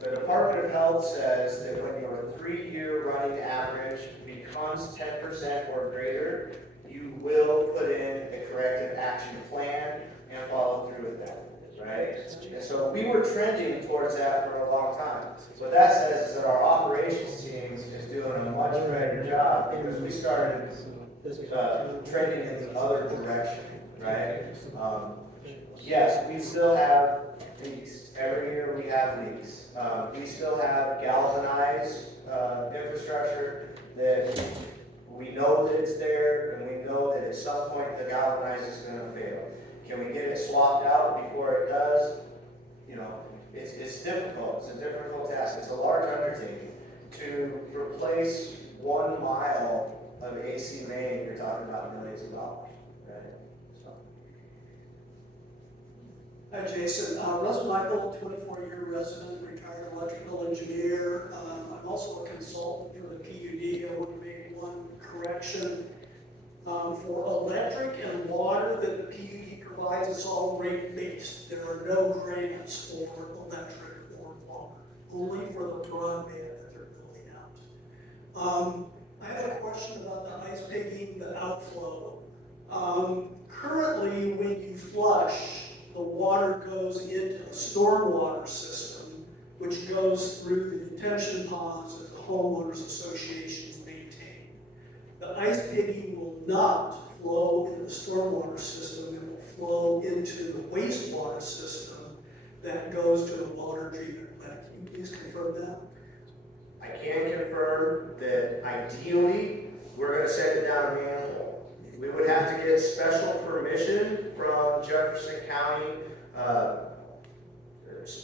The Department of Health says that when your 3-year running average becomes 10% or greater, you will put in a corrective action plan and follow through with that, right? And so we were trending towards that for a long time. What that says is that our operations team is doing a much better job because we started trending in the other direction, right? Yes, we still have leaks. Every year we have leaks. We still have galvanized infrastructure that we know that it's there, and we know that at some point the galvanized is going to fail. Can we get it swapped out before it does? You know, it's difficult. It's a difficult task. It's a large undertaking. To replace 1 mile of AC main, you're talking about millions of dollars, right? So. Hi, Jason. Russ Michael, 24-year resident, retired electrical engineer. I'm also a consultant for the PUD. I want to make one correction. For electric and water that the PUD provides, it's all rate-based. There are no grants for electric or water, only for the broadband that they're building out. I have a question about the ice pigging, the outflow. Currently, when you flush, the water goes into the stormwater system, which goes through the detention ponds that the homeowners associations maintain. The ice pigging will not flow into the stormwater system. It will flow into the wastewater system that goes to the water treatment plant. Can you please confirm that? I can confirm that ideally, we're going to send it down a manhole. We would have to get special permission from Jefferson County,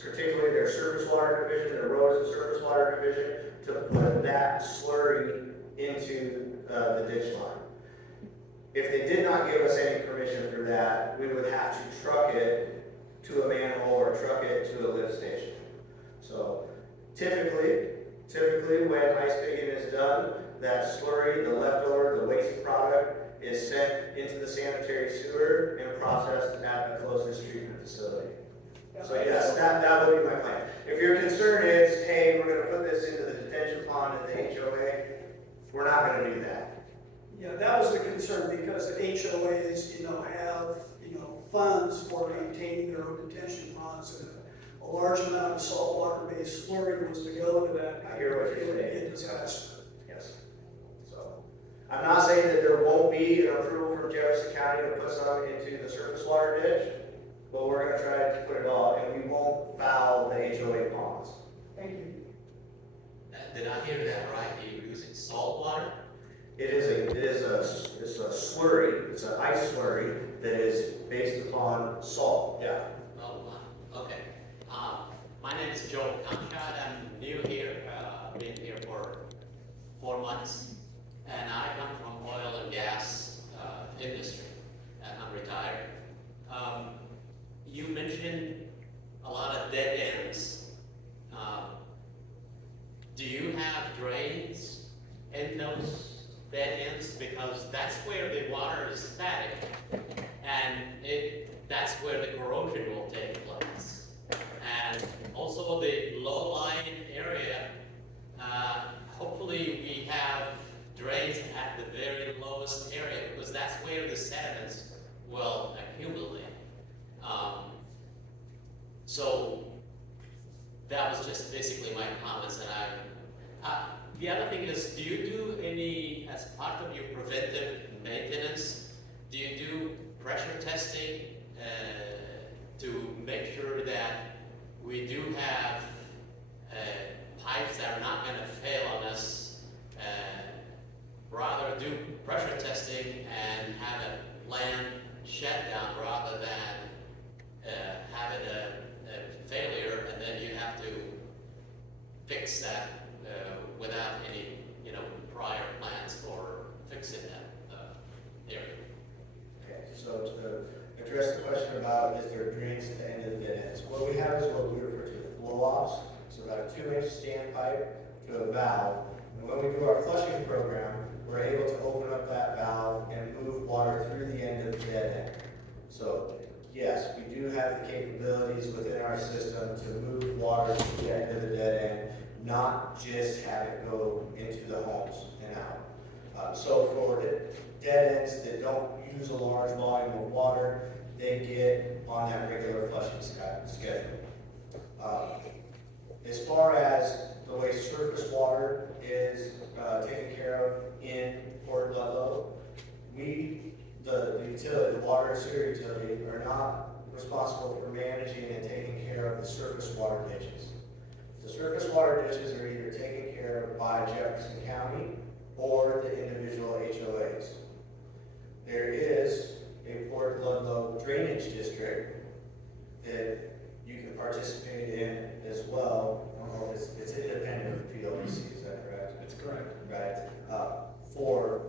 particularly their surface water division, their roads and surface water division, to put that slurry into the ditch line. If they did not give us any permission for that, we would have to truck it to a manhole or truck it to a lift station. So typically when ice pigging is done, that slurry, the leftover, the waste product is sent into the sanitary sewer and processed at the closest treatment facility. So yes, that would be my plan. If your concern is, hey, we're going to put this into the detention pond at the HOA, we're not going to do that. Yeah, that was the concern because the HOAs, have, funds for maintaining their own detention ponds, and a large amount of saltwater-based slurry was to go into that. I hear what you're saying. In disaster. Yes. So, I'm not saying that there won't be an approval from Jefferson County to put some into the surface water ditch, but we're going to try to put it all, and we won't foul the HOA ponds. Thank you. Did I hear that right? You're using salt water? It's a slurry, it's an ice slurry that is based upon salt. Yeah. Oh, wow. Okay. My name is Joe Conrad. I'm new here. Been here for 4 months, and I come from oil and gas industry, and I'm retired. you mentioned a lot of dead ends. Do you have drains in those dead ends? Because that's where the water is static, and that's where the corrosion will take place. And also the low-lying area, hopefully we have drains at the very lowest area, because that's where the sediments will accumulate. So that was just basically my comments, and the other thing is, do you do any, as part of your preventive maintenance, do you do pressure testing to make sure that we do have pipes that are not going to fail on us? Rather do pressure testing and have a planned shutdown rather than having a failure and then you have to fix that without any, prior plans for fixing that area. Okay, so to address the question about is there drains at the end of the dead ends, what we have is what we refer to as blow-offs. So about a 2-inch standpipe to a valve. And when we do our flushing program, we're able to open up that valve and move water through the end of the dead end. So yes, we do have the capabilities within our system to move water to the end of the dead end, not just have it go into the homes and out. So for the dead ends that don't use a large volume of water, they get on that regular flushing schedule. As far as the way surface water is taken care of in Port Ludlow, the utility, the water and sewer utility, are not responsible for managing and taking care of the surface water ditches. The surface water ditches are either taken care of by Jefferson County or the individual HOAs. There is a Port Ludlow drainage district that you can participate in as well. I don't know if it's independent of the PWC, is that correct? That's correct. Right, for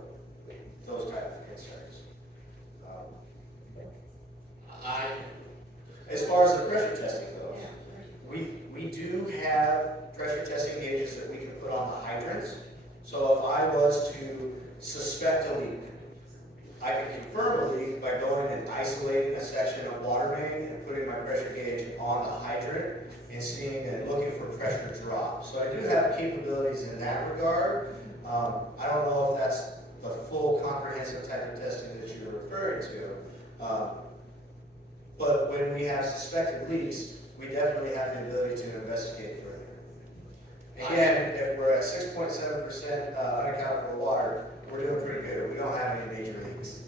those type of concerns. As far as the pressure testing goes, we do have pressure testing gauges that we can put on the hydrants. So if I was to suspect a leak, I can confirm a leak by going and isolating a section of water main and putting my pressure gauge on the hydrant and seeing and looking for pressure drop. So I do have capabilities in that regard. I don't know if that's the full comprehensive type of testing that you're referring to. But when we have suspected leaks, we definitely have the ability to investigate further. Again, if we're at 6.7% unaccounted for water, we're doing pretty good. We don't have any major leaks.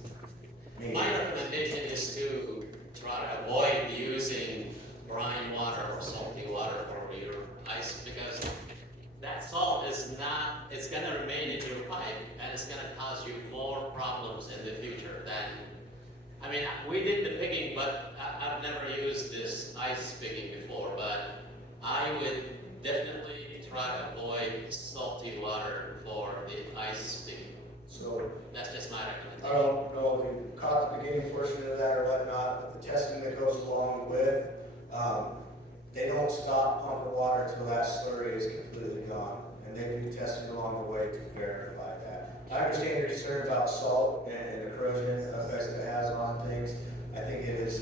My recommendation is to try to avoid using brine water or salty water for your ice, because that salt is not, it's going to remain in your pipe and it's going to cause you more problems in the future than, I mean, we did the picking, but I've never used this ice picking before, but I would definitely try to avoid salty water for the ice picking. So that's just my recommendation. I don't know if you caught the beginning portion of that or whatnot, but the testing that goes along with, they don't stop pumping water until that slurry is completely gone. And they do testing along the way to verify that. I understand your concern about salt and the corrosion effects that it has on things. I think it is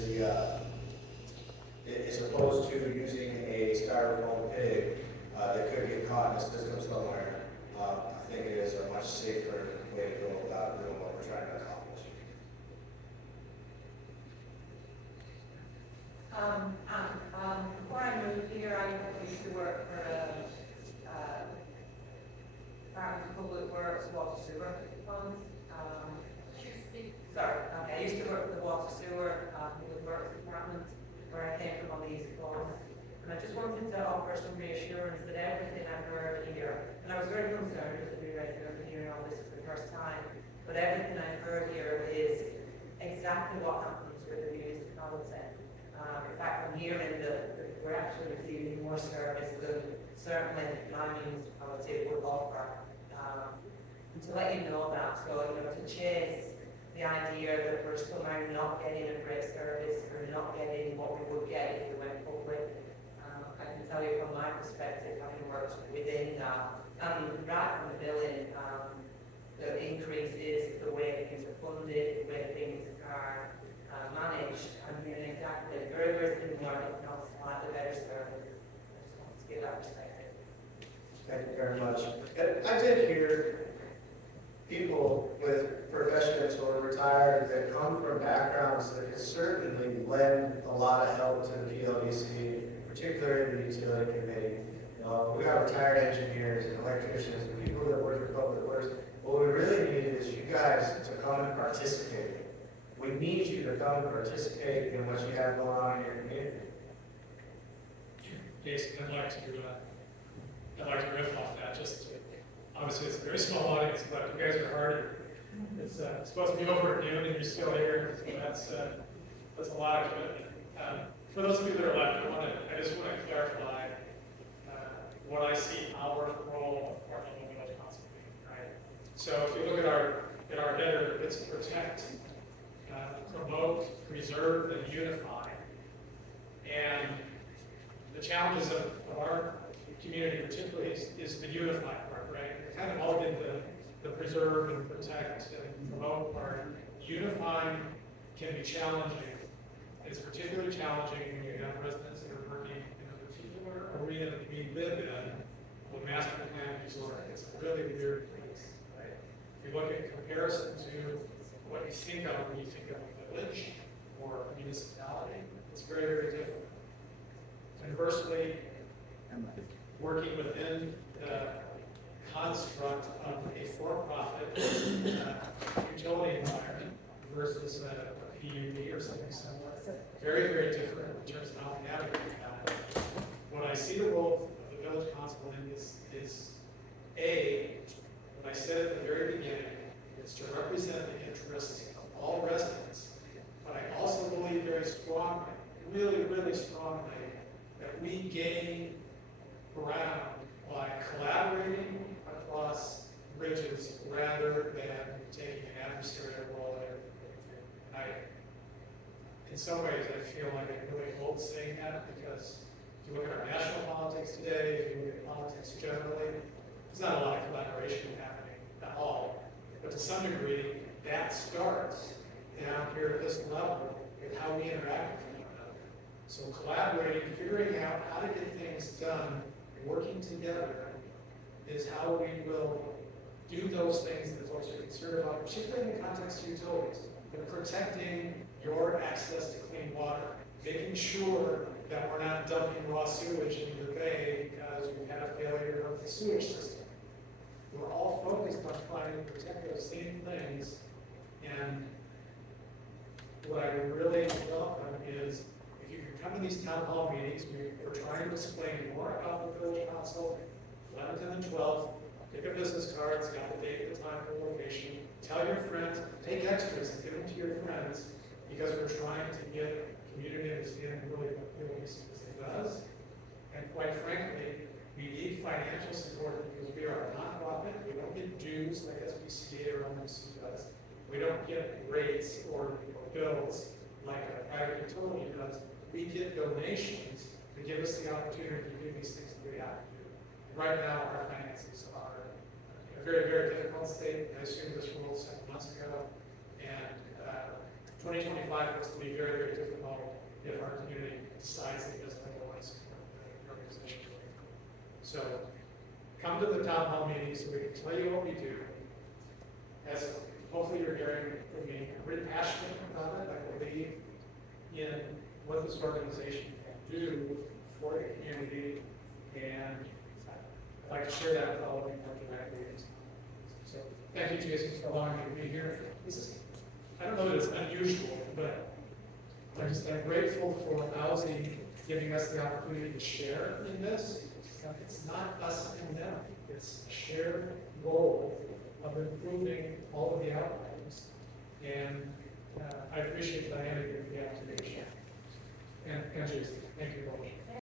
as opposed to using a styrofoam pig that could get caught in a system somewhere. I think it is a much safer way to go about doing what we're trying to accomplish. Before I moved here, I used to work for Department of Public Works Water Sewer Fund. I used to work for the Water Sewer Public Works Department, where I came from on the East Coast. And I just wanted to offer some reassurance that everything I've heard here, and I was very concerned as a new resident hearing all this for the first time, but everything I've heard here is exactly what happens with the municipality. In fact, I'm hearing that we're actually receiving more service than certainly my municipality would offer. And to let you know that, so to chase the idea that we're somehow not getting a great service or not getting what we would get if we went public. I can tell you from my perspective, having worked within that, and right from the billing, the increase is the way things are funded, the way things are managed. I mean, exactly, very, very similar, if not slightly better service. I just want to give that perspective. Thank you very much. And I did hear people with professions who are retired that come from backgrounds that can certainly lend a lot of help to the PWC, particularly the utility committee. We got retired engineers and electricians and people that work for public works. What we really need is you guys to come and participate. We need you to come and participate in what you have going on in your community. Jason, I'd like to riff off that. Obviously, it's a very small audience, but you guys are hard. It's supposed to be over at noon, and you're still here. So that's a lot of commitment. For those of you that are left, I just want to clarify what I see our role of Portland Village Council being, right? So if you look at our header, it's protect, promote, preserve, and unify. And the challenges of our community particularly is the unify part, right? It's kind of all in the preserve and protect and promote part. Unifying can be challenging. It's particularly challenging when you have residents that are working in a particular arena that we live in, the master plan resort. It's a really weird place, right? If you look at comparison to what you think of when you think of a village or a municipality, it's very, very different. Conversely, working within the construct of a for-profit utility environment versus a PUD or something similar. Very, very different in terms of how we navigate that. What I see the role of the village council in is A, what I said at the very beginning, is to represent the interests of all residents. But I also believe very strongly, really, really strongly, that we gain ground by collaborating across bridges rather than taking an adversarial role there. In some ways, I feel like I'm really old saying that because if you look at our national politics today, if you look at politics generally, there's not a lot of collaboration happening at all. But to some degree, that starts down here at this level with how we interact with one another. So collaborating, figuring out how to get things done, working together is how we will do those things that folks are concerned about, particularly in the context of utilities. They're protecting your access to clean water, making sure that we're not dumping raw sewage into the bay because we've had a failure of the sewage system. We're all focused on trying to protect those same things, and what I really welcome is if you can come to these town hall meetings, we're trying to explain more about the village council, 11th and 12th, pick up business cards, got the date, the time, the location, tell your friends, take extras and give them to your friends, because we're trying to get community understanding really what PWC does. And quite frankly, we need financial support because we are a nonprofit. We don't get dues like SBCA or OWSI does. We don't get rates or bills like a private utility does. We get donations to give us the opportunity to do these things that we have to do. Right now, our finances are in a very, very difficult state. I assumed this rule 7 months ago. And 2025 looks to be very, very difficult if our community decides it doesn't want to support the organization. So come to the town hall meeting so we can tell you what we do. As hopefully you're hearing from me, I'm really passionate about it. I believe in what this organization can do for the community, and I'd like to share that with all of you more directly. So thank you, Jason, for allowing me to be here. I don't know that it's unusual, but I'm grateful for OWSI giving us the opportunity to share in this. It's not us and them. It's a shared goal of improving all of the outcomes. And I appreciate Diana giving me the opportunity to share. And Jason, thank you very much.